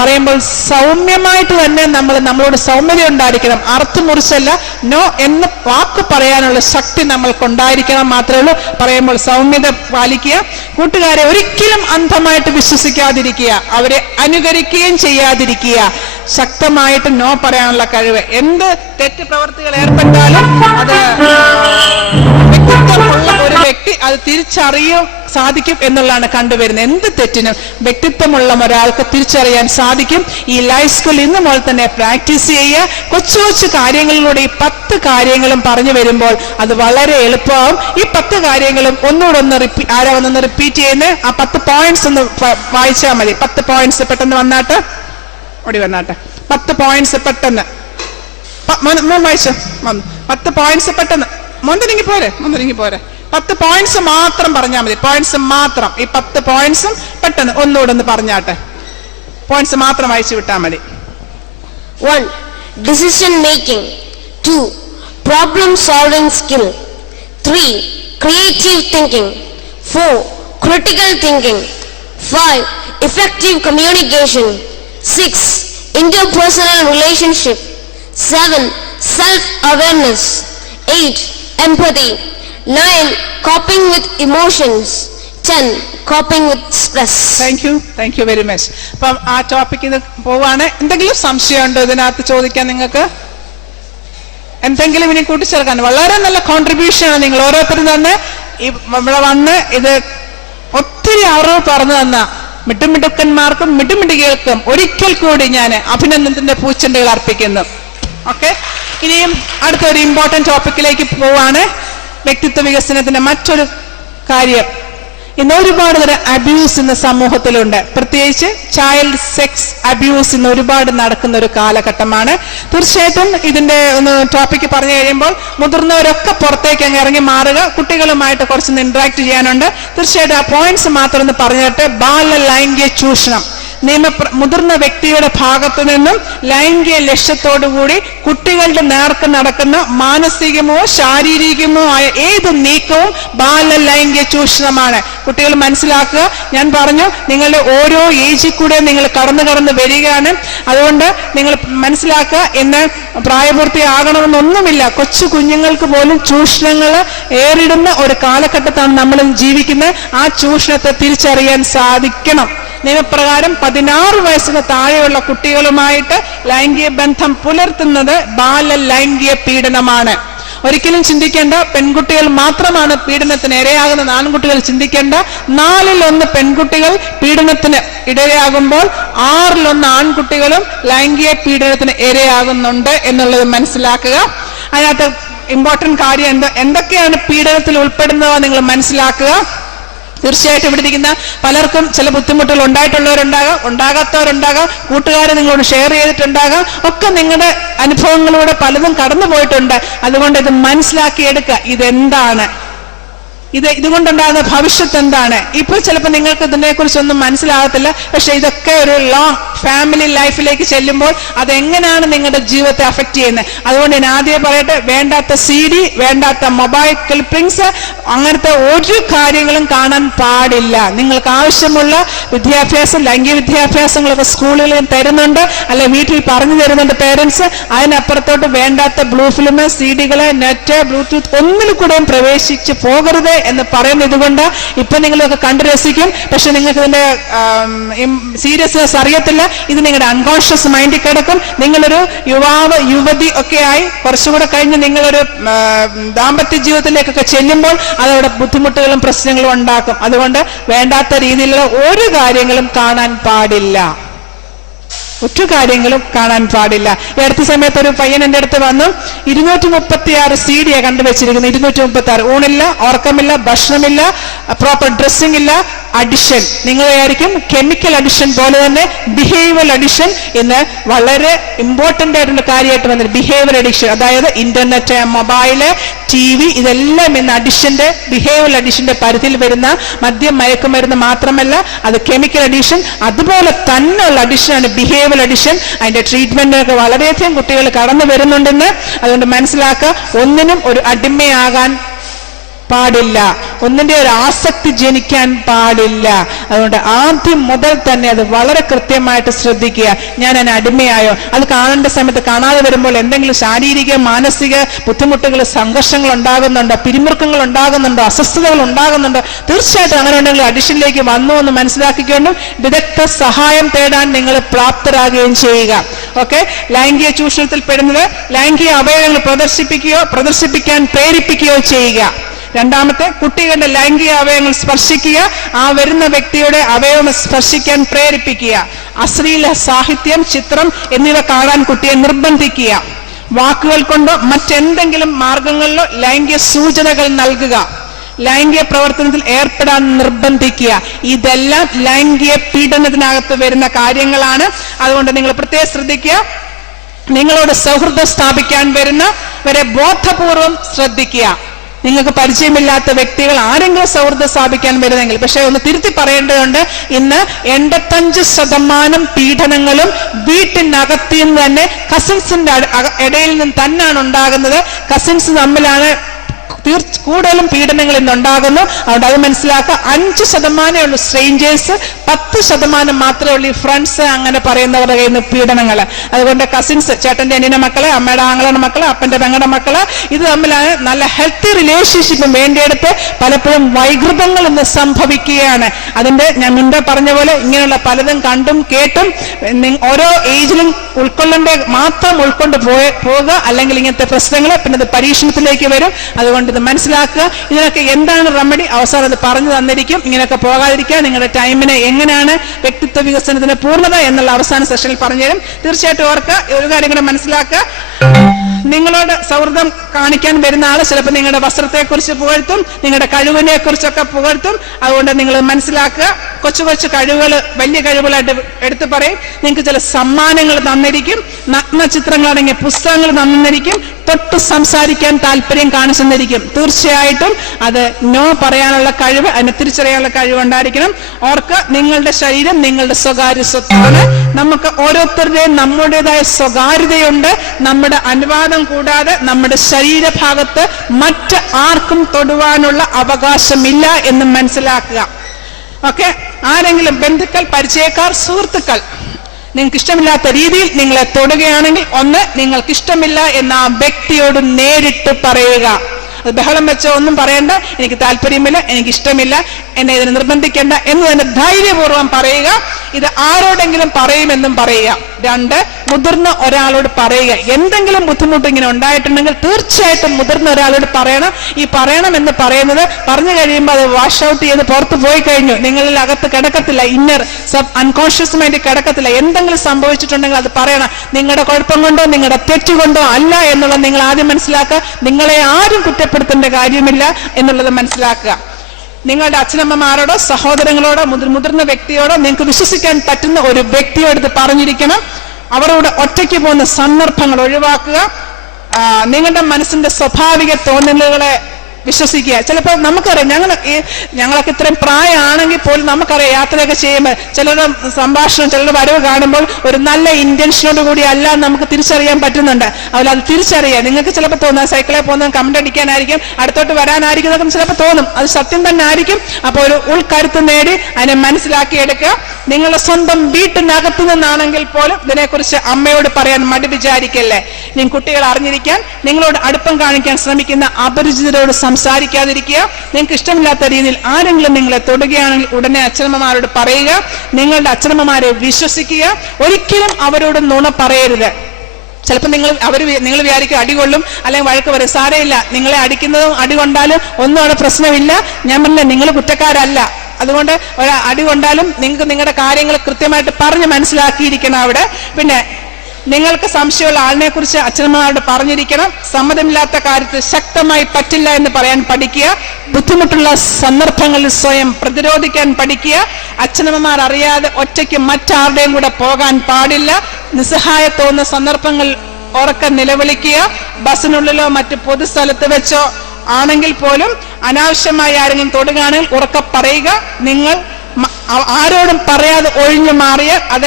പറയുമ്പോൾ സൗമ്യമായിട്ട് തന്നെ നമ്മളോട് സൗമ്യത ഉണ്ടായിരിക്കണം. അർത്ഥം മുറിച്ചല്ല, നോ എന്ന് വാക്ക് പറയാനുള്ള ശക്തി നമ്മൾക്കുണ്ടായിരിക്കണം. മാത്രമേ ഉള്ളൂ. പറയുമ്പോൾ സൗമ്യത പാലിക്കുക. കൂട്ടുകാരെ ഒരിക്കലും അന്ധമായിട്ട് വിശ്വസിക്കാതിരിക്കുക, അവരെ അനുകരിക്കുകയും ചെയ്യാതിരിക്കുക. ശക്തമായിട്ട് നോ പറയാനുള്ള കഴിവ്. എന്ത് തെറ്റ് പ്രവർത്തികൾ ഏർപ്പെട്ടാലും അത് വ്യക്തിത്വമുള്ള ഒരു വ്യക്തി അത് തിരിച്ചറിയാൻ സാധിക്കും എന്നുള്ളതാണ് കണ്ടുവരുന്നത്. എന്ത് തെറ്റിനും വ്യക്തിത്വമുള്ള ഒരാൾക്ക് തിരിച്ചറിയാൻ സാധിക്കും. ഈ ലൈഫ് സ്കിൽ ഇന്ന് മുതൽ തന്നെ പ്രാക്ടീസ് ചെയ്യുക. കൊച്ചു കൊച്ചു കാര്യങ്ങളിലൂടെ ഈ 10 കാര്യങ്ങളും പറഞ്ഞു വരുമ്പോൾ അത് വളരെ എളുപ്പമാവും. ഈ 10 കാര്യങ്ങളും ഒന്നുകൂടെ റിപ്പീറ്റ് ചെയ്യുന്നത്. ആ 10 പോയിന്റ്സ് ഒന്ന് വായിച്ചാൽ മതി. 10 പോയിന്റ്സ് പെട്ടെന്ന് വന്നാട്ടെ, ഓടി വന്നാട്ടെ. 10 പോയിന്റ്സ് പെട്ടെന്ന് വായിച്ചോ. 10 പോയിന്റ്സ് പെട്ടെന്ന്. മുന്തിരിങ്ങി പോരെ 10 പോയിന്റ്സ് മാത്രം പറഞ്ഞാൽ മതി. പോയിന്റ്സ് മാത്രം. ഈ 10 പോയിന്റ്സും പെട്ടെന്ന് ഒന്നുകൂടെ ഒന്ന് പറഞ്ഞാട്ടെ. പോയിന്റ്സ് മാത്രം വായിച്ചു വിട്ടാൽ മതി. 1. Decision making. 2. Problem solving skill. 3. Creative thinking. 4. Critical thinking. 5. Effective communication. 6. Interpersonal relationship. 7. Self-awareness. 8. Empathy. 9. Coping with emotions. 10. Coping with stress. Thank you very much. അപ്പം ആ ടോപ്പിക്കിന് പോവാണ്. എന്തെങ്കിലും സംശയമുണ്ടോ ഇതിനകത്ത് ചോദിക്കാൻ നിങ്ങൾക്ക്? എന്തെങ്കിലും ഇനി കൂട്ടിച്ചേർക്കാൻ? വളരെ നല്ല കോൺട്രിബ്യൂഷൻ ആണ് നിങ്ങൾ ഓരോരുത്തരും തന്നെ ഇവിടെ വന്ന് ഇത് ഒത്തിരി അറിവ് പറഞ്ഞു തന്ന മിടുമിടുക്കന്മാർക്കും മിടുമിടുകൾക്കും ഒരിക്കൽ കൂടി ഞാൻ അഭിനന്ദനത്തിന്റെ പൂച്ചെണ്ടുകൾ അർപ്പിക്കുന്നു. ഓക്കെ, ഇനിയും അടുത്തൊരു ഇമ്പോർട്ടന്റ് ടോപ്പിക്കിലേക്ക് പോവാണ്. വ്യക്തിത്വ വികസനത്തിന്റെ മറ്റൊരു കാര്യം. ഇന്ന് ഒരുപാട് തരം അബ്യൂസ് ഇന്ന് സമൂഹത്തിലുണ്ട്. പ്രത്യേകിച്ച് ചൈൽഡ് സെക്സ് അബ്യൂസ് ഇന്ന് ഒരുപാട് നടക്കുന്ന ഒരു കാലഘട്ടമാണ്. തീർച്ചയായിട്ടും ഇതിന്റെ ഒന്ന് ടോപ്പിക്ക് പറഞ്ഞു കഴിയുമ്പോൾ മുതിർന്നവരൊക്കെ പുറത്തേക്ക് അങ്ങ് ഇറങ്ങി മാറുക. കുട്ടികളുമായിട്ട് കുറച്ചൊന്ന് ഇന്ററാക്ട് ചെയ്യാനുണ്ട്. തീർച്ചയായിട്ടും ആ പോയിന്റ്സ് മാത്രം ഒന്ന് പറഞ്ഞിട്ട് ബാല ലൈംഗിക ചൂഷണം മുതിർന്ന വ്യക്തിയുടെ ഭാഗത്തു നിന്നും ലൈംഗിക ലക്ഷ്യത്തോടുകൂടി കുട്ടികളുടെ നേർക്ക് നടക്കുന്ന മാനസികമോ ശാരീരികമോ ആയ ഏത് നീക്കവും ബാല ലൈംഗിക ചൂഷണമാണ്. കുട്ടികൾ മനസ്സിലാക്കുക. ഞാൻ പറഞ്ഞു, നിങ്ങളുടെ ഓരോ ഏജിൽ കൂടെ നിങ്ങൾ കടന്നു വരികയാണ്. അതുകൊണ്ട് നിങ്ങൾ മനസ്സിലാക്കുക, ഇന്ന് പ്രായപൂർത്തിയാകണമെന്നൊന്നുമില്ല. കൊച്ചു കുഞ്ഞുങ്ങൾക്ക് പോലും ചൂഷണങ്ങൾ ഏറിടുന്ന ഒരു കാലഘട്ടത്താണ് നമ്മൾ ജീവിക്കുന്നത്. ആ ചൂഷണത്തെ തിരിച്ചറിയാൻ സാധിക്കണം. നിയമപ്രകാരം 16 വയസ്സിന് താഴെയുള്ള കുട്ടികളുമായിട്ട് ലൈംഗിക ബന്ധം പുലർത്തുന്നത് ബാല ലൈംഗിക പീഡനമാണ്. ഒരിക്കലും ചിന്തിക്കേണ്ട പെൺകുട്ടികൾ മാത്രമാണ് പീഡനത്തിന് ഇരയാകുന്നത്. ആൺകുട്ടികൾ ചിന്തിക്കേണ്ട. 4-1 പെൺകുട്ടികൾ പീഡനത്തിന് ഇടയാകുമ്പോൾ 6-1 ആൺകുട്ടികളും ലൈംഗിക പീഡനത്തിന് ഇരയാകുന്നുണ്ട് എന്നുള്ളത് മനസ്സിലാക്കുക. അതിനകത്ത് ഇമ്പോർട്ടന്റ് കാര്യം എന്തൊക്കെയാണ് പീഡനത്തിൽ ഉൾപ്പെടുന്നതെന്ന് നിങ്ങൾ മനസ്സിലാക്കുക. തീർച്ചയായിട്ടും ഇവിടെ ഇരിക്കുന്ന പലർക്കും ചില ബുദ്ധിമുട്ടുകൾ ഉണ്ടായിട്ടുള്ളവരുണ്ടാകാം, ഉണ്ടാകാത്തവരുണ്ടാകാം, കൂട്ടുകാരെ നിങ്ങളോട് ഷെയർ ചെയ്തിട്ടുണ്ടാകാം. ഒക്കെ നിങ്ങളുടെ അനുഭവങ്ങളിലൂടെ പലതും കടന്നു പോയിട്ടുണ്ട്. അതുകൊണ്ട് ഇത് മനസ്സിലാക്കിയെടുക്കുക. ഇതെന്താണ്? ഇതുകൊണ്ടുണ്ടാകുന്ന ഭവിഷ്യത്ത് എന്താണ്? ഇപ്പോൾ ചിലപ്പോൾ നിങ്ങൾക്ക് ഇതിനെ കുറിച്ചൊന്നും മനസ്സിലാകത്തില്ല. പക്ഷെ ഇതൊക്കെ ഒരു ലോങ് ഫാമിലി ലൈഫിലേക്ക് ചെല്ലുമ്പോൾ അതെങ്ങനെയാണ് നിങ്ങളുടെ ജീവിതത്തെ അഫക്റ്റ് ചെയ്യുന്നത്. അതുകൊണ്ട് ഞാൻ ആദ്യം പറയട്ടെ, വേണ്ടാത്ത CD, വേണ്ടാത്ത മൊബൈൽ ക്ലിപ്പിംഗ്സ്, അങ്ങനത്തെ ഒരു കാര്യങ്ങളും കാണാൻ പാടില്ല. നിങ്ങൾക്ക് ആവശ്യമുള്ള വിദ്യാഭ്യാസം, ലൈംഗിക വിദ്യാഭ്യാസങ്ങളൊക്കെ സ്കൂളുകളിൽ തരുന്നുണ്ട്, അല്ലെ വീട്ടിൽ പറഞ്ഞു തരുന്നുണ്ട് പേരൻസ്. അതിനപ്പുറത്തോട്ട് വേണ്ടാത്ത ബ്ലൂ ഫിലിം, CDകള്, നെറ്റ്, ബ്ലൂടൂത്ത് ഒന്നിൽ കൂടെയും പ്രവേശിച്ച് പോകരുത് എന്ന് പറയുന്നത് ഇതുകൊണ്ട്. ഇപ്പൊ നിങ്ങളൊക്കെ കണ്ടു രസിക്കും, പക്ഷെ നിങ്ങൾക്ക് ഇതിന്റെ സീരിയസ്നെസ് അറിയത്തില്ല. ഇത് നിങ്ങളുടെ അൺകോൺഷ്യസ് മൈൻഡിൽ കിടക്കും. നിങ്ങളൊരു യുവാവ് യുവതി ഒക്കെ ആയി കുറച്ചുകൂടെ കഴിഞ്ഞ് നിങ്ങളൊരു ദാമ്പത്യ ജീവിതത്തിലേക്കൊക്കെ ചെല്ലുമ്പോൾ അതവിടെ ബുദ്ധിമുട്ടുകളും പ്രശ്നങ്ങളും ഉണ്ടാക്കും. അതുകൊണ്ട് വേണ്ടാത്ത രീതിയിലുള്ള ഒരു കാര്യങ്ങളും കാണാൻ പാടില്ല. ഒറ്റ കാര്യങ്ങളും കാണാൻ പാടില്ല. ഈ അടുത്ത സമയത്ത് ഒരു പയ്യൻ എൻ്റെ അടുത്ത് വന്നു, 236 CD കണ്ടുവച്ചിരിക്കുന്നു. 236. ഊണില്ല, ഉറക്കമില്ല, ഭക്ഷണമില്ല, പ്രോപ്പർ ഡ്രസ്സിംഗ് ഇല്ല, അഡിഷൻ. നിങ്ങൾ വിചാരിക്കും കെമിക്കൽ അഡിഷൻ പോലെ തന്നെ ബിഹേവിയർ അഡിഷൻ ഇന്ന് വളരെ ഇമ്പോർട്ടന്റ് ആയിട്ടുള്ള കാര്യമായിട്ട് വന്നത്. ബിഹേവിയർ അഡിഷൻ, അതായത് ഇന്റർനെറ്റ്, മൊബൈല്, TV, ഇതെല്ലാം ഇന്ന് അഡിഷന്റെ, ബിഹേവിയർ അഡിഷന്റെ പരിധിയിൽ വരുന്ന മദ്യം, മയക്കുമരുന്ന് മാത്രമല്ല, അത് കെമിക്കൽ അഡിഷൻ അതുപോലെ തന്നെയുള്ള അഡിഷനാണ് ബിഹേവിയർ അഡിഷൻ. അതിന്റെ ട്രീറ്റ്മെന്റിനൊക്കെ വളരെയധികം കുട്ടികൾ കടന്നു വരുന്നുണ്ടെന്ന്. അതുകൊണ്ട് മനസ്സിലാക്കുക, ഒന്നിനും ഒരു അടിമയാകാൻ പാടില്ല, ഒന്നിന്റെ ഒരു ആസക്തി ജനിക്കാൻ പാടില്ല. അതുകൊണ്ട് ആദ്യം മുതൽ തന്നെ അത് വളരെ കൃത്യമായിട്ട് ശ്രദ്ധിക്കുക. ഞാൻ അതിന് അടിമയായോ? അത് കാണേണ്ട സമയത്ത് കാണാതെ വരുമ്പോൾ എന്തെങ്കിലും ശാരീരിക മാനസിക ബുദ്ധിമുട്ടുകൾ, സംഘർഷങ്ങൾ ഉണ്ടാകുന്നുണ്ടോ, പിരിമുറുക്കങ്ങൾ ഉണ്ടാകുന്നുണ്ടോ, അസ്വസ്ഥതകൾ ഉണ്ടാകുന്നുണ്ടോ? തീർച്ചയായിട്ടും അങ്ങനെ ഉണ്ടെങ്കിൽ അഡിഷനിലേക്ക് വന്നു എന്ന് മനസ്സിലാക്കിക്കൊണ്ടും വിദഗ്ധ സഹായം തേടാൻ നിങ്ങൾ പ്രാപ്തരാകുകയും ചെയ്യുക. ഓക്കെ. ലൈംഗിക ചൂഷണത്തിൽ പെടുന്നത് ലൈംഗിക അവയവങ്ങൾ പ്രദർശിപ്പിക്കാൻ പ്രേരിപ്പിക്കുകയോ ചെയ്യുക. രണ്ടാമത്തെ, കുട്ടികളുടെ ലൈംഗിക അവയവങ്ങൾ സ്പർശിക്കുക, ആ വരുന്ന വ്യക്തിയുടെ അവയവം സ്പർശിക്കാൻ പ്രേരിപ്പിക്കുക. അശ്ലീല സാഹിത്യം, ചിത്രം എന്നിവ കാണാൻ കുട്ടിയെ നിർബന്ധിക്കുക. വാക്കുകൾ കൊണ്ടോ മറ്റെന്തെങ്കിലും മാർഗങ്ങളിലോ ലൈംഗിക സൂചനകൾ നൽകുക. ലൈംഗിക പ്രവർത്തനത്തിൽ ഏർപ്പെടാൻ നിർബന്ധിക്കുക. ഇതെല്ലാം ലൈംഗിക പീഡനത്തിനകത്ത് വരുന്ന കാര്യങ്ങളാണ്. അതുകൊണ്ട് നിങ്ങൾ പ്രത്യേകം ശ്രദ്ധിക്കുക. നിങ്ങളോട് സൗഹൃദം സ്ഥാപിക്കാൻ വരുന്നവരെ ബോധപൂർവം ശ്രദ്ധിക്കുക. നിങ്ങൾക്ക് പരിചയമില്ലാത്ത വ്യക്തികൾ ആരെങ്കിലും സൗഹൃദം സ്ഥാപിക്കാൻ വരുന്നെങ്കിൽ, പക്ഷെ ഒന്ന് തിരുത്തി പറയേണ്ടതുണ്ട്, ഇന്ന് 85% പീഡനങ്ങളും വീട്ടിനകത്ത് നിന്ന് തന്നെ കസിൻസിന്റെ ഇടയിൽ നിന്ന് തന്നെയാണ് ഉണ്ടാകുന്നത്. കസിൻസ് തമ്മിലാണ് കൂടുതലും പീഡനങ്ങൾ ഇന്നുണ്ടാകുന്നു. അതുകൊണ്ട് അത് മനസ്സിലാക്കുക. 5% ഉള്ളൂ സ്ട്രേഞ്ചേഴ്സ്, 10% മാത്രമേ ഉള്ളൂ ഈ ഫ്രണ്ട്സ് അങ്ങനെ പറയുന്നവരുടെ കയ്യിൽ നിന്ന് പീഡനങ്ങൾ. അതുകൊണ്ട് കസിൻസ്, ചേട്ടന്റെ അനിയന്റെ മക്കള്, അമ്മയുടെ ആങ്ങളുടെ മക്കള്, അപ്പന്റെ പെങ്ങളുടെ മക്കള്, ഇത് തമ്മിലാണ് നല്ല ഹെൽത്തി റിലേഷൻഷിപ്പും വേണ്ടിയെടുത്ത് പലപ്പോഴും വൈകൃതങ്ങൾ ഇന്ന് സംഭവിക്കുകയാണ്. അതിന്റെ ഞാൻ മുൻപേ പറഞ്ഞ പോലെ ഇങ്ങനെയുള്ള പലതും കണ്ടും കേട്ടും ഓരോ ഏജിലും മാത്രം ഉൾക്കൊണ്ട് പോവുക, അല്ലെങ്കിൽ ഇങ്ങനത്തെ പ്രശ്നങ്ങൾ പിന്നെ അത് പരീക്ഷണത്തിലേക്ക് വരും. അതുകൊണ്ട് ഇത് മനസ്സിലാക്കുക. ഇതിനൊക്കെ എന്താണ് റെമഡി? അവസാനം അത് പറഞ്ഞു തന്നിരിക്കും. ഇങ്ങനെയൊക്കെ പോകാതിരിക്കുക. നിങ്ങളുടെ ടൈമിനെ എങ്ങനെയാണ് വ്യക്തിത്വ വികസനത്തിന് പൂർണ്ണത എന്നുള്ള അവസാന സെഷനിൽ പറഞ്ഞുതരും. തീർച്ചയായിട്ടും ഓർക്കുക, ഒരു കാര്യം കൂടെ മനസ്സിലാക്കുക. നിങ്ങളോട് സൗഹൃദം കാണിക്കാൻ വരുന്ന ആള് ചിലപ്പോൾ നിങ്ങളുടെ വസ്ത്രത്തെക്കുറിച്ച് പുകഴ്ത്തും, നിങ്ങളുടെ കഴിവിനെ കുറിച്ചൊക്കെ പുകഴ്ത്തും. അതുകൊണ്ട് നിങ്ങൾ മനസ്സിലാക്കുക, കൊച്ചു കൊച്ചു കഴിവുകൾ വലിയ കഴിവുകളായിട്ട് എടുത്തു പറയും. നിങ്ങൾക്ക് ചില സമ്മാനങ്ങൾ തന്നിരിക്കും, നഗ്ന ചിത്രങ്ങളടങ്ങിയ പുസ്തകങ്ങൾ തന്നിരിക്കും, തൊട്ട് സംസാരിക്കാൻ താല്പര്യം കാണിച്ചെന്നിരിക്കും. തീർച്ചയായിട്ടും അത് നോ പറയാനുള്ള കഴിവ്, അതിനെ തിരിച്ചറിയാനുള്ള കഴിവ് ഉണ്ടായിരിക്കണം. ഓർക്ക്, നിങ്ങളുടെ ശരീരം നിങ്ങളുടെ സ്വകാര്യ സ്വത്താണ്. നമുക്ക് ഓരോരുത്തരുടെയും നമ്മുടേതായ സ്വകാര്യതയുണ്ട്. നമ്മുടെ അനുവാദം കൂടാതെ നമ്മുടെ ശരീരഭാഗത്ത് മറ്റ് ആർക്കും തൊടുവാനുള്ള അവകാശമില്ല എന്ന് മനസ്സിലാക്കുക. ഓക്കെ. ആരെങ്കിലും ബന്ധുക്കൾ, പരിചയക്കാർ, സുഹൃത്തുക്കൾ നിങ്ങൾക്ക് ഇഷ്ടമില്ലാത്ത രീതിയിൽ നിങ്ങളെ തൊടുകയാണെങ്കിൽ, ഒന്ന്, നിങ്ങൾക്ക് ഇഷ്ടമില്ല എന്ന് ആ വ്യക്തിയോട് നേരിട്ട് പറയുക. അത് ബഹളം വെച്ചോ ഒന്നും പറയണ്ട. എനിക്ക് താല്പര്യമില്ല, എനിക്ക് ഇഷ്ടമില്ല, എന്നെ ഇതിന് നിർബന്ധിക്കേണ്ട എന്ന് തന്നെ ധൈര്യപൂർവ്വം പറയുക. ഇത് ആരോടെങ്കിലും പറയുമെന്നും പറയുക. രണ്ട്, മുതിർന്ന ഒരാളോട് പറയുക. എന്തെങ്കിലും ബുദ്ധിമുട്ട് ഇങ്ങനെ ഉണ്ടായിട്ടുണ്ടെങ്കിൽ തീർച്ചയായിട്ടും മുതിർന്ന ഒരാളോട് പറയണം. ഈ പറയണം എന്ന് പറയുന്നത് പറഞ്ഞു കഴിയുമ്പോൾ അത് വാഷ് ഔട്ട് ചെയ്ത് പുറത്ത് പോയി കഴിഞ്ഞു, നിങ്ങളിൽ അകത്ത് കിടക്കത്തില്ല, ഇന്നർ സബ് അൺകോൺഷ്യസ് മൈൻഡ് കിടക്കത്തില്ല. എന്തെങ്കിലും സംഭവിച്ചിട്ടുണ്ടെങ്കിൽ അത് പറയണം. നിങ്ങളുടെ കുഴപ്പം കൊണ്ടോ നിങ്ങളുടെ തെറ്റുകൊണ്ടോ അല്ല എന്നുള്ളത് നിങ്ങൾ ആദ്യം മനസ്സിലാക്കുക. നിങ്ങളെ ആരും കുറ്റപ്പെടുത്തേണ്ട കാര്യമില്ല എന്നുള്ളത് മനസ്സിലാക്കുക. നിങ്ങളുടെ അച്ഛനമ്മമാരോടോ സഹോദരങ്ങളോടോ മുതിർന്ന വ്യക്തിയോടോ നിങ്ങൾക്ക് വിശ്വസിക്കാൻ പറ്റുന്ന ഒരു വ്യക്തിയോട് പറഞ്ഞിരിക്കണം. അവരോട് ഒറ്റയ്ക്ക് പോകുന്ന സന്ദർഭങ്ങൾ ഒഴിവാക്കുക. നിങ്ങളുടെ മനസ്സിന്റെ സ്വാഭാവിക തോന്നലുകളെ വിശ്വസിക്കുക. ചിലപ്പോൾ നമുക്കറിയാം, ഞങ്ങളൊക്കെ ഇത്രയും പ്രായമാണെങ്കിൽ പോലും നമുക്കറിയാം യാത്രയൊക്കെ ചെയ്യുമ്പോൾ ചിലരുടെ സംഭാഷണം, ചിലരുടെ വരവ് കാണുമ്പോൾ ഒരു നല്ല ഇന്റൻഷനോട് കൂടി അല്ല നമുക്ക് തിരിച്ചറിയാൻ പറ്റുന്നുണ്ട്. അതുപോലെ അത് തിരിച്ചറിയാം. നിങ്ങൾക്ക് ചിലപ്പോൾ തോന്നാം സൈക്കിളിൽ പോകുന്നത് കമന്റ് അടിക്കാനായിരിക്കും, അടുത്തോട്ട് വരാനായിരിക്കും എന്നൊക്കെ ചിലപ്പോൾ തോന്നും. അത് സത്യം തന്നെ ആയിരിക്കും. അപ്പോൾ ഒരു ഉൾക്കരുത്ത് നേടി അതിനെ മനസ്സിലാക്കിയെടുക്കുക. നിങ്ങളുടെ സ്വന്തം വീട്ടിനകത്തു നിന്നാണെങ്കിൽ പോലും ഇതിനെക്കുറിച്ച് അമ്മയോട് പറയാൻ മടി വിചാരിക്കല്ലേ. നിങ്ങൾ കുട്ടികൾ അറിഞ്ഞിരിക്കാൻ, നിങ്ങളോട് അടുപ്പം കാണിക്കാൻ ശ്രമിക്കുന്ന അപരിചിതരോട് സംസാരിക്കാതിരിക്കുക. നിങ്ങൾക്ക് ഇഷ്ടമില്ലാത്ത രീതിയിൽ ആരെങ്കിലും നിങ്ങളെ തൊടുകയാണെങ്കിൽ ഉടനെ അച്ഛനമ്മമാരോട് പറയുക. നിങ്ങളുടെ അച്ഛനമ്മമാരെ വിശ്വസിക്കുക. ഒരിക്കലും അവരോട് നുണ പറയരുത്. ചിലപ്പോൾ നിങ്ങൾ വിചാരിക്കും അടികൊള്ളും അല്ലെങ്കിൽ വഴക്ക് പറയും. സാരമില്ല, നിങ്ങളെ അടിക്കുന്നതും അടി കൊണ്ടാലും ഒന്നും അവിടെ പ്രശ്നമില്ല. ഞാൻ പറഞ്ഞില്ല, നിങ്ങൾ കുറ്റക്കാരല്ല. അതുകൊണ്ട് അടി കൊണ്ടാലും നിങ്ങൾക്ക് നിങ്ങളുടെ കാര്യങ്ങൾ കൃത്യമായിട്ട് പറഞ്ഞ് മനസ്സിലാക്കിയിരിക്കണം അവിടെ. പിന്നെ നിങ്ങൾക്ക് സംശയമുള്ള ആളിനെ കുറിച്ച് അച്ഛനമ്മമാരോട് പറഞ്ഞിരിക്കണം. സമ്മതമില്ലാത്ത കാര്യത്തിൽ ശക്തമായി പറ്റില്ല എന്ന് പറയാൻ പഠിക്കുക. ബുദ്ധിമുട്ടുള്ള സന്ദർഭങ്ങളിൽ സ്വയം പ്രതിരോധിക്കാൻ പഠിക്കുക. അച്ഛനമ്മമാർ അറിയാതെ ഒറ്റയ്ക്ക് മറ്റാരുടെയും കൂടെ പോകാൻ പാടില്ല. നിസ്സഹായ തോന്നുന്ന സന്ദർഭങ്ങളിൽ ഉറക്കം നിലവിളിക്കുക. ബസ്സിനുള്ളിലോ മറ്റ് പൊതുസ്ഥലത്ത് വെച്ചോ ആണെങ്കിൽ പോലും അനാവശ്യമായി ആരെങ്കിലും തൊടുകയാണെങ്കിൽ ഉറക്കെ പറയുക. നിങ്ങൾ ആരോടും പറയാതെ ഒഴിഞ്ഞു മാറിയാൽ അത്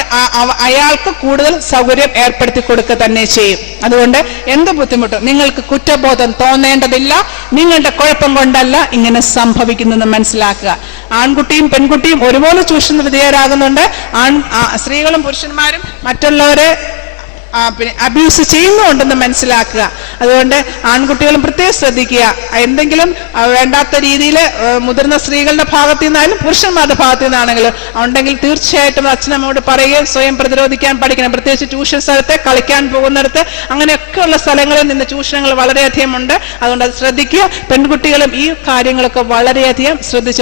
അയാൾക്ക് കൂടുതൽ സൗകര്യം ഏർപ്പെടുത്തി കൊടുക്കുക തന്നെ ചെയ്യും. അതുകൊണ്ട് എന്ത് ബുദ്ധിമുട്ടും നിങ്ങൾക്ക് കുറ്റബോധം തോന്നേണ്ടതില്ല. നിങ്ങളുടെ കുഴപ്പം കൊണ്ടല്ല ഇങ്ങനെ സംഭവിക്കുന്നത് മനസ്സിലാക്കുക. ആൺകുട്ടിയും പെൺകുട്ടിയും ഒരുപോലെ ചൂഷണ വിധേയരാകുന്നുണ്ട്. സ്ത്രീകളും പുരുഷന്മാരും മറ്റുള്ളവരെ പിന്നെ അബ്യൂസ് ചെയ്യുന്നുണ്ടെന്ന് മനസ്സിലാക്കുക. അതുകൊണ്ട് ആൺകുട്ടികളും പ്രത്യേകം ശ്രദ്ധിക്കുക. എന്തെങ്കിലും വേണ്ടാത്ത രീതിയിൽ മുതിർന്ന സ്ത്രീകളുടെ ഭാഗത്തു നിന്നാലും പുരുഷന്മാരുടെ ഭാഗത്തു നിന്നാണെങ്കിലും ഉണ്ടെങ്കിൽ തീർച്ചയായിട്ടും അച്ഛനമ്മോട് പറയുകയും സ്വയം പ്രതിരോധിക്കാൻ പഠിക്കണം. പ്രത്യേകിച്ച് ട്യൂഷൻ സ്ഥലത്ത്, കളിക്കാൻ പോകുന്നിടത്ത്, അങ്ങനെയൊക്കെയുള്ള സ്ഥലങ്ങളിൽ നിന്ന് ചൂഷണങ്ങൾ വളരെയധികം ഉണ്ട്. അതുകൊണ്ട് അത് ശ്രദ്ധിക്കുക. പെൺകുട്ടികളും ഈ കാര്യങ്ങളൊക്കെ വളരെയധികം ശ്രദ്ധിച്ച്